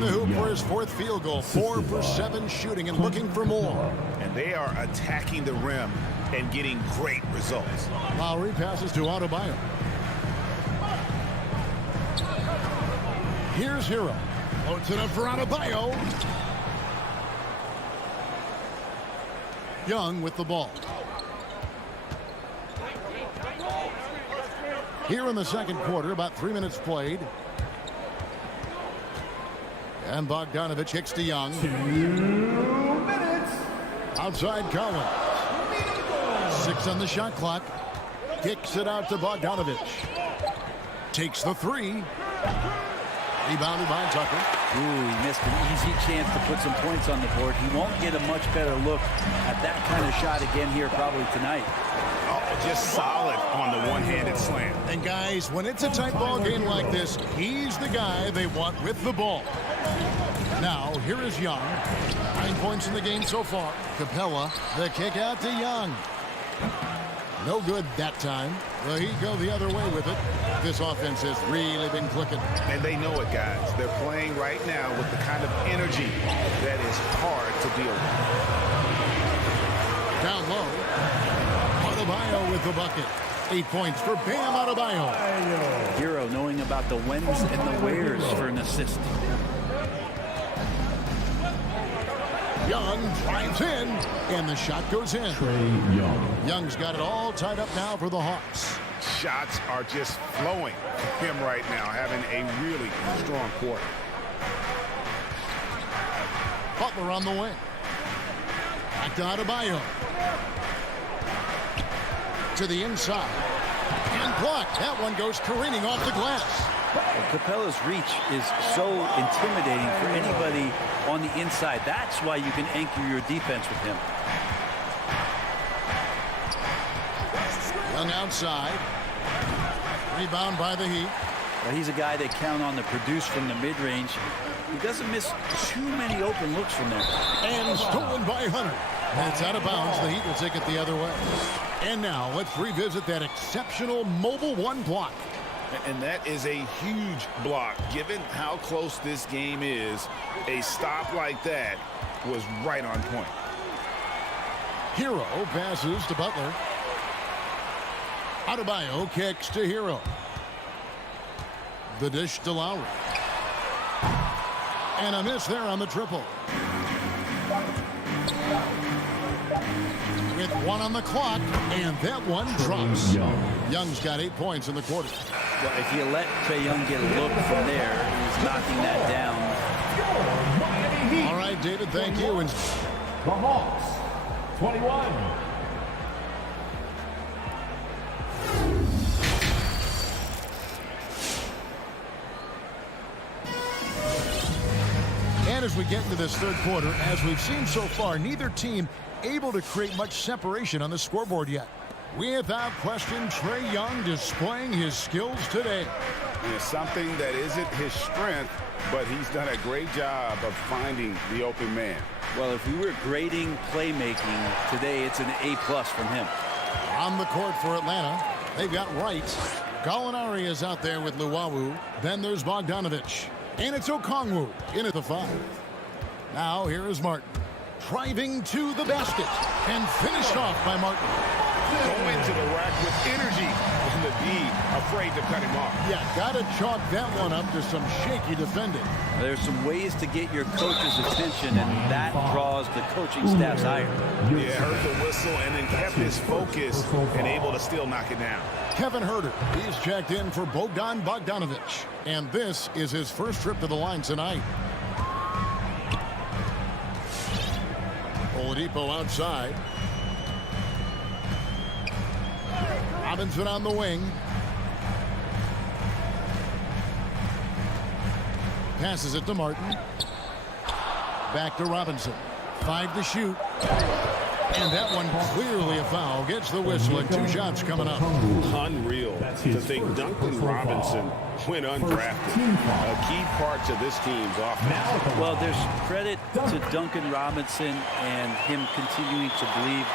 the hoop for his 4th field goal. 4 for 7 shooting and looking for more. And they are attacking the rim and getting great results. Lowry passes to Adebayo. Here's Hero. Floats it up for Adebayo. Young with the ball. Here in the second quarter, about 3 minutes played. And Bogdanovich kicks to Young. 2 minutes. Outside Collins. 6 on the shot clock. Kicks it out to Bogdanovich. Takes the 3. Rebounded by Tucker. Ooh, he missed an easy chance to put some points on the board. He won't get a much better look at that kind of shot again here probably tonight. Oh, just solid on the one-handed slam. And guys, when it's a tight ball game like this, he's the guy they want with the ball. Now, here is Young. 9 points in the game so far. Capella, the kick out to Young. No good that time. The Heat go the other way with it. This offense has really been clicking. And they know it, guys. They're playing right now with the kind of energy that is hard to deal with. Down low. Adebayo with the bucket. 8 points for Bam Adebayo. Hero knowing about the whens and the wheres for an assist. Young drives in, and the shot goes in. Trae Young. Young's got it all tied up now for the Hawks. Shots are just flowing for him right now, having a really strong quarter. Butler on the wing. Back to Adebayo. To the inside. And blocked. That one goes careening off the glass. Well, Capella's reach is so intimidating for anybody on the inside. That's why you can anchor your defense with him. Young outside. Rebound by the Heat. Well, he's a guy they count on to produce from the mid-range. He doesn't miss too many open looks from there. And stolen by Hunter. And it's out of bounds. The Heat will take it the other way. And now let's revisit that exceptional mobile one block. And that is a huge block. Given how close this game is, a stop like that was right on point. Hero passes to Butler. Adebayo kicks to Hero. The dish to Lowry. And a miss there on the triple. With 1 on the clock, and that one drops. Young's got 8 points in the quarter. Well, if you let Trae Young get a look from there, he's knocking that down. All right, David, thank you. And the Hawks, 21. And as we get into this third quarter, as we've seen so far, neither team able to create much separation on the scoreboard yet. Without question, Trae Young displaying his skills today. It's something that isn't his strength, but he's done a great job of finding the open man. Well, if we were grading playmaking today, it's an A+ from him. On the court for Atlanta, they've got Wright. Gallinari is out there with Luwawu. Then there's Bogdanovich. And it's Okongwu in at the 5. Now here is Martin. Driving to the basket. And finished off by Martin. Going to the rack with energy and the D afraid to cut him off. Yeah, got to chalk that one up to some shaky defending. There's some ways to get your coach's attention, and that draws the coaching staff's ire. Yeah, heard the whistle and then kept his focus and able to still knock it down. Kevin Huerter, he's checked in for Bogdan Bogdanovich. And this is his first trip to the line tonight. Oladipo outside. Robinson on the wing. Passes it to Martin. Back to Robinson. 5 to shoot. And that one clearly a foul. Gets the whistle and 2 shots coming up. Unreal to think Duncan Robinson went undrafted. A key part to this team's offense. Well, there's credit to Duncan Robinson and him continuing to believe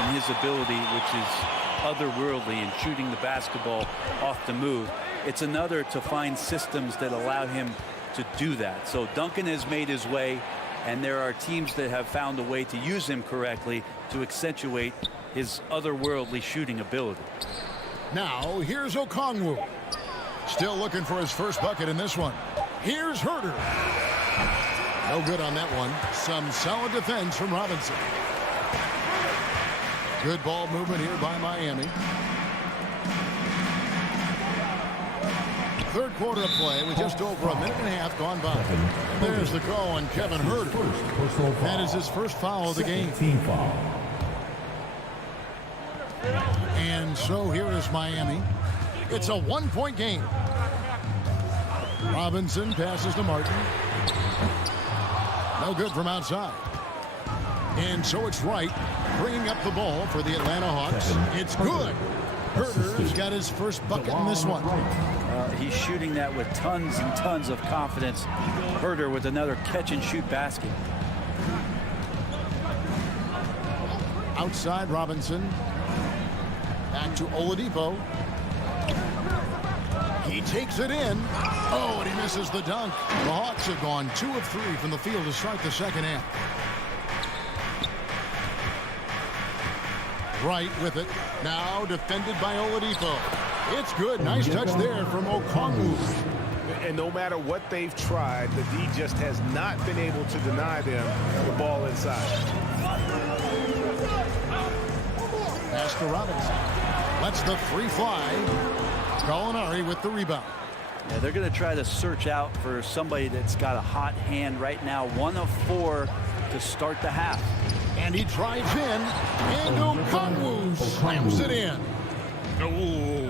in his ability, which is otherworldly in shooting the basketball off the move. It's another to find systems that allow him to do that. So Duncan has made his way, and there are teams that have found a way to use him correctly to accentuate his otherworldly shooting ability. Now here's Okongwu. Still looking for his first bucket in this one. Here's Huerter. No good on that one. Some solid defense from Robinson. Good ball movement here by Miami. Third quarter of play with just over a minute and a half gone by. There's the call on Kevin Huerter. That is his first foul of the game. And so here is Miami. It's a 1-point game. Robinson passes to Martin. No good from outside. And so it's Wright bringing up the ball for the Atlanta Hawks. It's good. Herder's got his first bucket in this one. He's shooting that with tons and tons of confidence. Herder with another catch-and-shoot basket. Outside Robinson. Back to Oladipo. He takes it in. Oh, and he misses the dunk. The Hawks have gone 2 of 3 from the field to start the second half. Right with it. Now defended by Oladipo. It's good. Nice touch there from Okongwu. And no matter what they've tried, the D just has not been able to deny them the ball inside. Pass to Robinson. Lets the 3 fly. Gallinari with the rebound. Yeah, they're going to try to search out for somebody that's got a hot hand right now. 1 of 4 to start the half. And he drives in. And Okongwu slams it in. Oh,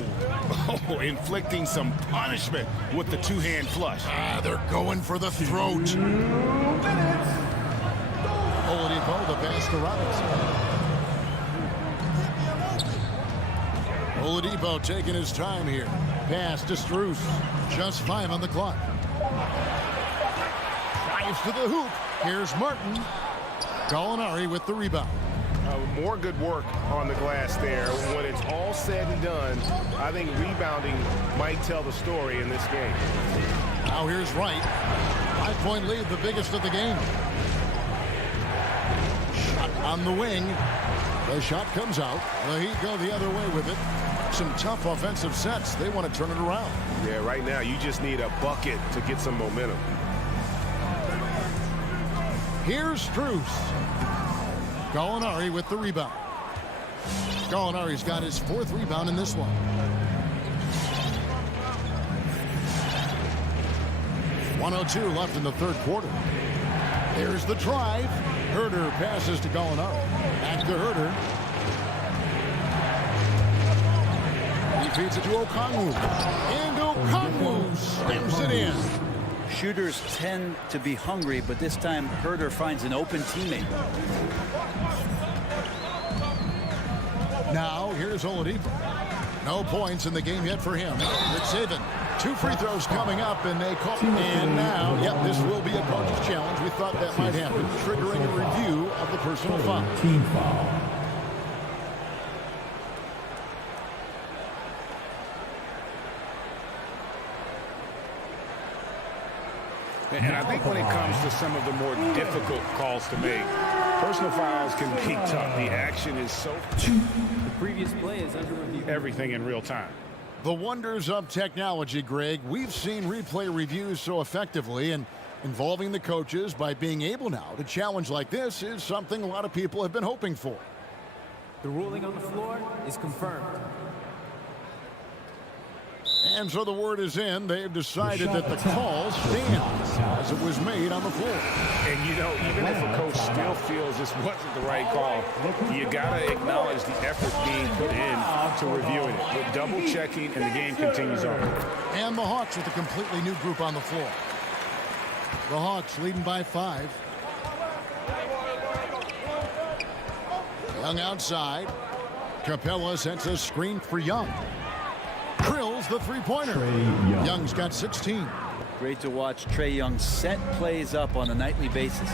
inflicting some punishment with the 2-hand flush. They're going for the throat. 2 minutes. Oladipo, the pass to Robinson. Oladipo taking his time here. Pass to Strus. Just 5 on the clock. Drives to the hoop. Here's Martin. Gallinari with the rebound. More good work on the glass there. When it's all said and done, I think rebounding might tell the story in this game. Now here's Wright. 5-point lead, the biggest of the game. Shot on the wing. The shot comes out. The Heat go the other way with it. Some tough offensive sets. They want to turn it around. Yeah, right now you just need a bucket to get some momentum. Here's Strus. Gallinari with the rebound. Gallinari's got his 4th rebound in this one. .102 left in the 3rd quarter. There's the drive. Herder passes to Gallinari. Back to Herder. He feeds it to Okongwu. And Okongwu slams it in. Shooters tend to be hungry, but this time Herder finds an open teammate. Now here's Oladipo. No points in the game yet for him. It's Saban. 2 free throws coming up, and they call. And now, this will be a coach's challenge. We thought that might happen, triggering a review of the personal foul. Team foul. And I think when it comes to some of the more difficult calls to make, personal fouls can be tough. The action is so... The previous play is under review. Everything in real time. The wonders of technology, Greg. We've seen replay reviews so effectively, and involving the coaches by being able now to challenge like this is something a lot of people have been hoping for. The ruling on the floor is confirmed. And so the word is in. They've decided that the call stands as it was made on the floor. And, you know, even if a coach still feels this wasn't the right call, you got to acknowledge the effort being put in to reviewing it. But double checking, and the game continues on. And the Hawks with a completely new group on the floor. The Hawks leading by 5. Young outside. Capella sends a screen for Young. Drills the 3-pointer. Young's got 16. Great to watch Trae Young set plays up on a nightly basis.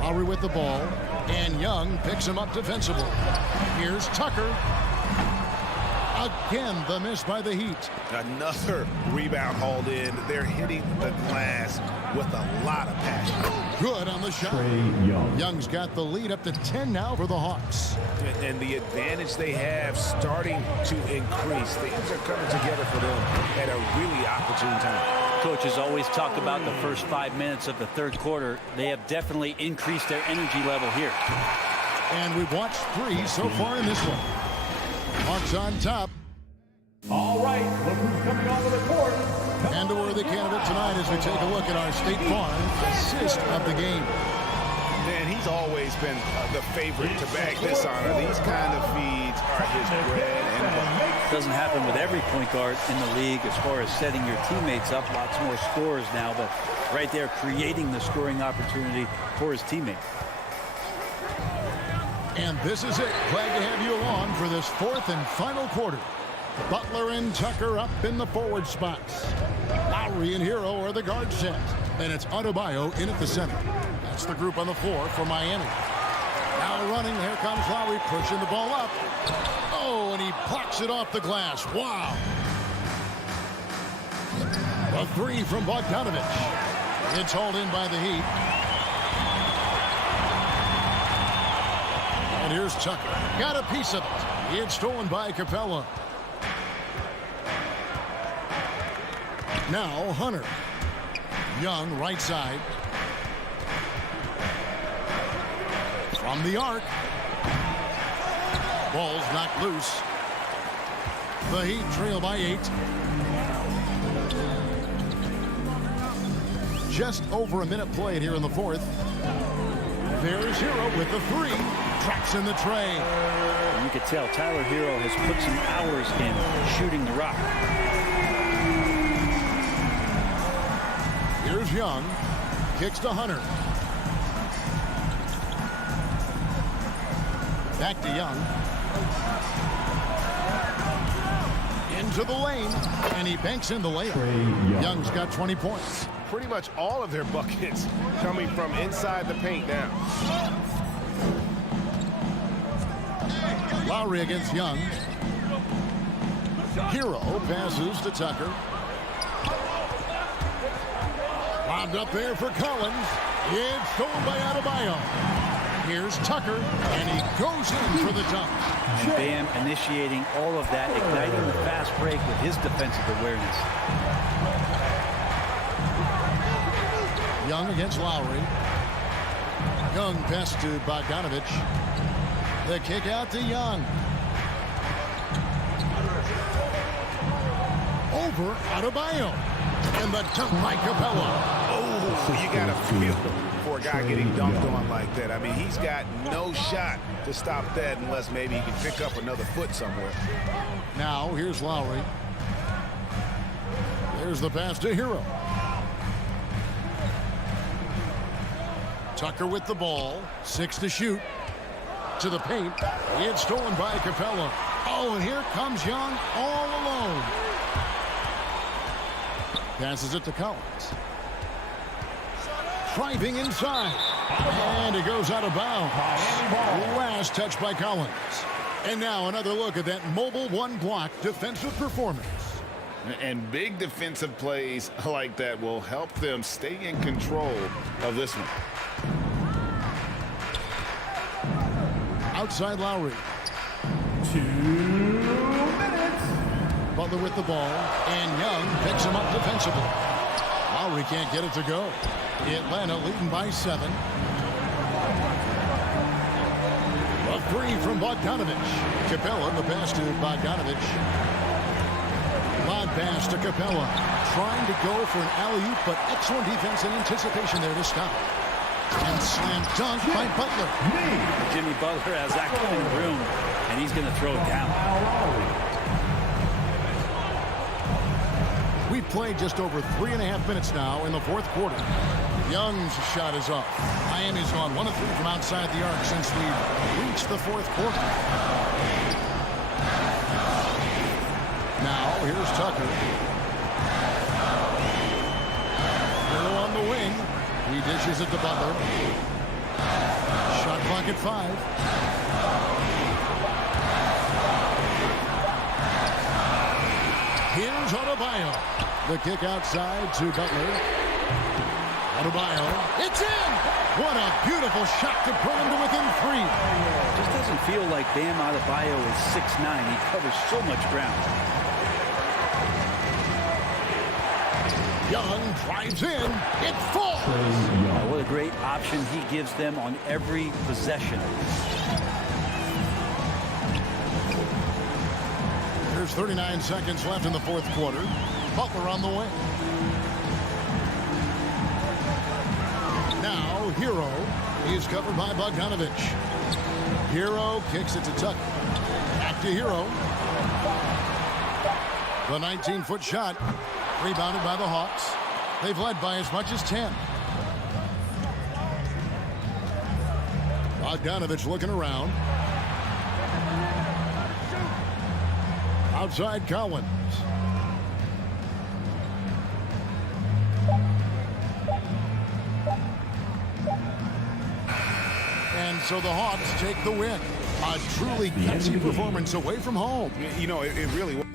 Lowry with the ball, and Young picks him up defensively. Here's Tucker. Again, the miss by the Heat. Another rebound hauled in. They're hitting the glass with a lot of passion. Good on the shot. Young's got the lead up to 10 now for the Hawks. And the advantage they have starting to increase. Things are coming together for them at a really opportune time. Coaches always talk about the first 5 minutes of the 3rd quarter. They have definitely increased their energy level here. And we've watched 3 so far in this one. Hawks on top. All right, look who's coming onto the court. And a worthy candidate tonight as we take a look at our State Farm assist of the game. Man, he's always been the favorite to bag this honor. These kind of feeds are his bread and butter. Doesn't happen with every point guard in the league as far as setting your teammates up. Lots more scores now, but right there creating the scoring opportunity for his teammates. And this is it. Glad to have you along for this fourth and final quarter. Butler and Tucker up in the forward spots. Lowry and Hero are the guard set. And it's Adebayo in at the center. That's the group on the floor for Miami. Now running, here comes Lowry pushing the ball up. Oh, and he blocks it off the glass. Wow. A three from Bogdanovich. It's hauled in by the Heat. And here's Tucker. Got a piece of it. It's stolen by Capella. Now Hunter. Young, right side. From the arc. Ball's knocked loose. The Heat trail by 8. Just over a minute played here in the fourth. There's Hero with the three. Traps in the tray. You could tell Tyler Hero has put some hours in shooting the rock. Here's Young. Kicks to Hunter. Back to Young. Into the lane. And he banks in the layup. Young's got 20 points. Pretty much all of their buckets coming from inside the paint now. Lowry against Young. Hero passes to Tucker. Lobbed up there for Collins. It's stolen by Adebayo. Here's Tucker, and he goes in for the dunk. And Bam initiating all of that, igniting the fast break with his defensive awareness. Young against Lowry. Young pass to Bogdanovich. The kick out to Young. Over Adebayo. And the dunk by Capella. Oh, you got to feel for a guy getting dunked on like that. I mean, he's got no shot to stop that unless maybe he can pick up another foot somewhere. Now, here's Lowry. There's the pass to Hero. Tucker with the ball. 6 to shoot. To the paint. It's stolen by Capella. Oh, and here comes Young all alone. Passes it to Collins. Driving inside. And it goes out of bounds. Last touch by Collins. And now another look at that mobile one-block defensive performance. And big defensive plays like that will help them stay in control of this one. Outside Lowry. 2 minutes. Butler with the ball. And Young picks him up defensively. Lowry can't get it to go. Atlanta leading by 7. A three from Bogdanovich. Capella, the pass to Bogdanovich. Lob pass to Capella. Trying to go for an alley-oop, but excellent defense and anticipation there to stop. And slam dunk by Butler. Jimmy Butler has that kind of room, and he's going to throw it down. We've played just over 3.5 minutes now in the fourth quarter. Young's shot is off. Miami's gone 1 of 3 from outside the arc since we've reached the fourth quarter. Now, here's Tucker. Hero on the wing. He dishes it to Butler. Shot clock at 5. Here's Adebayo. The kick outside to Butler. Adebayo. It's in! What a beautiful shot to put him to within 3. Just doesn't feel like Bam Adebayo is 6'9". He covers so much ground. Young drives in. It falls. What a great option he gives them on every possession. There's 39 seconds left in the fourth quarter. Butler on the way. Now, Hero is covered by Bogdanovich. Hero kicks it to Tucker. Back to Hero. The 19-foot shot rebounded by the Hawks. They've led by as much as 10. Bogdanovich looking around. Outside Collins. And so the Hawks take the win. A truly gutsy performance away from home. You know, it really was.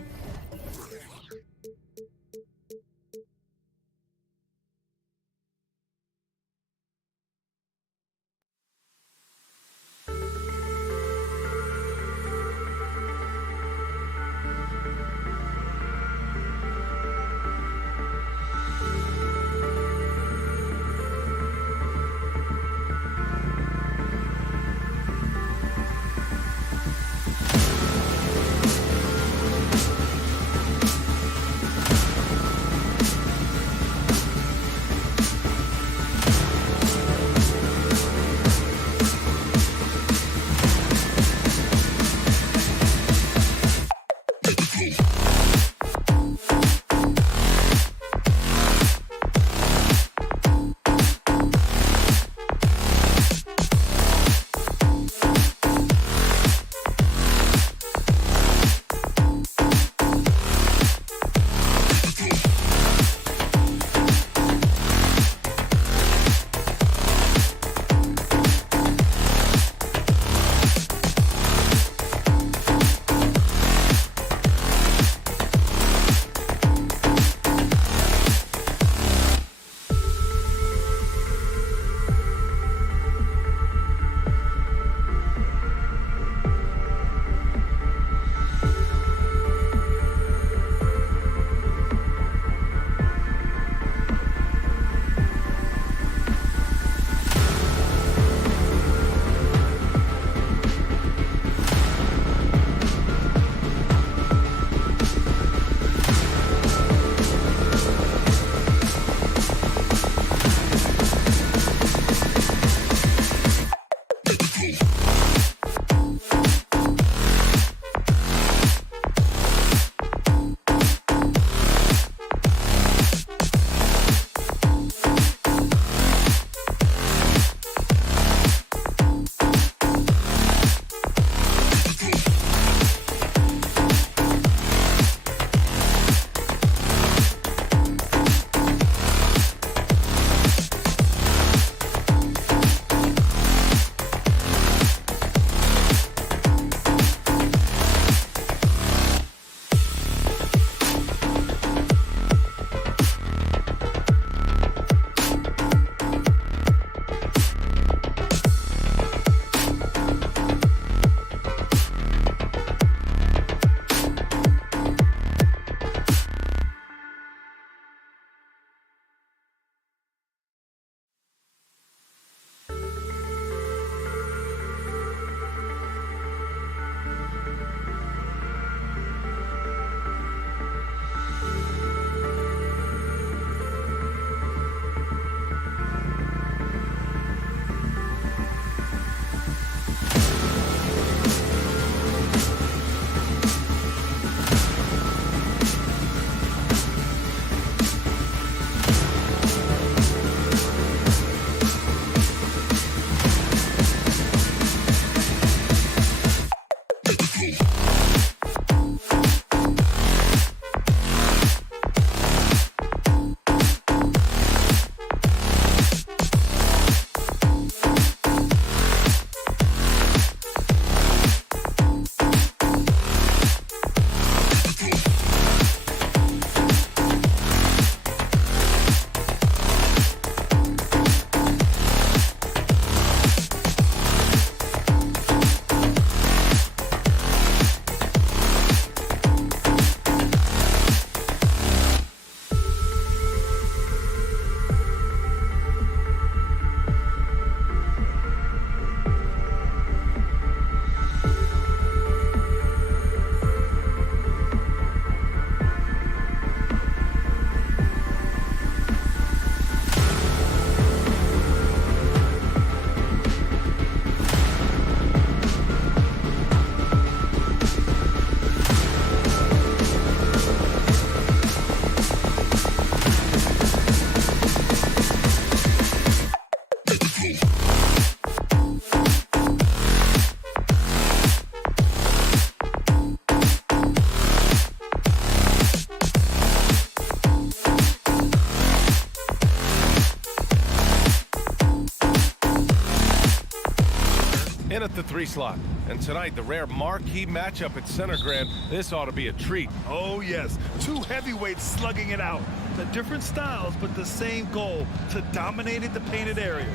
with the 3 slot. And tonight, the rare marquee matchup at center, Grant. This ought to be a treat. Oh, yes. 2 heavyweights slugging it out. The different styles, but the same goal, to dominate the painted area.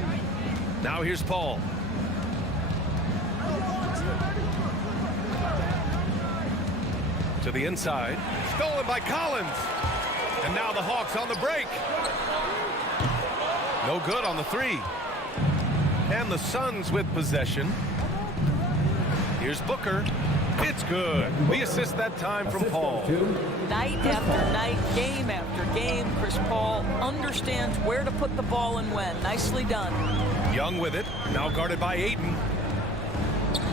Now here's Paul. To the inside. Stolen by Collins. And now the Hawks on the break. No good on the 3. And the Suns with possession. Here's Booker. It's good. The assist that time from Paul. Night after night, game after game, Chris Paul understands where to put the ball and when. Nicely done. Young with it. Now guarded by Ayton.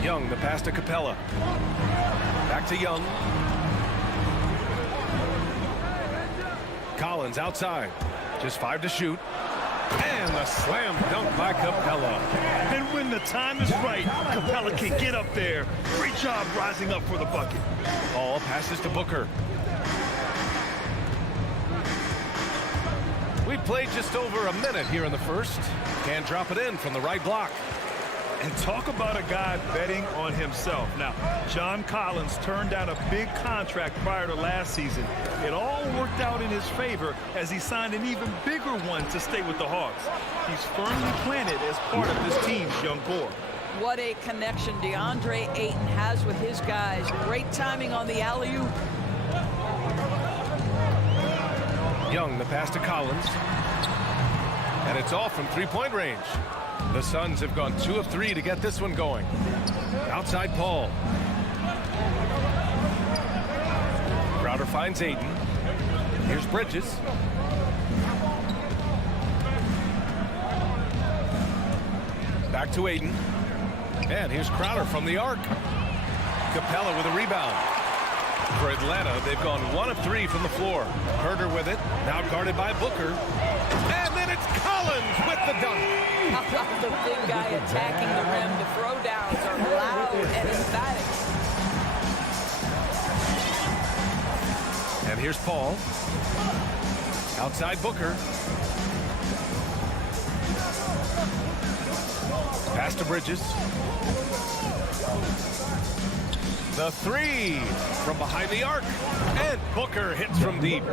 Young, the pass to Capella. Back to Young. Collins outside. Just 5 to shoot. And the slam dunk by Capella. And when the time is right, Capella can get up there. Great job rising up for the bucket. Paul passes to Booker. We played just over a minute here in the first. Can't drop it in from the right block. And talk about a guy betting on himself. Now, John Collins turned down a big contract prior to last season. It all worked out in his favor as he signed an even bigger one to stay with the Hawks. He's firmly planted as part of this team's young core. What a connection DeAndre Ayton has with his guys. Great timing on the alley-oop. Young, the pass to Collins. And it's off from 3-point range. The Suns have gone 2 of 3 to get this one going. Outside Paul. Crowder finds Ayton. Here's Bridges. Back to Ayton. And here's Crowder from the arc. Capella with a rebound. For Atlanta, they've gone 1 of 3 from the floor. Herter with it. Now guarded by Booker. And then it's Collins with the dunk. The big guy attacking the rim. The throwdowns are loud and emphatic. And here's Paul. Outside Booker. Pass to Bridges. The 3 from behind the arc. And Booker hits from deep.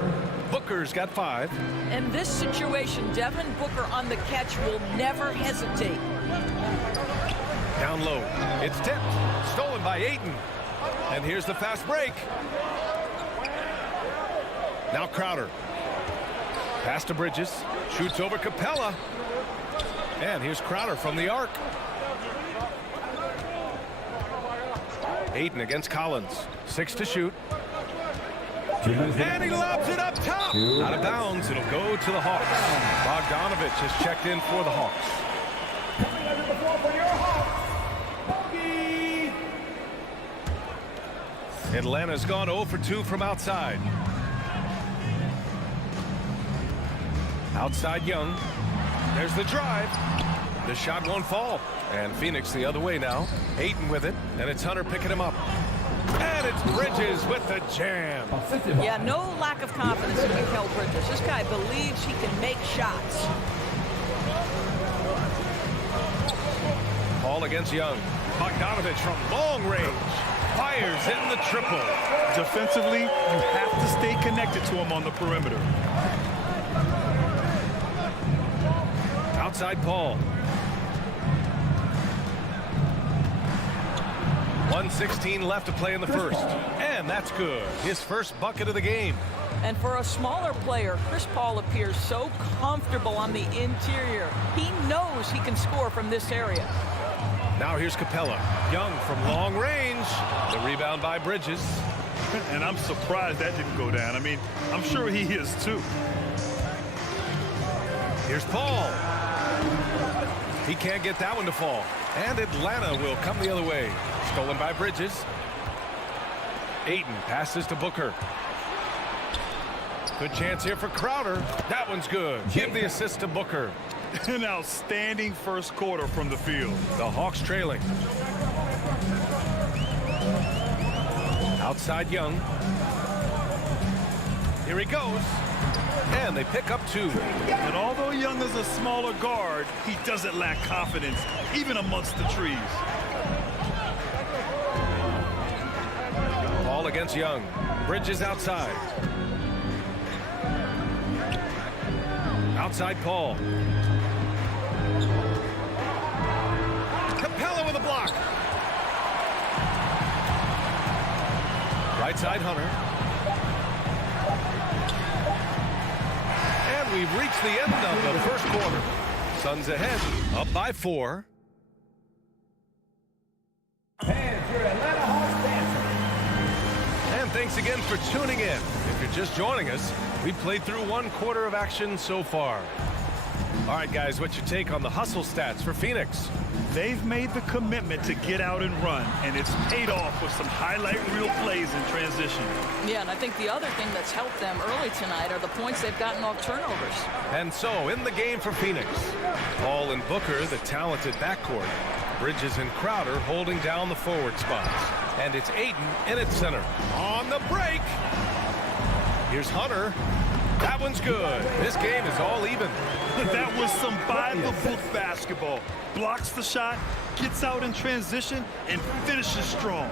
Booker's got 5. In this situation, Devin Booker on the catch will never hesitate. Down low. It's tipped. Stolen by Ayton. And here's the fast break. Now Crowder. Pass to Bridges. Shoots over Capella. And here's Crowder from the arc. Ayton against Collins. 6 to shoot. And he lobs it up top. Out of bounds. It'll go to the Hawks. Bogdanovich has checked in for the Hawks. Atlanta's gone 0 for 2 from outside. Outside Young. There's the drive. The shot won't fall. And Phoenix the other way now. Ayton with it. And it's Hunter picking him up. And it's Bridges with the jam. Yeah, no lack of confidence in Mikal Bridges. This guy believes he can make shots. Paul against Young. Bogdanovich from long range. Fires in the triple. Defensively, you have to stay connected to him on the perimeter. Outside Paul. 1:16 left to play in the first. And that's good. His first bucket of the game. And for a smaller player, Chris Paul appears so comfortable on the interior. He knows he can score from this area. Now here's Capella. Young from long range. The rebound by Bridges. And I'm surprised that didn't go down. I mean, I'm sure he is too. Here's Paul. He can't get that one to fall. And Atlanta will come the other way. Stolen by Bridges. Ayton passes to Booker. Good chance here for Crowder. That one's good. Give the assist to Booker. An outstanding first quarter from the field. The Hawks trailing. Outside Young. Here he goes. And they pick up 2. And although Young is a smaller guard, he doesn't lack confidence, even amongst the trees. against Young. Bridges outside. Outside Paul. Capella with a block. Right side Hunter. And we've reached the end of the first quarter. Suns ahead, up by 4. And thanks again for tuning in. If you're just joining us, we've played through 1 quarter of action so far. All right, guys, what's your take on the hustle stats for Phoenix? They've made the commitment to get out and run, and it's paid off with some highlight reel plays in transition. Yeah, and I think the other thing that's helped them early tonight are the points they've gotten off turnovers. And so, in the game for Phoenix, Paul and Booker, the talented backcourt. Bridges and Crowder holding down the forward spots. And it's Ayton in its center. On the break. Here's Hunter. That one's good. This game is all even. That was some by-the-book basketball. Blocks the shot, gets out in transition, and finishes strong.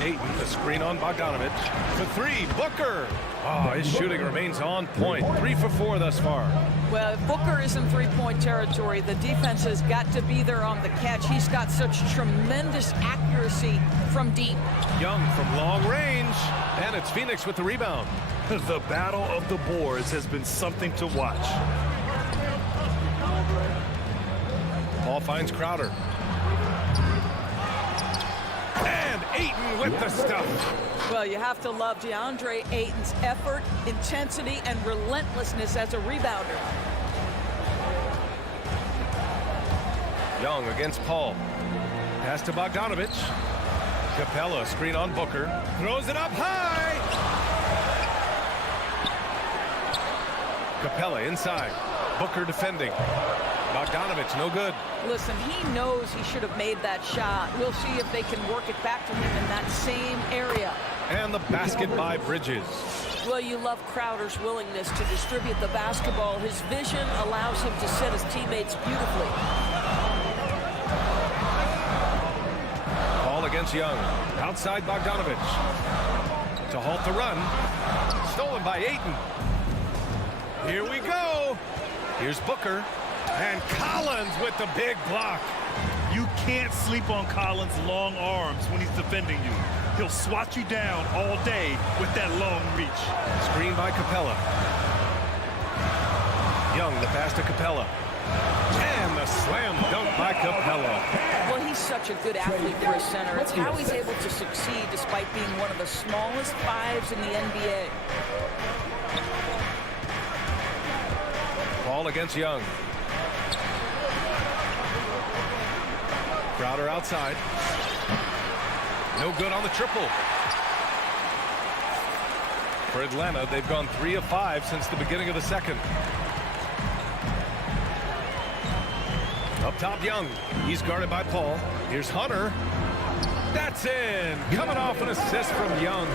Ayton, the screen on Bogdanovich. For 3, Booker. Oh, his shooting remains on point. 3 for 4 thus far. Well, if Booker is in three-point territory, the defense has got to be there on the catch. He's got such tremendous accuracy from deep. Young from long range. And it's Phoenix with the rebound. The battle of the boards has been something to watch. Paul finds Crowder. And Ayton with the stuff. Well, you have to love DeAndre Ayton's effort, intensity, and relentlessness as a rebounder. Young against Paul. Pass to Bogdanovich. Capella, screen on Booker. Throws it up high. Capella inside. Booker defending. Bogdanovich, no good. Listen, he knows he should have made that shot. We'll see if they can work it back to him in that same area. And the basket by Bridges. Well, you love Crowder's willingness to distribute the basketball. His vision allows him to set his teammates beautifully. Ball against Young. Outside Bogdanovich. To halt the run. Stolen by Ayton. Here we go. Here's Booker. And Collins with the big block. You can't sleep on Collins' long arms when he's defending you. He'll swat you down all day with that long reach. Screen by Capella. Young, the pass to Capella. And the slam dunk by Capella. Well, he's such a good athlete for a center. It's how he's able to succeed despite being one of the smallest 5s in the NBA. Ball against Young. Crowder outside. No good on the triple. For Atlanta, they've gone 3 of 5 since the beginning of the second. Up top, Young. He's guarded by Paul. Here's Hunter. That's in. Coming off an assist from Young.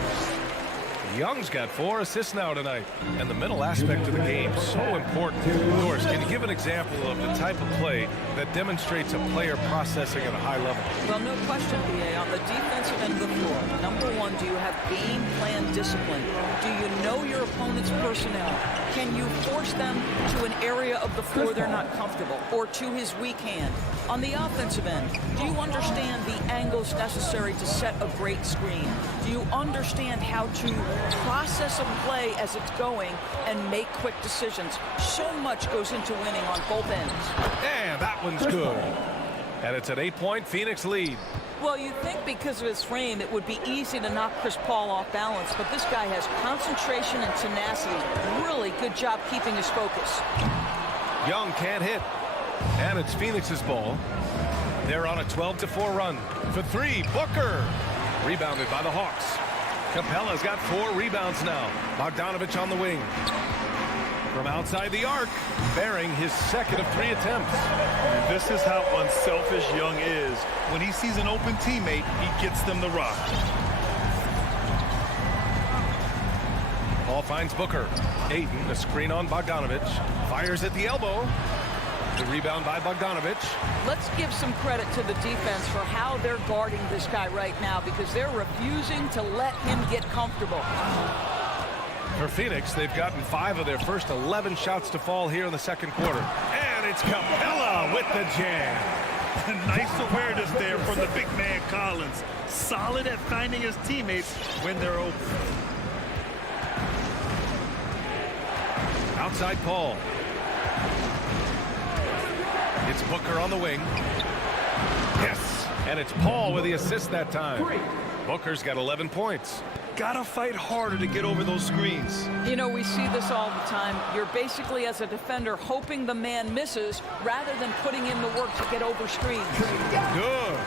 Young's got 4 assists now tonight. And the mental aspect of the game, so important. Doris, can you give an example of the type of play that demonstrates a player processing at a high level? Well, no question, B.A. On the defensive end of the floor, number one, do you have game plan discipline? Do you know your opponent's personnel? Can you force them to an area of the floor they're not comfortable or to his weak hand? On the offensive end, do you understand the angles necessary to set a great screen? Do you understand how to process a play as it's going and make quick decisions? So much goes into winning on both ends. And that one's good. And it's an 8-point Phoenix lead. Well, you'd think because of his frame it would be easy to knock Chris Paul off balance, but this guy has concentration and tenacity. Really good job keeping his focus. Young can't hit. And it's Phoenix's ball. They're on a 12-4 run. For 3, Booker. Rebounded by the Hawks. Capella's got 4 rebounds now. Bogdanovich on the wing. From outside the arc, bearing his second of 3 attempts. This is how unselfish Young is. When he sees an open teammate, he gets them the rock. Paul finds Booker. Ayton, a screen on Bogdanovich. Fires at the elbow. The rebound by Bogdanovich. Let's give some credit to the defense for how they're guarding this guy right now, because they're refusing to let him get comfortable. For Phoenix, they've gotten 5 of their first 11 shots to fall here in the second quarter. And it's Capella with the jam. Nice awareness there from the big man Collins. Solid at finding his teammates when they're open. Outside Paul. It's Booker on the wing. Yes, and it's Paul with the assist that time. Booker's got 11 points. Gotta fight harder to get over those screens. You know, we see this all the time. You're basically, as a defender, hoping the man misses rather than putting in the work to get over screens. Good.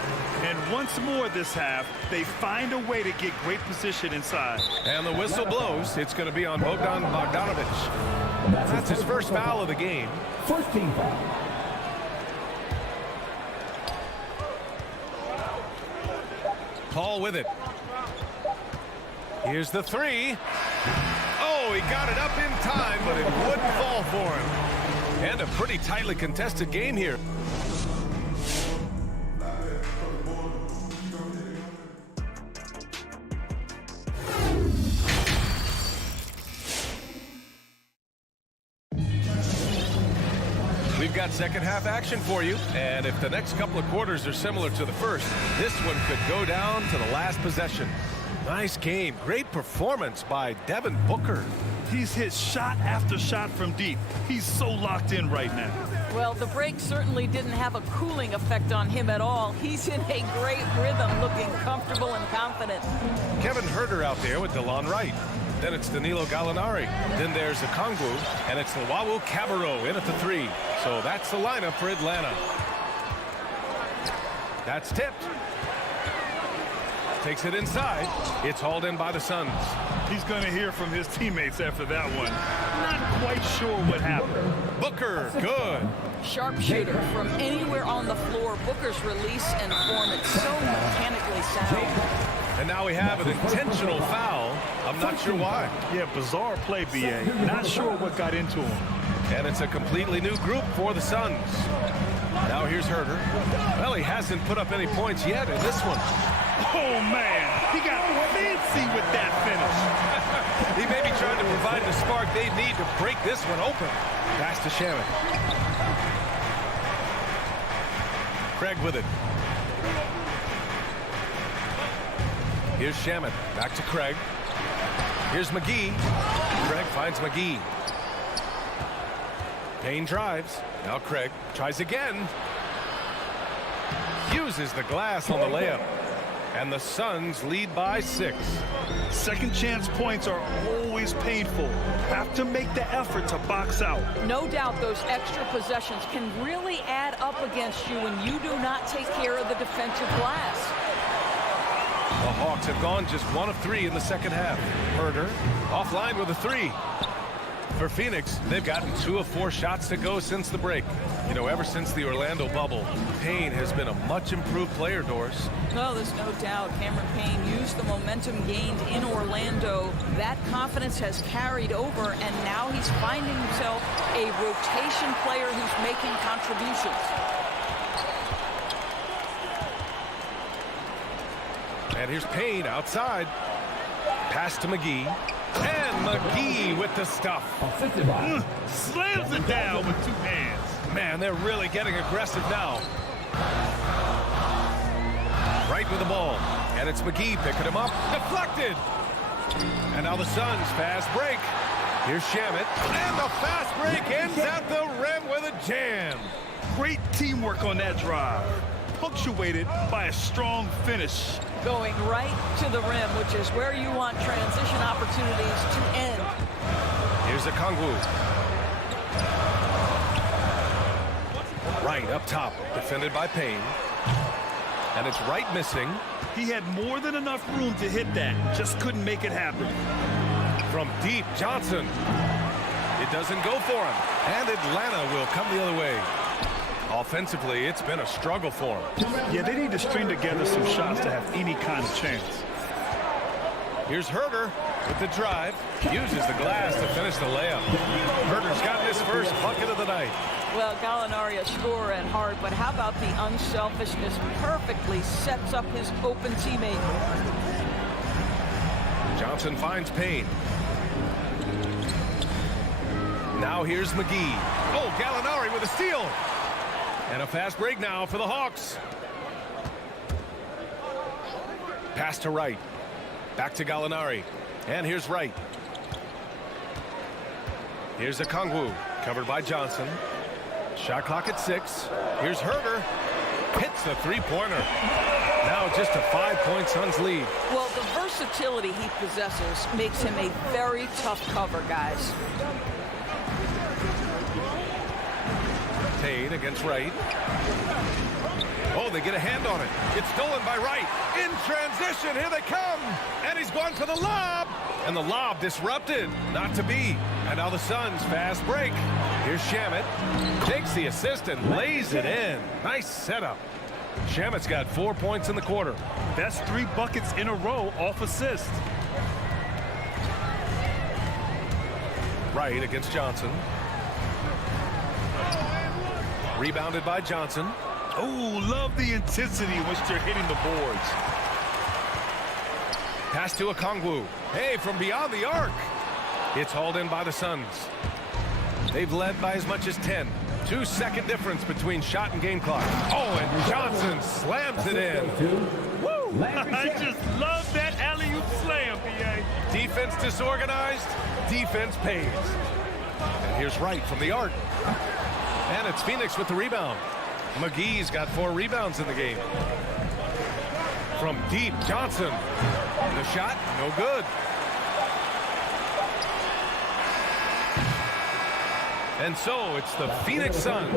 And once more this half, they find a way to get great position inside. And the whistle blows. It's going to be on Bogdanovich. That's his first foul of the game. First team foul. Paul with it. Here's the 3. Oh, he got it up in time, but it wouldn't fall for him. And a pretty tightly contested game here. We've got second half action for you, and if the next couple of quarters are similar to the first, this one could go down to the last possession. Nice game. Great performance by Devin Booker. He's hit shot after shot from deep. He's so locked in right now. Well, the break certainly didn't have a cooling effect on him at all. He's in a great rhythm, looking comfortable and confident. Kevin Huerter out there with DeLon Wright. Then it's Danilo Gallinari. Then there's Okongwu, and it's Luwawu Cabarrot in at the 3. So that's the lineup for Atlanta. That's tipped. Takes it inside. It's hauled in by the Suns. He's going to hear from his teammates after that one. Not quite sure what happened. Booker, good. Sharpshooter from anywhere on the floor. Booker's release and form, it's so mechanically sound. And now we have an intentional foul. I'm not sure why. Yeah, bizarre play, BA. Not sure what got into him. And it's a completely new group for the Suns. Now here's Huerter. Well, he hasn't put up any points yet in this one. Oh, man. He got fancy with that finish. He may be trying to provide the spark they need to break this one open. Pass to Shamet. Craig with it. Here's Shamet. Back to Craig. Here's McGee. Craig finds McGee. Payne drives. Now Craig tries again. Uses the glass on the layup. And the Suns lead by 6. Second chance points are always painful. Have to make the effort to box out. No doubt those extra possessions can really add up against you when you do not take care of the defensive glass. The Hawks have gone just 1 of 3 in the second half. Huerter offline with a 3. For Phoenix, they've gotten 2 of 4 shots to go since the break. You know, ever since the Orlando bubble, Payne has been a much improved player, Doris. No, there's no doubt. Cameron Payne used the momentum gained in Orlando. That confidence has carried over, and now he's finding himself a rotation player who's making contributions. And here's Payne outside. Pass to McGee. And McGee with the stuff. Slams it down with 2 hands. Man, they're really getting aggressive now. Right with the ball. And it's McGee picking him up. Deflected. And now the Suns fast break. Here's Shamet. And the fast break ends at the rim with a jam. Great teamwork on that drive. Punctuated by a strong finish. Going right to the rim, which is where you want transition opportunities to end. Here's Okongwu. Right up top, defended by Payne. And it's Wright missing. He had more than enough room to hit that. Just couldn't make it happen. From deep, Johnson. It doesn't go for him. And Atlanta will come the other way. Offensively, it's been a struggle for them. Yeah, they need to string together some shots to have any kind of chance. Here's Herder with the drive. Uses the glass to finish the layup. Herder's got his first bucket of the night. Well, Gallinari a scorer at heart, but how about the unselfishness? Perfectly sets up his open teammate. Johnson finds Payne. Now here's McGee. Oh, Gallinari with a steal. And a fast break now for the Hawks. Pass to Wright. Back to Gallinari. And here's Wright. Here's Okongwu. Covered by Johnson. Shot clock at 6. Here's Herder. Hits the three-pointer. Now just a 5-point Suns lead. Well, the versatility he possesses makes him a very tough cover, guys. Payne against Wright. Oh, they get a hand on it. It's stolen by Wright. In transition, here they come. And he's going for the lob. And the lob disrupted. Not to be. And now the Suns fast break. Here's Shamet. Takes the assist and lays it in. Nice setup. Shamet's got 4 points in the quarter. That's 3 buckets in a row off assist. Wright against Johnson. Rebounded by Johnson. Oh, love the intensity in which they're hitting the boards. Pass to Okongwu. Hey, from beyond the arc. It's hauled in by the Suns. They've led by as much as 10. 2-second difference between shot and game clock. Oh, and Johnson slams it in. Woo! I just love that alley-oop slam, B.A. Defense disorganized. Defense pays. And here's Wright from the arc. And it's Phoenix with the rebound. McGee's got 4 rebounds in the game. From deep, Johnson. The shot, no good. And so it's the Phoenix Suns.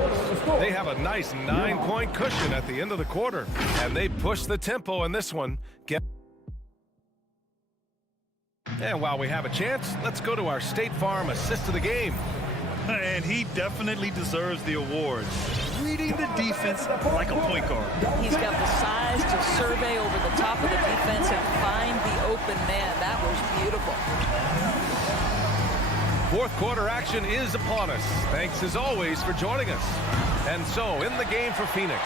They have a nice 9-point cushion at the end of the quarter. And they push the tempo in this one. And while we have a chance, let's go to our State Farm assist of the game. And he definitely deserves the award. Reading the defense like a point guard. He's got the size to survey over the top of the defense and find the open man. That was beautiful. Fourth quarter action is upon us. Thanks as always for joining us. And so in the game for Phoenix,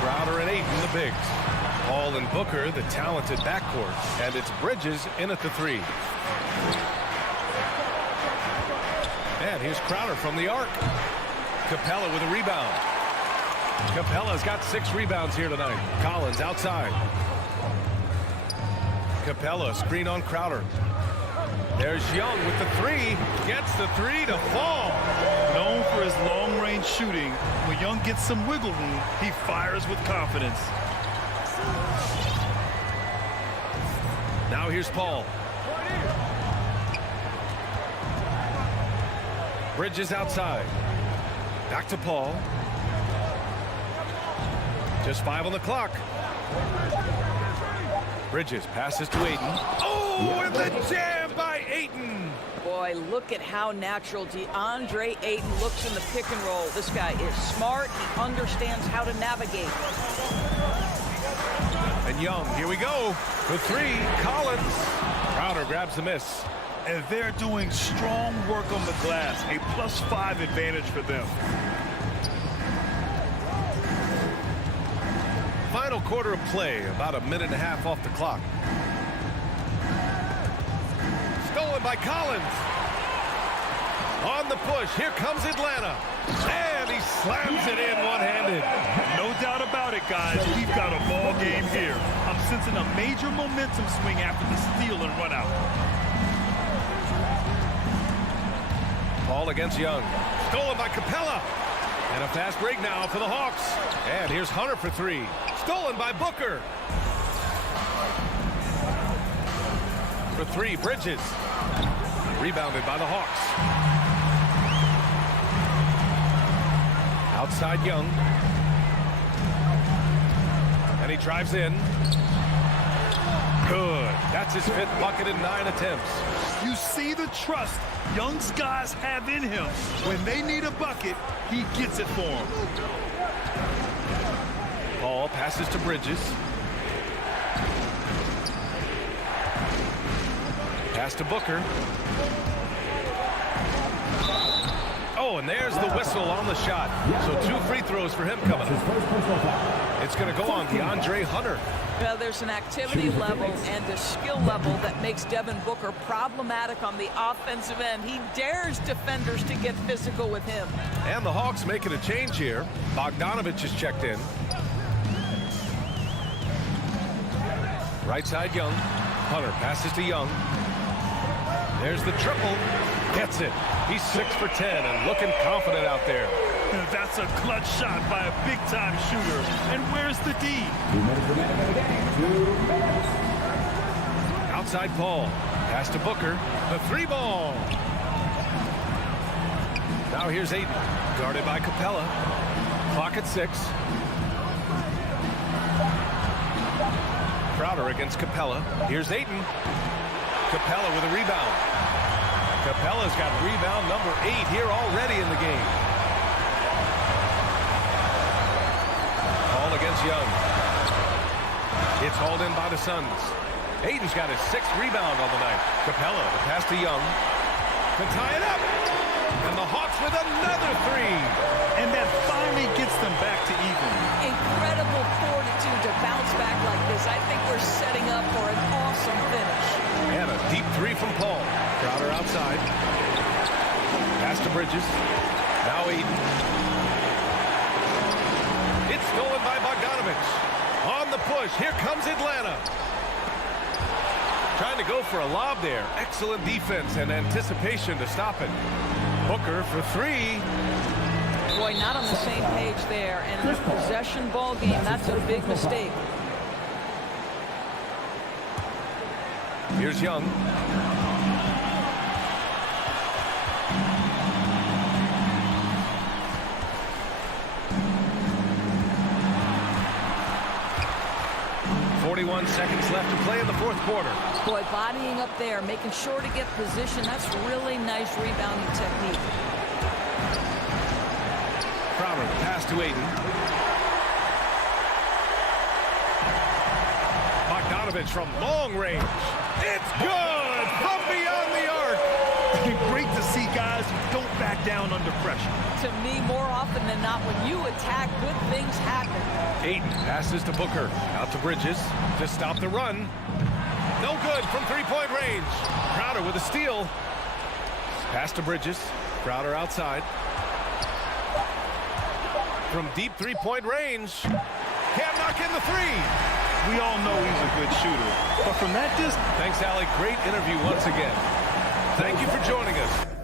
Crowder and Ayton the bigs. Paul and Booker the talented backcourt. And it's Bridges in at the 3. And here's Crowder from the arc. Capella with a rebound. Capella's got 6 rebounds here tonight. Collins outside. Capella screen on Crowder. There's Young with the 3. Gets the 3 to fall. Known for his long-range shooting, when Young gets some wiggle room, he fires with confidence. Now here's Paul. Bridges outside. Back to Paul. Just 5 on the clock. Bridges passes to Ayton. Oh, and the jam by Ayton. Boy, look at how natural DeAndre Ayton looks in the pick and roll. This guy is smart. He understands how to navigate. And Young, here we go. The 3, Collins. Crowder grabs the miss. And they're doing strong work on the glass. A +5 advantage for them. Final quarter of play, about a minute and a half off the clock. Stolen by Collins. On the push, here comes Atlanta. And he slams it in one-handed. No doubt about it, guys. We've got a ball game here. I'm sensing a major momentum swing after the steal and run out. Paul against Young. Stolen by Capella. And a fast break now for the Hawks. And here's Hunter for 3. Stolen by Booker. For 3, Bridges. Rebounded by the Hawks. Outside Young. And he drives in. Good. That's his 5th bucket in 9 attempts. You see the trust Young's guys have in him. When they need a bucket, he gets it for them. Paul passes to Bridges. Pass to Booker. Oh, and there's the whistle on the shot. So 2 free throws for him coming up. It's going to go on DeAndre Hunter. Well, there's an activity level and a skill level that makes Devin Booker problematic on the offensive end. He dares defenders to get physical with him. And the Hawks making a change here. Bogdanovich is checked in. Right side, Young. Hunter passes to Young. There's the triple. Gets it. He's 6 for 10 and looking confident out there. That's a clutch shot by a big-time shooter. And where's the D? 2 minutes remaining in the game. 2 minutes. Outside Paul. Pass to Booker. The 3-ball. Now here's Ayton. Guarded by Capella. Clock at 6. Crowder against Capella. Here's Ayton. Capella with a rebound. Capella's got rebound number 8 here already in the game. Paul against Young. It's hauled in by the Suns. Ayton's got his 6th rebound on the night. Capella, the pass to Young. To tie it up. And the Hawks with another 3. And that finally gets them back to even. Incredible fortitude to bounce back like this. I think we're setting up for an awesome finish. And a deep 3 from Paul. Crowder outside. Pass to Bridges. Now Ayton. It's stolen by Bogdanovich. On the push. Here comes Atlanta. Trying to go for a lob there. Excellent defense and anticipation to stop it. Booker for 3. Boy, not on the same page there. And in a possession ball game, that's a big mistake. Here's Young. .41 seconds left to play in the 4th quarter. Boy, bodying up there, making sure to get position. That's really nice rebounding technique. Crowder, pass to Ayton. Bogdanovich from long range. It's good from beyond the arc. Great to see guys who don't back down under pressure. To me, more often than not, when you attack, good things happen. Ayton passes to Booker. Out to Bridges to stop the run. No good from 3-point range. Crowder with a steal. Pass to Bridges. Crowder outside. From deep 3-point range. Can't knock in the 3. We all know he's a good shooter. But from that distance... Thanks, Allie. Great interview once again. Thank you for joining us.